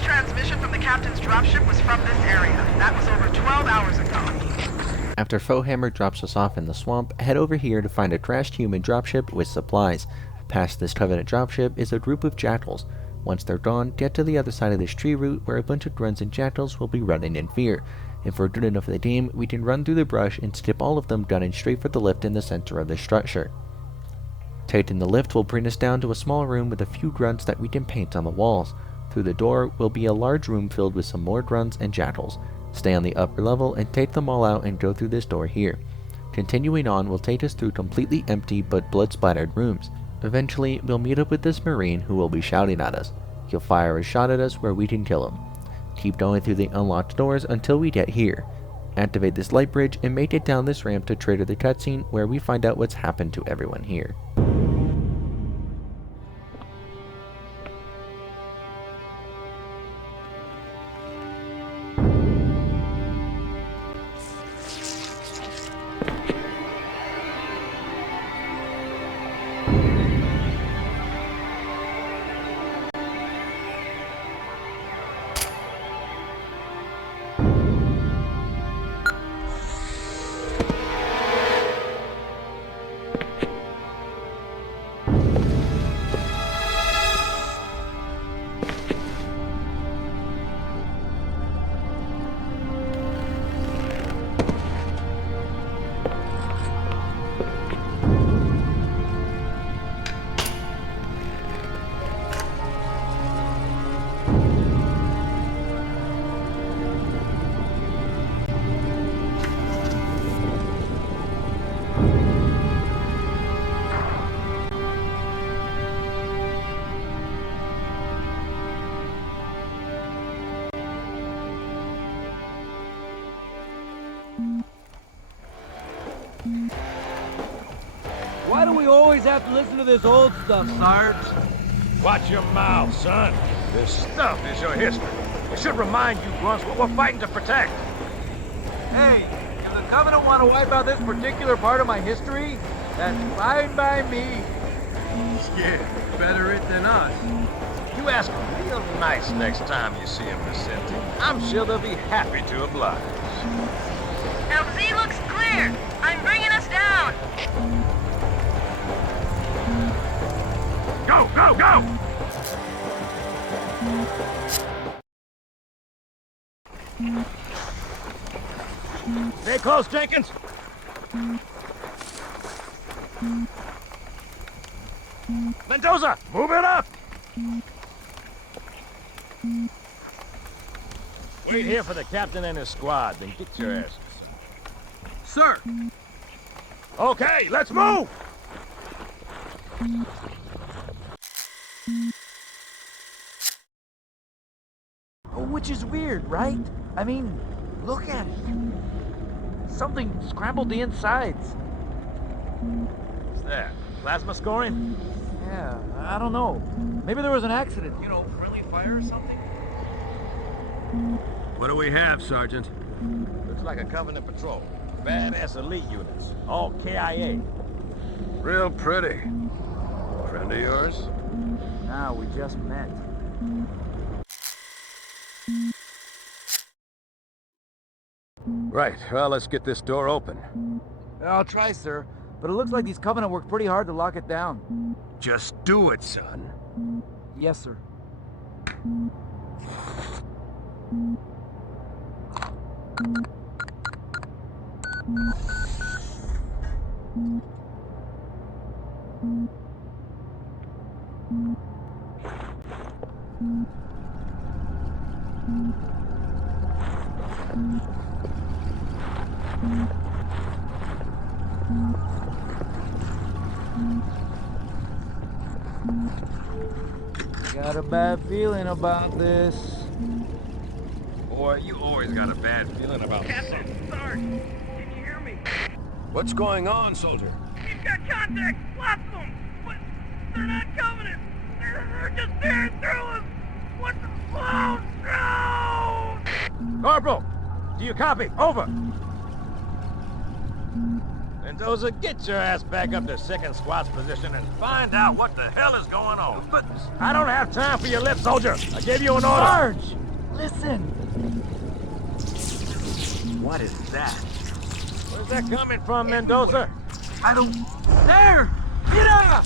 Transmission from the captain's dropship was from this area. That was over 12 hours ago. After Foehammer drops us off in the swamp, head over here to find a trashed human dropship with supplies. Past this Covenant dropship is a group of jackals. Once they're gone, get to the other side of this tree root where a bunch of grunts and jackals will be running in fear. If we're good enough at the game, we can run through the brush and skip all of them gunning straight for the lift in the center of the structure. Taking the lift will bring us down to a small room with a few grunts that we can paint on the walls. Through the door will be a large room filled with some more grunts and jackals. Stay on the upper level and take them all out and go through this door here. Continuing on will take us through completely empty but blood-splattered rooms. Eventually, we'll meet up with this marine who will be shouting at us. He'll fire a shot at us where we can kill him. Keep going through the unlocked doors until we get here. Activate this light bridge and make it down this ramp to trigger the cutscene where we find out what's happened to everyone here. Why do we always have to listen to this old stuff, Sarge? Watch your mouth, son. This stuff is your history. It should remind you, grunts, what we're fighting to protect. Hey, if the Covenant want to wipe out this particular part of my history, that's fine by me. Yeah, better it than us. You ask them real nice next time you see him, Vicente. I'm sure they'll be happy to oblige. LZ looks clear. I'm bringing us down. Go, go, go! Stay close, Jenkins. Mendoza, move it up! Wait here for the captain and his squad, then get your asses. Sir! Okay, let's move! Which is weird, right? I mean, look at it. Something scrambled the insides. What's that? Plasma scoring? Yeah, I don't know. Maybe there was an accident. You know, friendly fire or something? What do we have, Sergeant? Looks like a Covenant patrol. Badass elite units. All KIA. Real pretty. Friend of yours? Nah, we just met. Right, well, let's get this door open. I'll try, sir. But it looks like these Covenant worked pretty hard to lock it down. Just do it, son. Yes, sir. Got a bad feeling about this. Boy, you always got a bad feeling about Captain, Sarge, can you hear me? What's going on, soldier? We've got contact, lots of them, but they're not Covenant. They're just tearing through us. What the? Oh, no! Corporal, do you copy? Over. Mendoza, get your ass back up to second squad's position and find out what the hell is going on. But I don't have time for your lip, soldier. I gave you an order. Sarge, listen. What is that? Where's that coming from, Mendoza? I don't... There! Get up!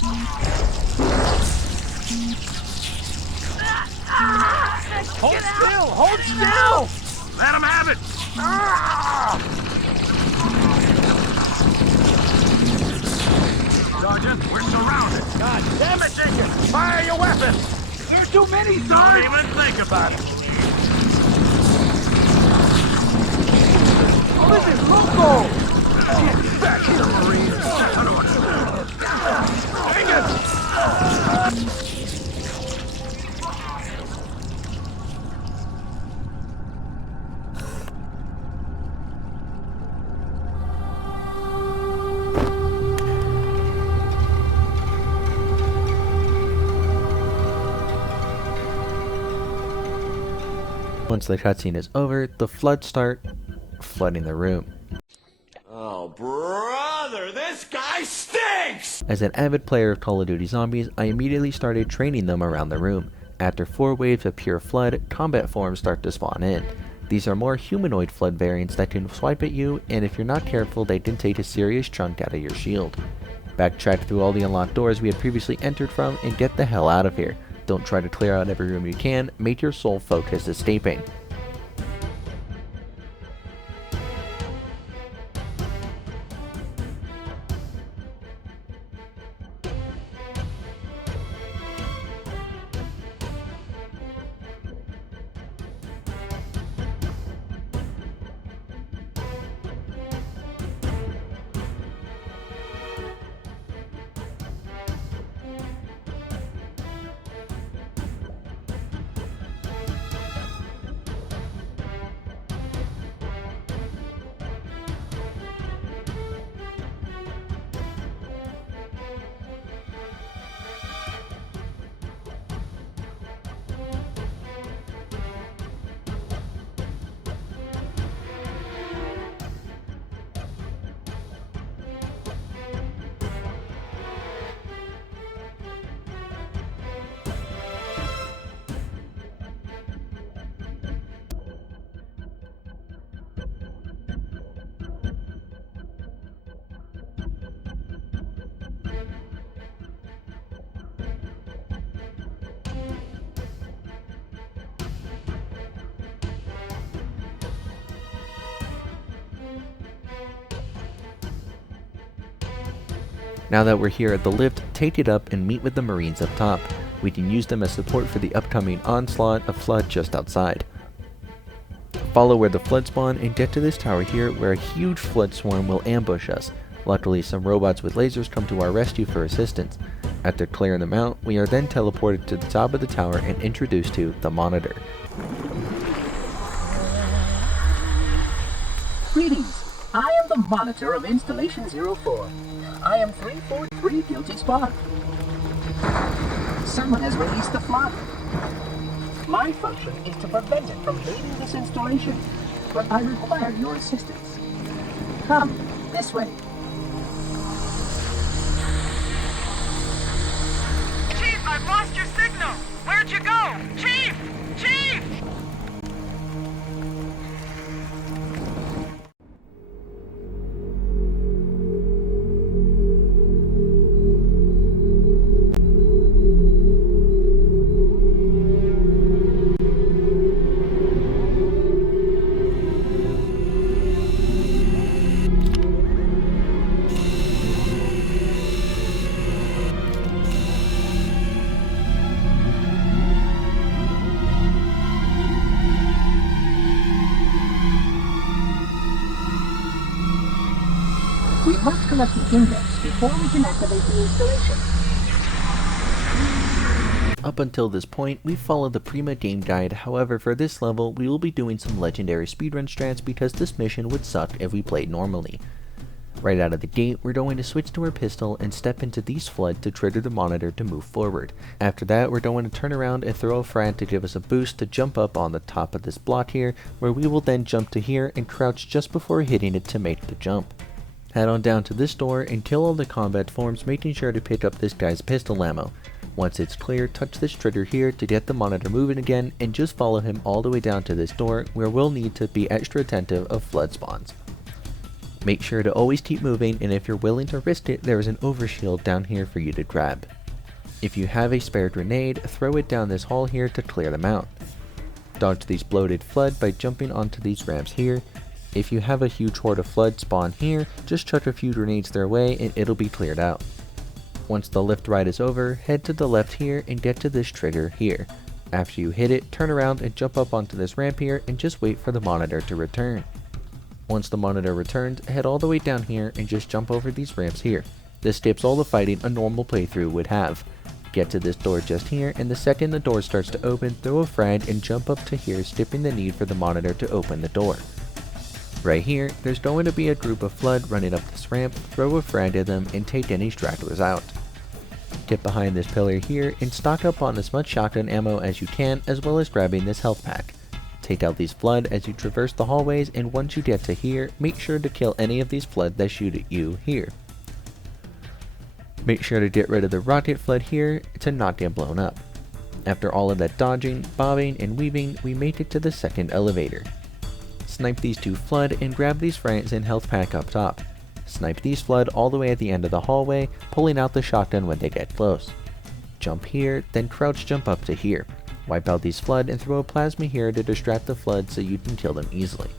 Hold still! Hold still! Let him have it! Sergeant, we're surrounded. God damn it, Jenkins! Fire your weapon! There's too many, Sarge! Don't even think about it. Listen, loco! Get back here, Marine! Jenkins! Once the cutscene is over, the floods start flooding the room. Oh, brother, this guy stinks! As an avid player of Call of Duty Zombies, I immediately started training them around the room. After 4 waves of pure flood, combat forms start to spawn in. These are more humanoid flood variants that can swipe at you, and if you're not careful, they can take a serious chunk out of your shield. Backtrack through all the unlocked doors we had previously entered from and get the hell out of here. Don't try to clear out every room you can, make your sole focus escaping. Now that we're here at the lift, take it up and meet with the Marines up top. We can use them as support for the upcoming onslaught of flood just outside. Follow where the flood spawn and get to this tower here where a huge flood swarm will ambush us. Luckily, some robots with lasers come to our rescue for assistance. After clearing them out, we are then teleported to the top of the tower and introduced to the monitor. Greetings. I am the monitor of Installation 04. I am 343 Guilty Spot. Someone has released the flood. My function is to prevent it from leaving this installation, but I require your assistance. Come, this way. Chief, I've lost your signal! Where'd you go? Chief! Chief! We must collect the index before we can activate the installation. Up until this point, we've followed the Prima game guide, however for this level we will be doing some legendary speedrun strats because this mission would suck if we played normally. Right out of the gate, we're going to switch to our pistol and step into these flood to trigger the monitor to move forward. After that, we're going to turn around and throw a frag to give us a boost to jump up on the top of this block here, where we will then jump to here and crouch just before hitting it to make the jump. Head on down to this door and kill all the combat forms, making sure to pick up this guy's pistol ammo. Once it's clear, touch this trigger here to get the monitor moving again, and just follow him all the way down to this door, where we'll need to be extra attentive of flood spawns. Make sure to always keep moving, and if you're willing to risk it, there is an overshield down here for you to grab. If you have a spare grenade, throw it down this hall here to clear them out. Dodge these bloated flood by jumping onto these ramps here. If you have a huge horde of flood spawn here, just chuck a few grenades their way and it'll be cleared out. Once the lift ride is over, head to the left here and get to this trigger here. After you hit it, turn around and jump up onto this ramp here and just wait for the monitor to return. Once the monitor returns, head all the way down here and just jump over these ramps here. This skips all the fighting a normal playthrough would have. Get to this door just here, and the second the door starts to open, throw a frag and jump up to here, skipping the need for the monitor to open the door. Right here, there's going to be a group of flood running up this ramp, throw a frag at them and take any stragglers out. Get behind this pillar here and stock up on as much shotgun ammo as you can, as well as grabbing this health pack. Take out these flood as you traverse the hallways, and once you get to here, make sure to kill any of these flood that shoot at you here. Make sure to get rid of the rocket flood here to not get blown up. After all of that dodging, bobbing, and weaving, we make it to the second elevator. Snipe these two flood and grab these frags and health pack up top. Snipe these flood all the way at the end of the hallway, pulling out the shotgun when they get close. Jump here, then crouch jump up to here. Wipe out these flood and throw a plasma here to distract the flood so you can kill them easily.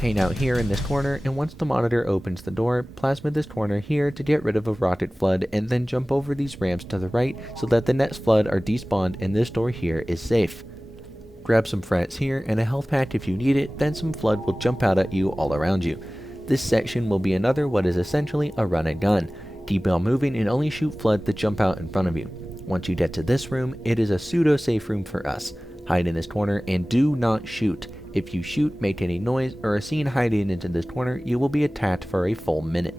Hang out here in this corner, and once the monitor opens the door, plasma this corner here to get rid of a rocket flood, and then jump over these ramps to the right so that the next flood are despawned and this door here is safe. Grab some frats here and a health pack if you need it, then some flood will jump out at you all around you. This section will be another what is essentially a run and gun. Keep on moving and only shoot flood that jump out in front of you. Once you get to this room, it is a pseudo safe room for us. Hide in this corner and do not shoot. If you shoot, make any noise, or are seen hiding into this corner, you will be attacked for a full minute.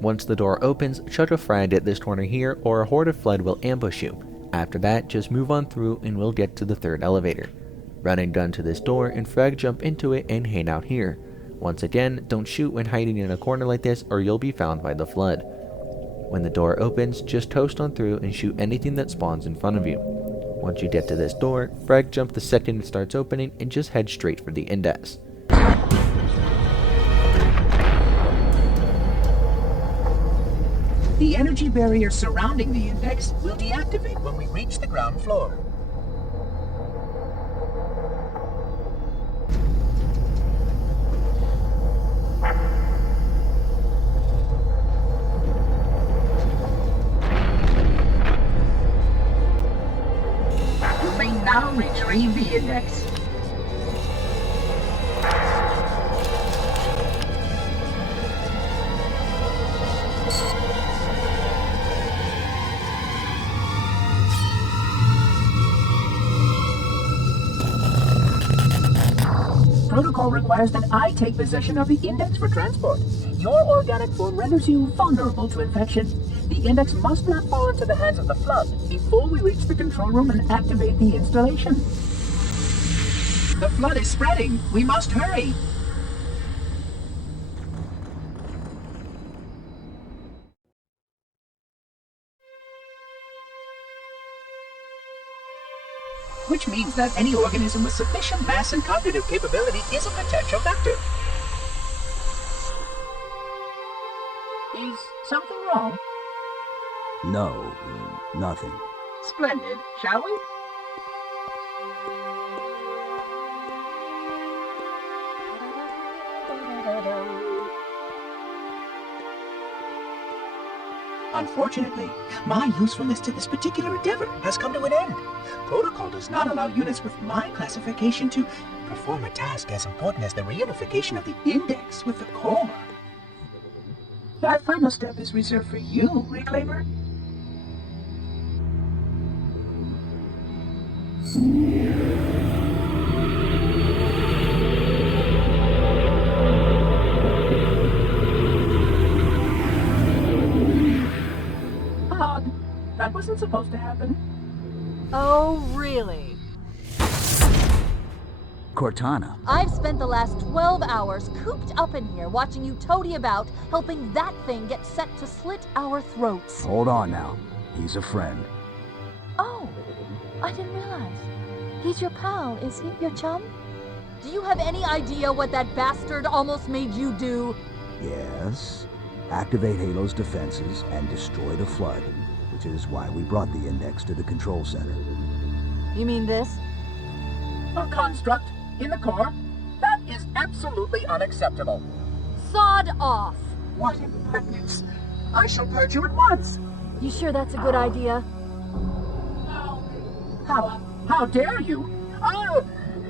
Once the door opens, chuck a frag at this corner here, or a horde of flood will ambush you. After that, just move on through and we'll get to the third elevator. Run and gun to this door and frag jump into it and hang out here. Once again, don't shoot when hiding in a corner like this or you'll be found by the flood. When the door opens, just toast on through and shoot anything that spawns in front of you. Once you get to this door, frag jump the second it starts opening and just head straight for the index. The energy barrier surrounding the index will deactivate when we reach the ground floor. You may now retrieve the index. Protocol requires that I take possession of the index for transport. Your organic form renders you vulnerable to infection. The index must not fall into the hands of the flood before we reach the control room and activate the installation. The flood is spreading. We must hurry. Which means that any organism with sufficient mass and cognitive capability is a potential vector. Is something wrong? No, nothing. Splendid, shall we? Unfortunately, my usefulness to this particular endeavor has come to an end. Protocol does not allow units with my classification to perform a task as important as the reunification of the index with the core. That final step is reserved for you, Reclaimer. Odd. That wasn't supposed to happen. Oh, really? Cortana. I've spent the last 12 hours cooped up in here watching you toady about, helping that thing get set to slit our throats. Hold on now. He's a friend. Oh, I didn't realize. He's your pal, is he? Your chum? Do you have any idea what that bastard almost made you do? Yes. Activate Halo's defenses and destroy the Flood, which is why we brought the Index to the control center. You mean this? A construct in the core? That is absolutely unacceptable. Sod off! What impertinence! I shall purge you at once! You sure that's a good idea? How dare you? Oh!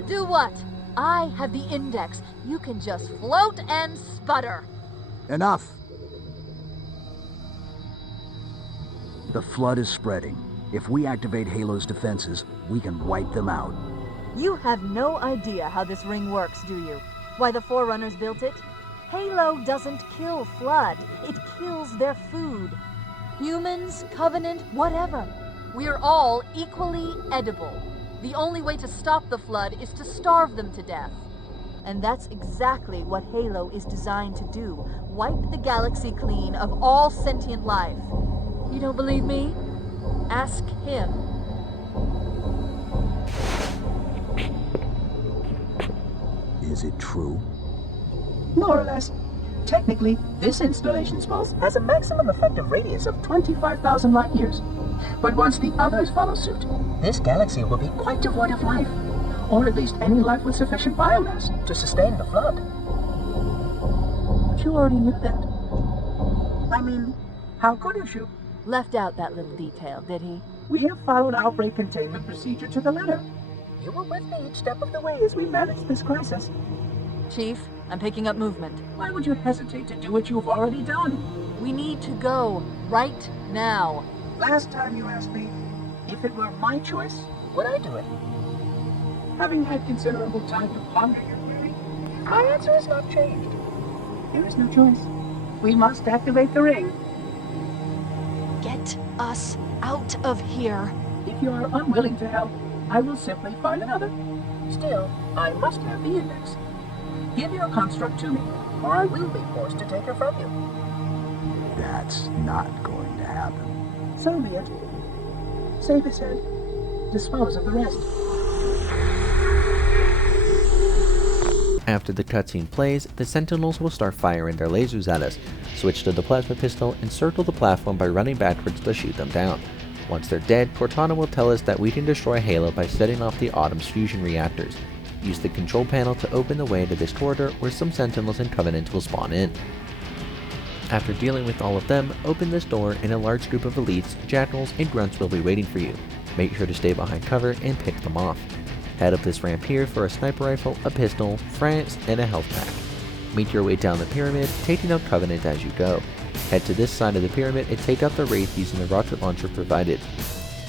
Do what? I have the Index. You can just float and sputter. Enough! The Flood is spreading. If we activate Halo's defenses, we can wipe them out. You have no idea how this ring works, do you? Why the Forerunners built it? Halo doesn't kill Flood. It kills their food. Humans, Covenant, whatever. We're all equally edible. The only way to stop the Flood is to starve them to death. And that's exactly what Halo is designed to do. Wipe the galaxy clean of all sentient life. You don't believe me? Ask him. Is it true? More or less. Technically, this installation's pulse has a maximum effective radius of 25,000 light years. But once the others follow suit, this galaxy will be quite devoid of life. Or at least any life with sufficient biomass to sustain the Flood. But you already knew that. I mean, how could you? Left out that little detail, did he? We have followed outbreak containment procedure to the letter. You were with me each step of the way as we managed this crisis. Chief, I'm picking up movement. Why would you hesitate to do what you've already done? We need to go right now. Last time you asked me, if it were my choice, would I do it? Having had considerable time to ponder your query, my answer has not changed. There is no choice. We must activate the ring. Get us out of here. If you are unwilling to help, I will simply find another. Still, I must have the Index. Give your construct to me, or I will be forced to take her from you. That's not going to happen. So be it. Save his head. Dispose of the rest. After the cutscene plays, the Sentinels will start firing their lasers at us, switch to the plasma pistol, and circle the platform by running backwards to shoot them down. Once they're dead, Cortana will tell us that we can destroy Halo by setting off the Autumn's fusion reactors. Use the control panel to open the way to this corridor where some Sentinels and Covenant will spawn in. After dealing with all of them, open this door and a large group of elites, jackals, and grunts will be waiting for you. Make sure to stay behind cover and pick them off. Head up this ramp here for a sniper rifle, a pistol, France, and a health pack. Make your way down the pyramid, taking out Covenant as you go. Head to this side of the pyramid and take out the Wraith using the rocket launcher provided.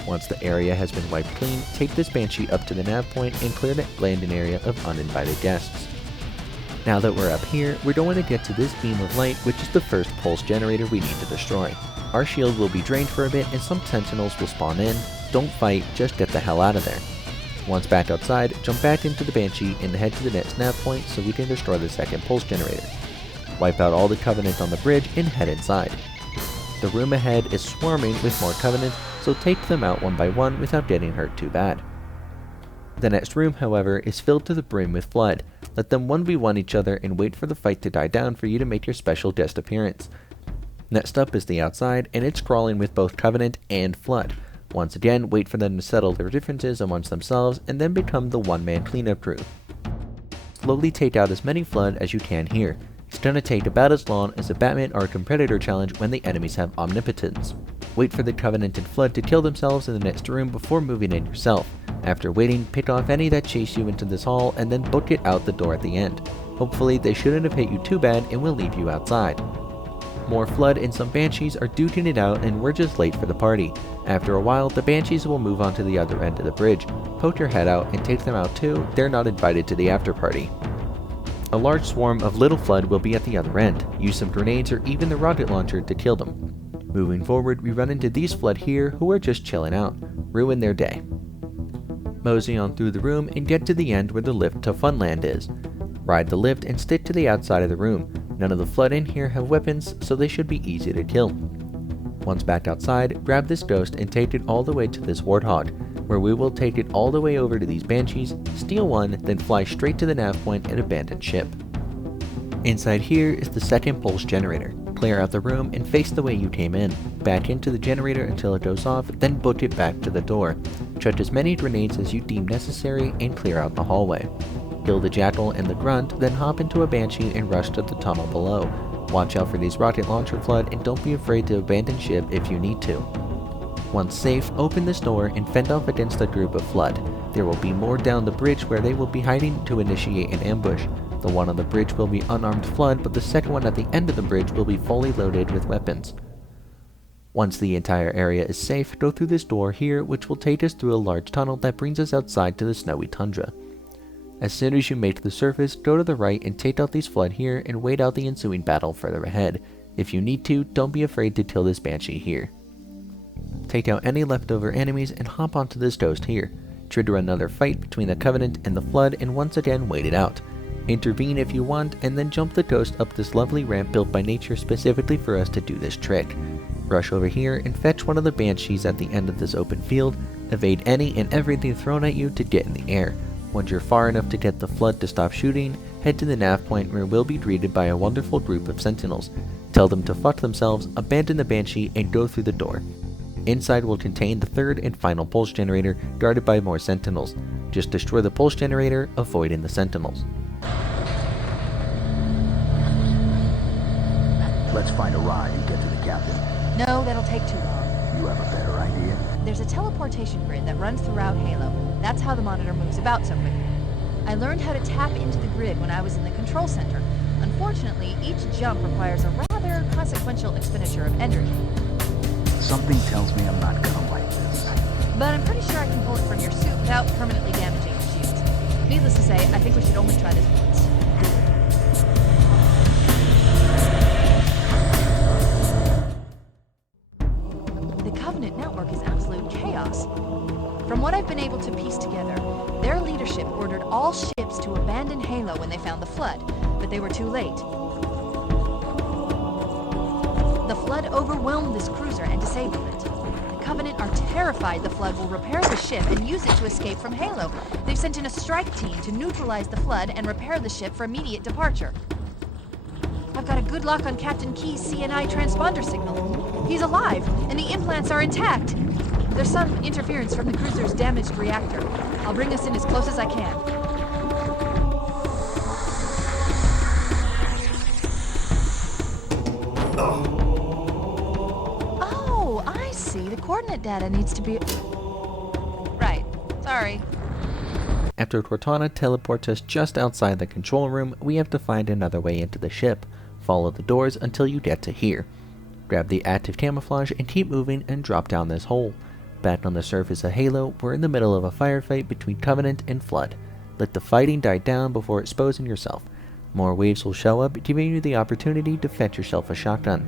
Once the area has been wiped clean, take this Banshee up to the nav point and clear the landing area of uninvited guests. Now that we're up here, we're going to get to this beam of light, which is the first pulse generator we need to destroy. Our shield will be drained for a bit and some Sentinels will spawn in. Don't fight, just get the hell out of there. Once back outside, jump back into the Banshee and head to the next nav point so we can destroy the second pulse generator. Wipe out all the Covenant on the bridge and head inside. The room ahead is swarming with more Covenant, so take them out one by one without getting hurt too bad. The next room, however, is filled to the brim with Flood. Let them 1v1 each other and wait for the fight to die down for you to make your special guest appearance. Next up is the outside, and it's crawling with both Covenant and Flood. Once again, wait for them to settle their differences amongst themselves, and then become the one-man cleanup crew. Slowly take out as many Flood as you can here. It's gonna take about as long as a Batman Arkham Predator challenge when the enemies have omnipotence. Wait for the Covenant and Flood to kill themselves in the next room before moving in yourself. After waiting, pick off any that chase you into this hall and then book it out the door at the end. Hopefully they shouldn't have hit you too bad and will leave you outside. More Flood and some Banshees are duking it out and we're just late for the party. After a while, the Banshees will move on to the other end of the bridge. Poke your head out and take them out too, they're not invited to the after party. A large swarm of little Flood will be at the other end. Use some grenades or even the rocket launcher to kill them. Moving forward, we run into these Flood here who are just chilling out. Ruin their day. Mosey on through the room and get to the end where the lift to Funland is. Ride the lift and stick to the outside of the room. None of the Flood in here have weapons, so they should be easy to kill. Once back outside, grab this ghost and take it all the way to this warthog. where we will take it all the way over to these Banshees, steal one, then fly straight to the nav point and abandon ship. Inside here is the second pulse generator. Clear out the room and face the way you came in. Back into the generator until it goes off, then book it back to the door. Chuck as many grenades as you deem necessary and clear out the hallway. Kill the Jackal and the Grunt, then hop into a Banshee and rush to the tunnel below. Watch out for these rocket launcher flood and don't be afraid to abandon ship if you need to. Once safe, open this door and fend off against a group of flood. There will be more down the bridge where they will be hiding to initiate an ambush. The one on the bridge will be unarmed flood, but the second one at the end of the bridge will be fully loaded with weapons. Once the entire area is safe, go through this door here, which will take us through a large tunnel that brings us outside to the snowy tundra. As soon as you make the surface, go to the right and take out these flood here and wait out the ensuing battle further ahead. If you need to, don't be afraid to kill this Banshee here. Take out any leftover enemies and hop onto this ghost here. Trigger another fight between the Covenant and the Flood and once again wait it out. Intervene if you want, and then jump the ghost up this lovely ramp built by nature specifically for us to do this trick. Rush over here and fetch one of the Banshees at the end of this open field, evade any and everything thrown at you to get in the air. Once you're far enough to get the Flood to stop shooting, head to the nav point where we'll be greeted by a wonderful group of sentinels. Tell them to fuck themselves, abandon the Banshee, and go through the door. Inside will contain the third and final pulse generator, guarded by more sentinels. Just destroy the pulse generator, avoiding the sentinels. Let's find a ride and get to the captain. No, that'll take too long. You have a better idea? There's a teleportation grid that runs throughout Halo. That's how the monitor moves about so quickly. I learned how to tap into the grid when I was in the control center. Unfortunately, each jump requires a rather consequential expenditure of energy. Something tells me I'm not gonna like this. But I'm pretty sure I can pull it from your suit without permanently damaging your shields. Needless to say, I think we should only try this once. The Covenant network is absolute chaos. From what I've been able to piece together, their leadership ordered all ships to abandon Halo when they found the Flood, but they were too late. The Flood overwhelmed this cruiser and disabled it. The Covenant are terrified the Flood will repair the ship and use it to escape from Halo. They've sent in a strike team to neutralize the Flood and repair the ship for immediate departure. I've got a good lock on Captain Key's CNI transponder signal. He's alive, and the implants are intact. There's some interference from the cruiser's damaged reactor. I'll bring us in as close as I can. Oh, I see. The coordinate data needs to be... Right. Sorry. After Cortana teleports us just outside the control room, we have to find another way into the ship. Follow the doors until you get to here. Grab the active camouflage and keep moving and drop down this hole. Back on the surface of Halo, we're in the middle of a firefight between Covenant and Flood. Let the fighting die down before exposing yourself. More waves will show up, giving you the opportunity to fetch yourself a shotgun.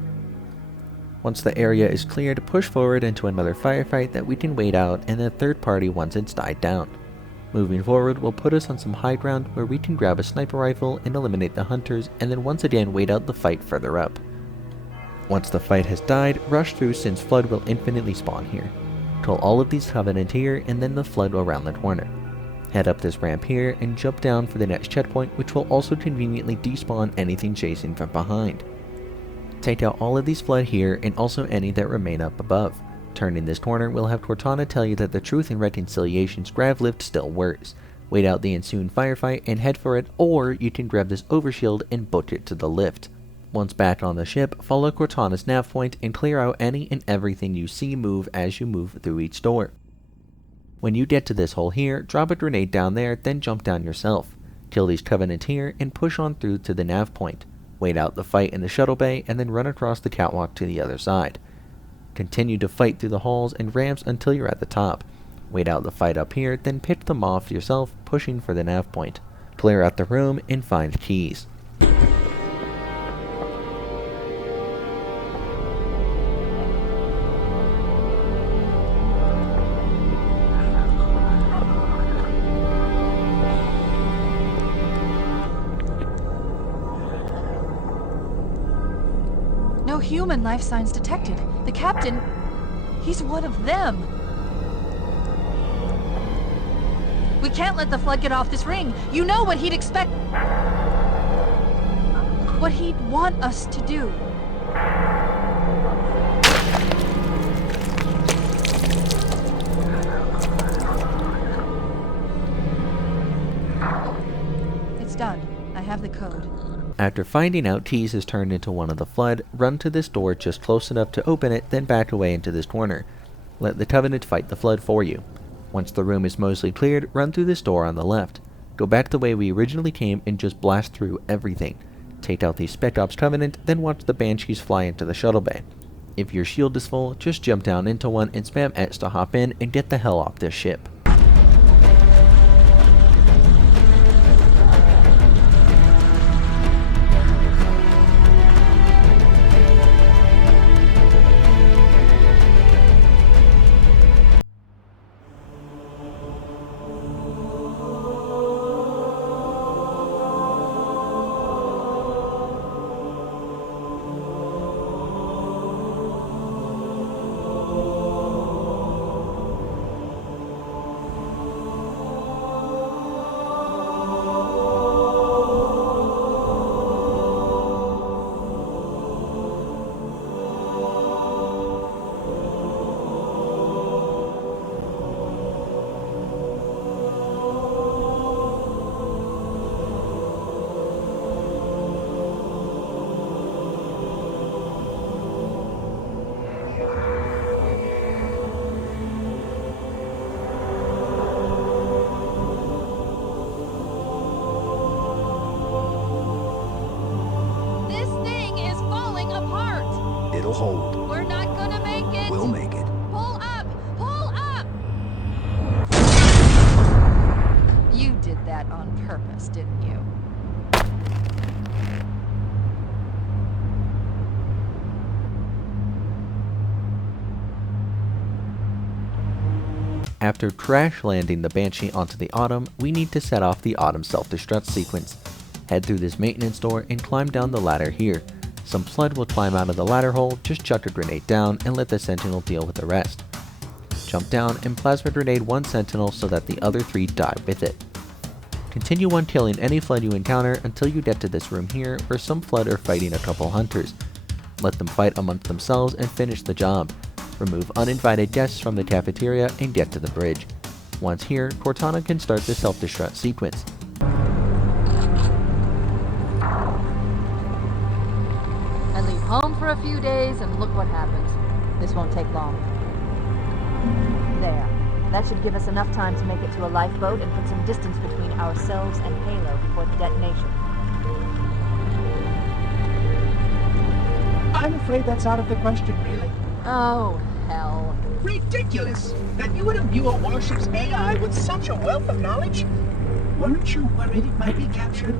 Once the area is cleared, push forward into another firefight that we can wait out and a third party once it's died down. Moving forward will put us on some high ground where we can grab a sniper rifle and eliminate the hunters, and then once again wait out the fight further up. Once the fight has died, rush through since Flood will infinitely spawn here. Kill all of these Covenant here, and then the Flood will round the corner. Head up this ramp here and jump down for the next checkpoint, which will also conveniently despawn anything chasing from behind. Take out all of these Flood here and also any that remain up above. Turning this corner, we'll have Cortana tell you that the Truth and Reconciliation's grav lift still works. Wait out the ensuing firefight and head for it, or you can grab this overshield and book it to the lift. Once back on the ship, follow Cortana's nav point and clear out any and everything you see move as you move through each door. When you get to this hole here, drop a grenade down there, then jump down yourself. Kill these Covenant here and push on through to the nav point. Wait out the fight in the shuttle bay and then run across the catwalk to the other side. Continue to fight through the halls and ramps until you're at the top. Wait out the fight up here, then pick them off yourself, pushing for the nav point. Clear out the room and find keys. No human life signs detected. The captain, he's one of them. We can't let the flood get off this ring. You know what he'd expect... what he'd want us to do. It's done. I have the code. After finding out Tease has turned into one of the Flood, run to this door just close enough to open it, then back away into this corner. Let the Covenant fight the Flood for you. Once the room is mostly cleared, run through this door on the left. Go back the way we originally came and just blast through everything. Take out the Spec Ops Covenant, then watch the Banshees fly into the shuttle bay. If your shield is full, just jump down into one and spam X to hop in and get the hell off this ship. It'll hold. We're not gonna make it! We'll make it. Pull up! Pull up! You did that on purpose, didn't you? After crash landing the Banshee onto the Autumn, we need to set off the Autumn self-destruct sequence. Head through this maintenance door and climb down the ladder here. Some Flood will climb out of the ladder hole, just chuck a grenade down and let the Sentinel deal with the rest. Jump down and plasma grenade one Sentinel so that the other 3 die with it. Continue on killing any Flood you encounter until you get to this room here where some Flood are fighting a couple hunters. Let them fight amongst themselves and finish the job. Remove uninvited guests from the cafeteria and get to the bridge. Once here, Cortana can start the self-destruct sequence. I leave home for a few days and look what happens. This won't take long. There. That should give us enough time to make it to a lifeboat and put some distance between ourselves and Halo before the detonation. I'm afraid that's out of the question, really. Oh, hell. Ridiculous! That you would imbue a warship's AI with such a wealth of knowledge? Weren't you worried it might be captured?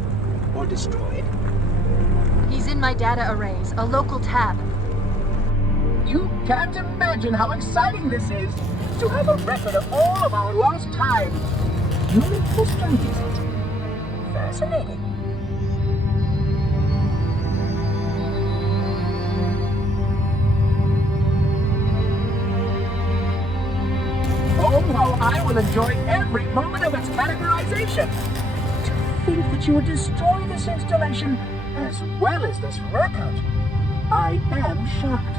Or destroyed? He's in my data arrays, a local tab. You can't imagine how exciting this is! To have a record of all of our lost time! Human history, is it? Fascinating. Oh, how I will enjoy every moment of its categorization! To think that you would destroy this installation as well as this workout. I am shocked.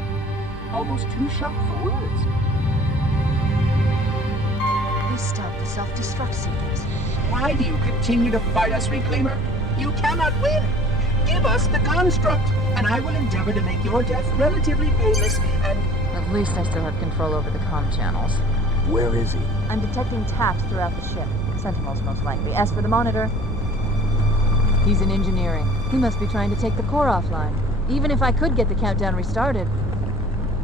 Almost too shocked for words. Please stop the self-destruct sequence. Why do you continue to fight us, Reclaimer? You cannot win. Give us the construct, and I will endeavor to make your death relatively painless and... At least I still have control over the comm channels. Where is he? I'm detecting taps throughout the ship. Sentinels, most likely. As for the monitor... He's in engineering. He must be trying to take the core offline. Even if I could get the countdown restarted,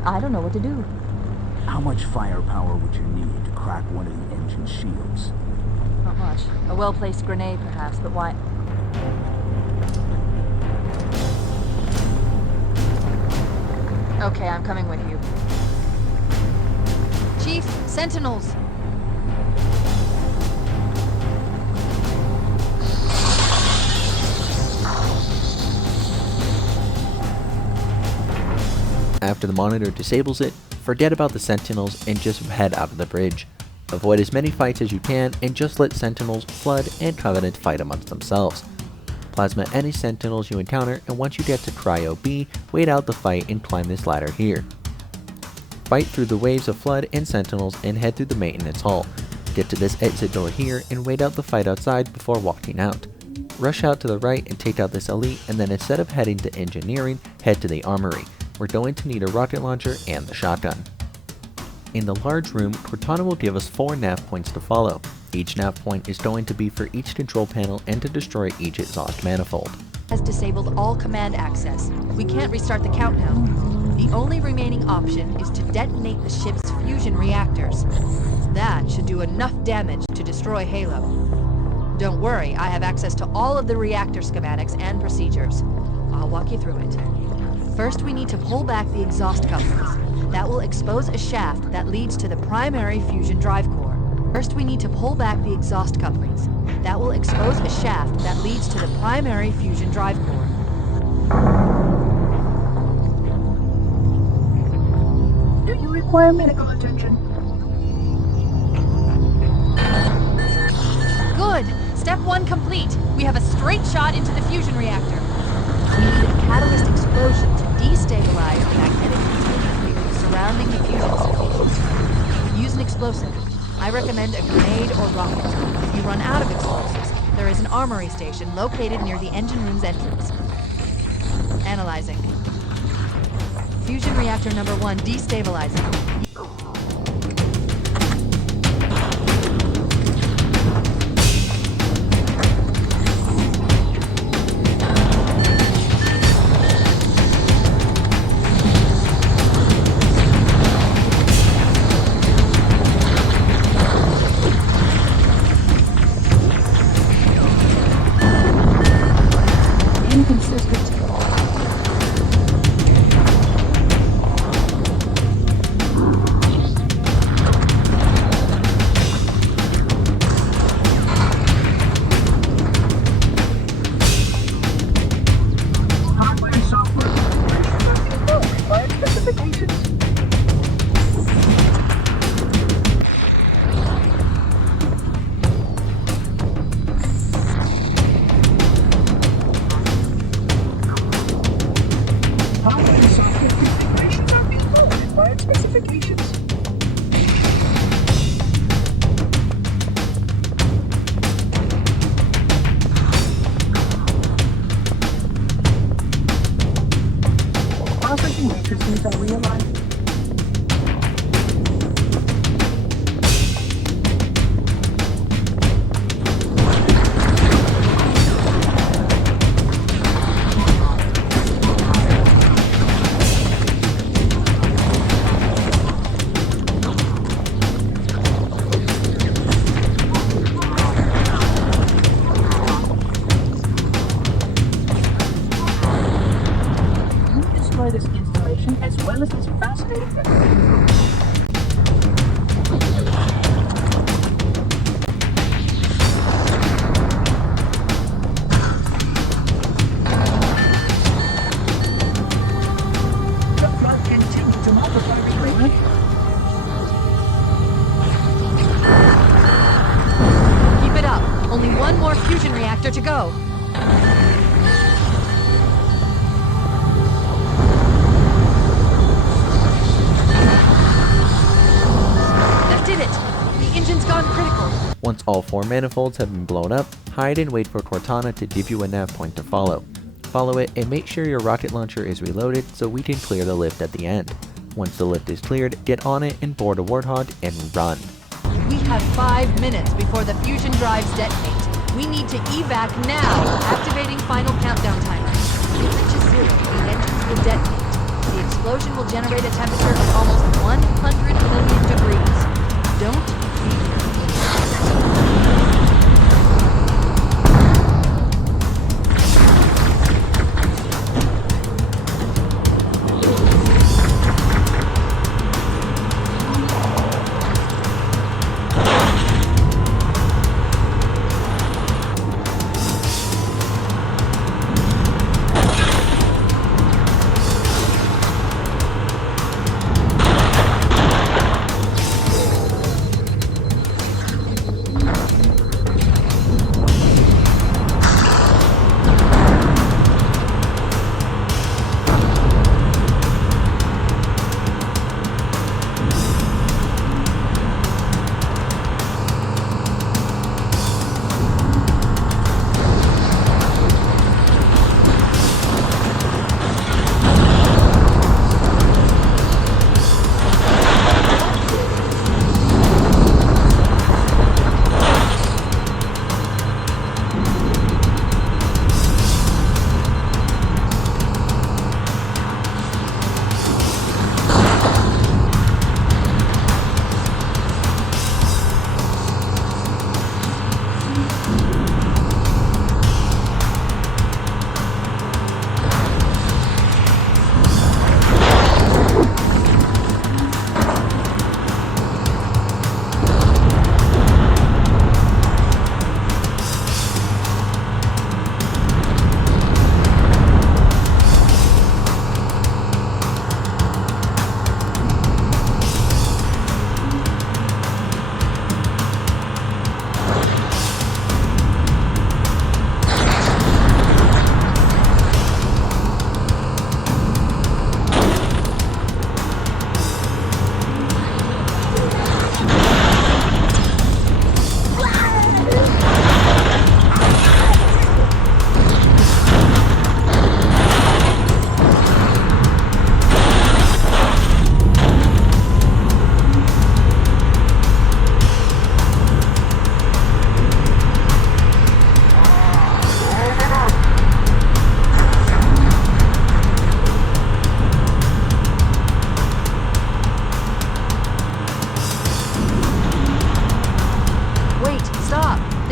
I don't know what to do. How much firepower would you need to crack one of the engine shields? Not much. A well-placed grenade, perhaps, but why... Okay, I'm coming with you. Chief, Sentinels! After the monitor disables it, forget about the Sentinels and just head out of the bridge. Avoid as many fights as you can and just let Sentinels, Flood, and Covenant fight amongst themselves. Plasma any Sentinels you encounter, and once you get to Cryo B, wait out the fight and climb this ladder here. Fight through the waves of Flood and Sentinels and head through the maintenance hall. Get to this exit door here and wait out the fight outside before walking out. Rush out to the right and take out this elite, and then instead of heading to engineering, head to the armory. We're going to need a rocket launcher and the shotgun. In the large room, Cortana will give us 4 nav points to follow. Each nav point is going to be for each control panel and to destroy each exhaust manifold. Has disabled all command access. We can't restart the countdown. The only remaining option is to detonate the ship's fusion reactors. That should do enough damage to destroy Halo. Don't worry, I have access to all of the reactor schematics and procedures. I'll walk you through it. First, we need to pull back the exhaust couplings. That will expose a shaft that leads to the primary fusion drive core. First, we need to pull back the exhaust couplings. That will expose a shaft that leads to the primary fusion drive core. Do you require medical attention? Good! Step 1 complete. We have a straight shot into the fusion reactor. We need a catalyst explosion to destabilize the magnetic containment field surrounding the fusion station. Use an explosive. I recommend a grenade or rocket. If you run out of explosives, there is an armory station located near the engine room's entrance. Analyzing. Fusion reactor number 1 destabilizing. This installation as well as this fascinating the flood continues to multiply reclaiming. Keep it up. Only one more fusion reactor to go. Once all 4 manifolds have been blown up, hide and wait for Cortana to give you a nav point to follow. Follow it and make sure your rocket launcher is reloaded so we can clear the lift at the end. Once the lift is cleared, get on it and board a Warthog and run. We have 5 minutes before the fusion drives detonate. We need to evac now, activating final countdown timer. If it reaches 0, the engines will detonate. The explosion will generate a temperature of almost 100 million degrees. Don't fear.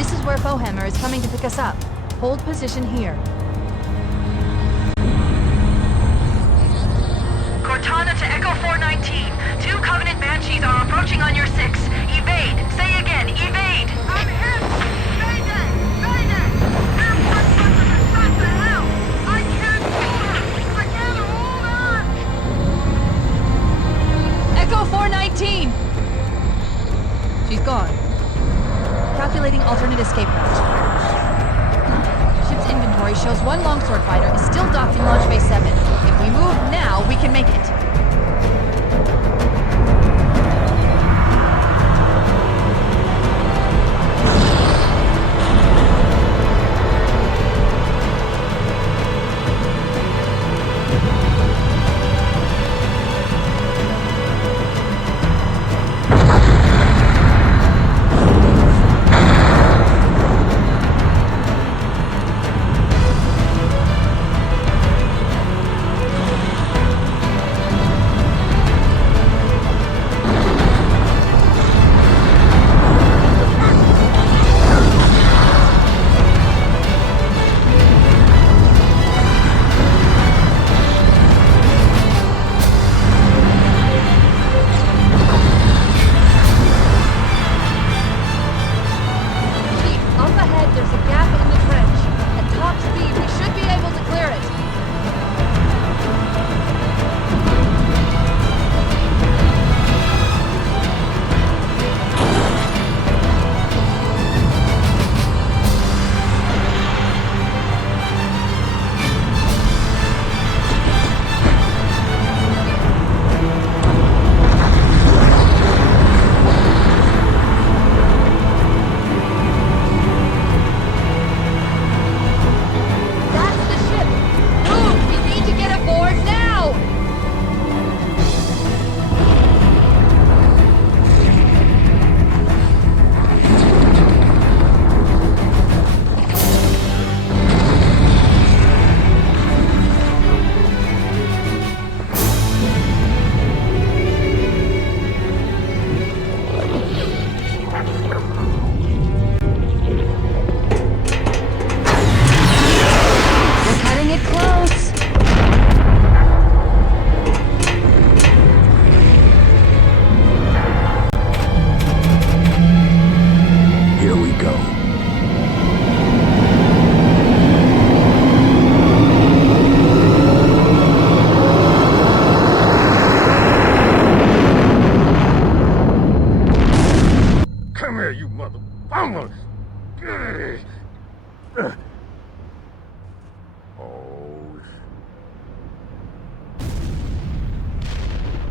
This is where Bowhammer is coming to pick us up. Hold position here. Cortana to Echo 419. 2 Covenant Banshees are approaching on your 6. Evade. Say again, evade. I'm hit! Mayday! Mayday! Airforce Thunderman, shot to hell! I can't hold her! I can't hold her! Echo 419! She's gone. Calculating alternate escape route. Ship's inventory shows 1 longsword fighter is still docked in Launch Bay 7. If we move now, we can make it.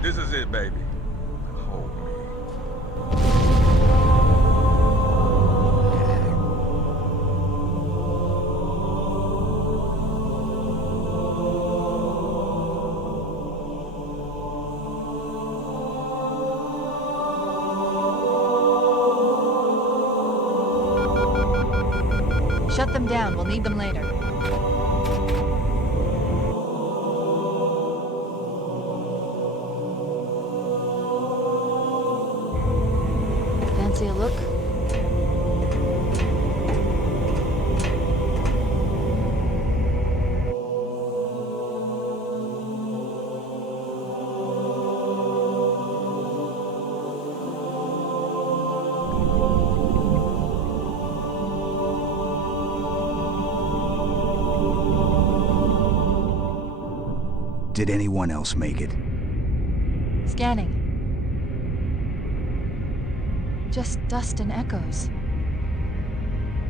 This is it, baby. Hold me. Shut them down. We'll need them later. Fancy a look? Did anyone else make it? Scanning. Just dust and echoes.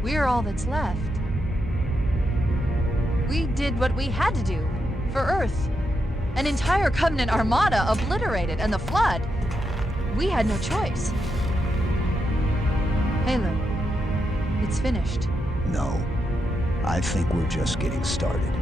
We're all that's left. We did what we had to do for Earth. An entire Covenant armada obliterated, and the Flood. We had no choice. Halo, it's finished. No. I think we're just getting started.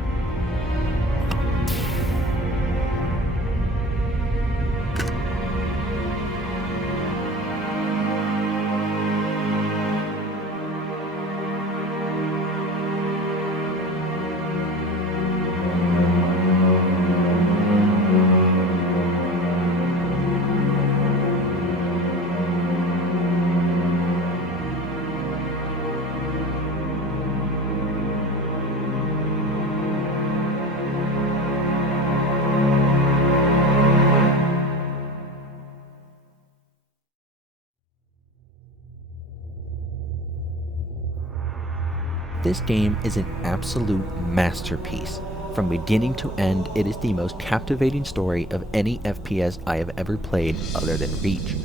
This game is an absolute masterpiece. From beginning to end, it is the most captivating story of any FPS I have ever played other than Reach.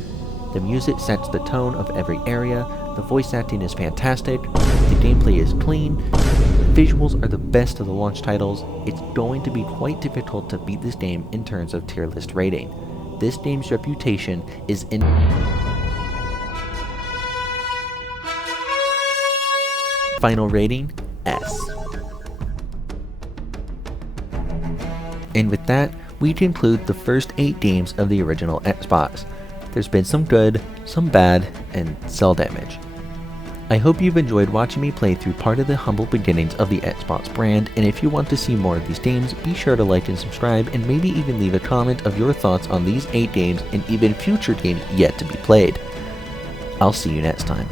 The music sets the tone of every area, the voice acting is fantastic, the gameplay is clean, the visuals are the best of the launch titles. It's going to be quite difficult to beat this game in terms of tier list rating. This game's reputation is in... Final rating, S. And with that, we conclude the first 8 games of the original Xbox. There's been some good, some bad, and Cel Damage. I hope you've enjoyed watching me play through part of the humble beginnings of the Xbox brand, and if you want to see more of these games, be sure to like and subscribe, and maybe even leave a comment of your thoughts on these 8 games and even future games yet to be played. I'll see you next time.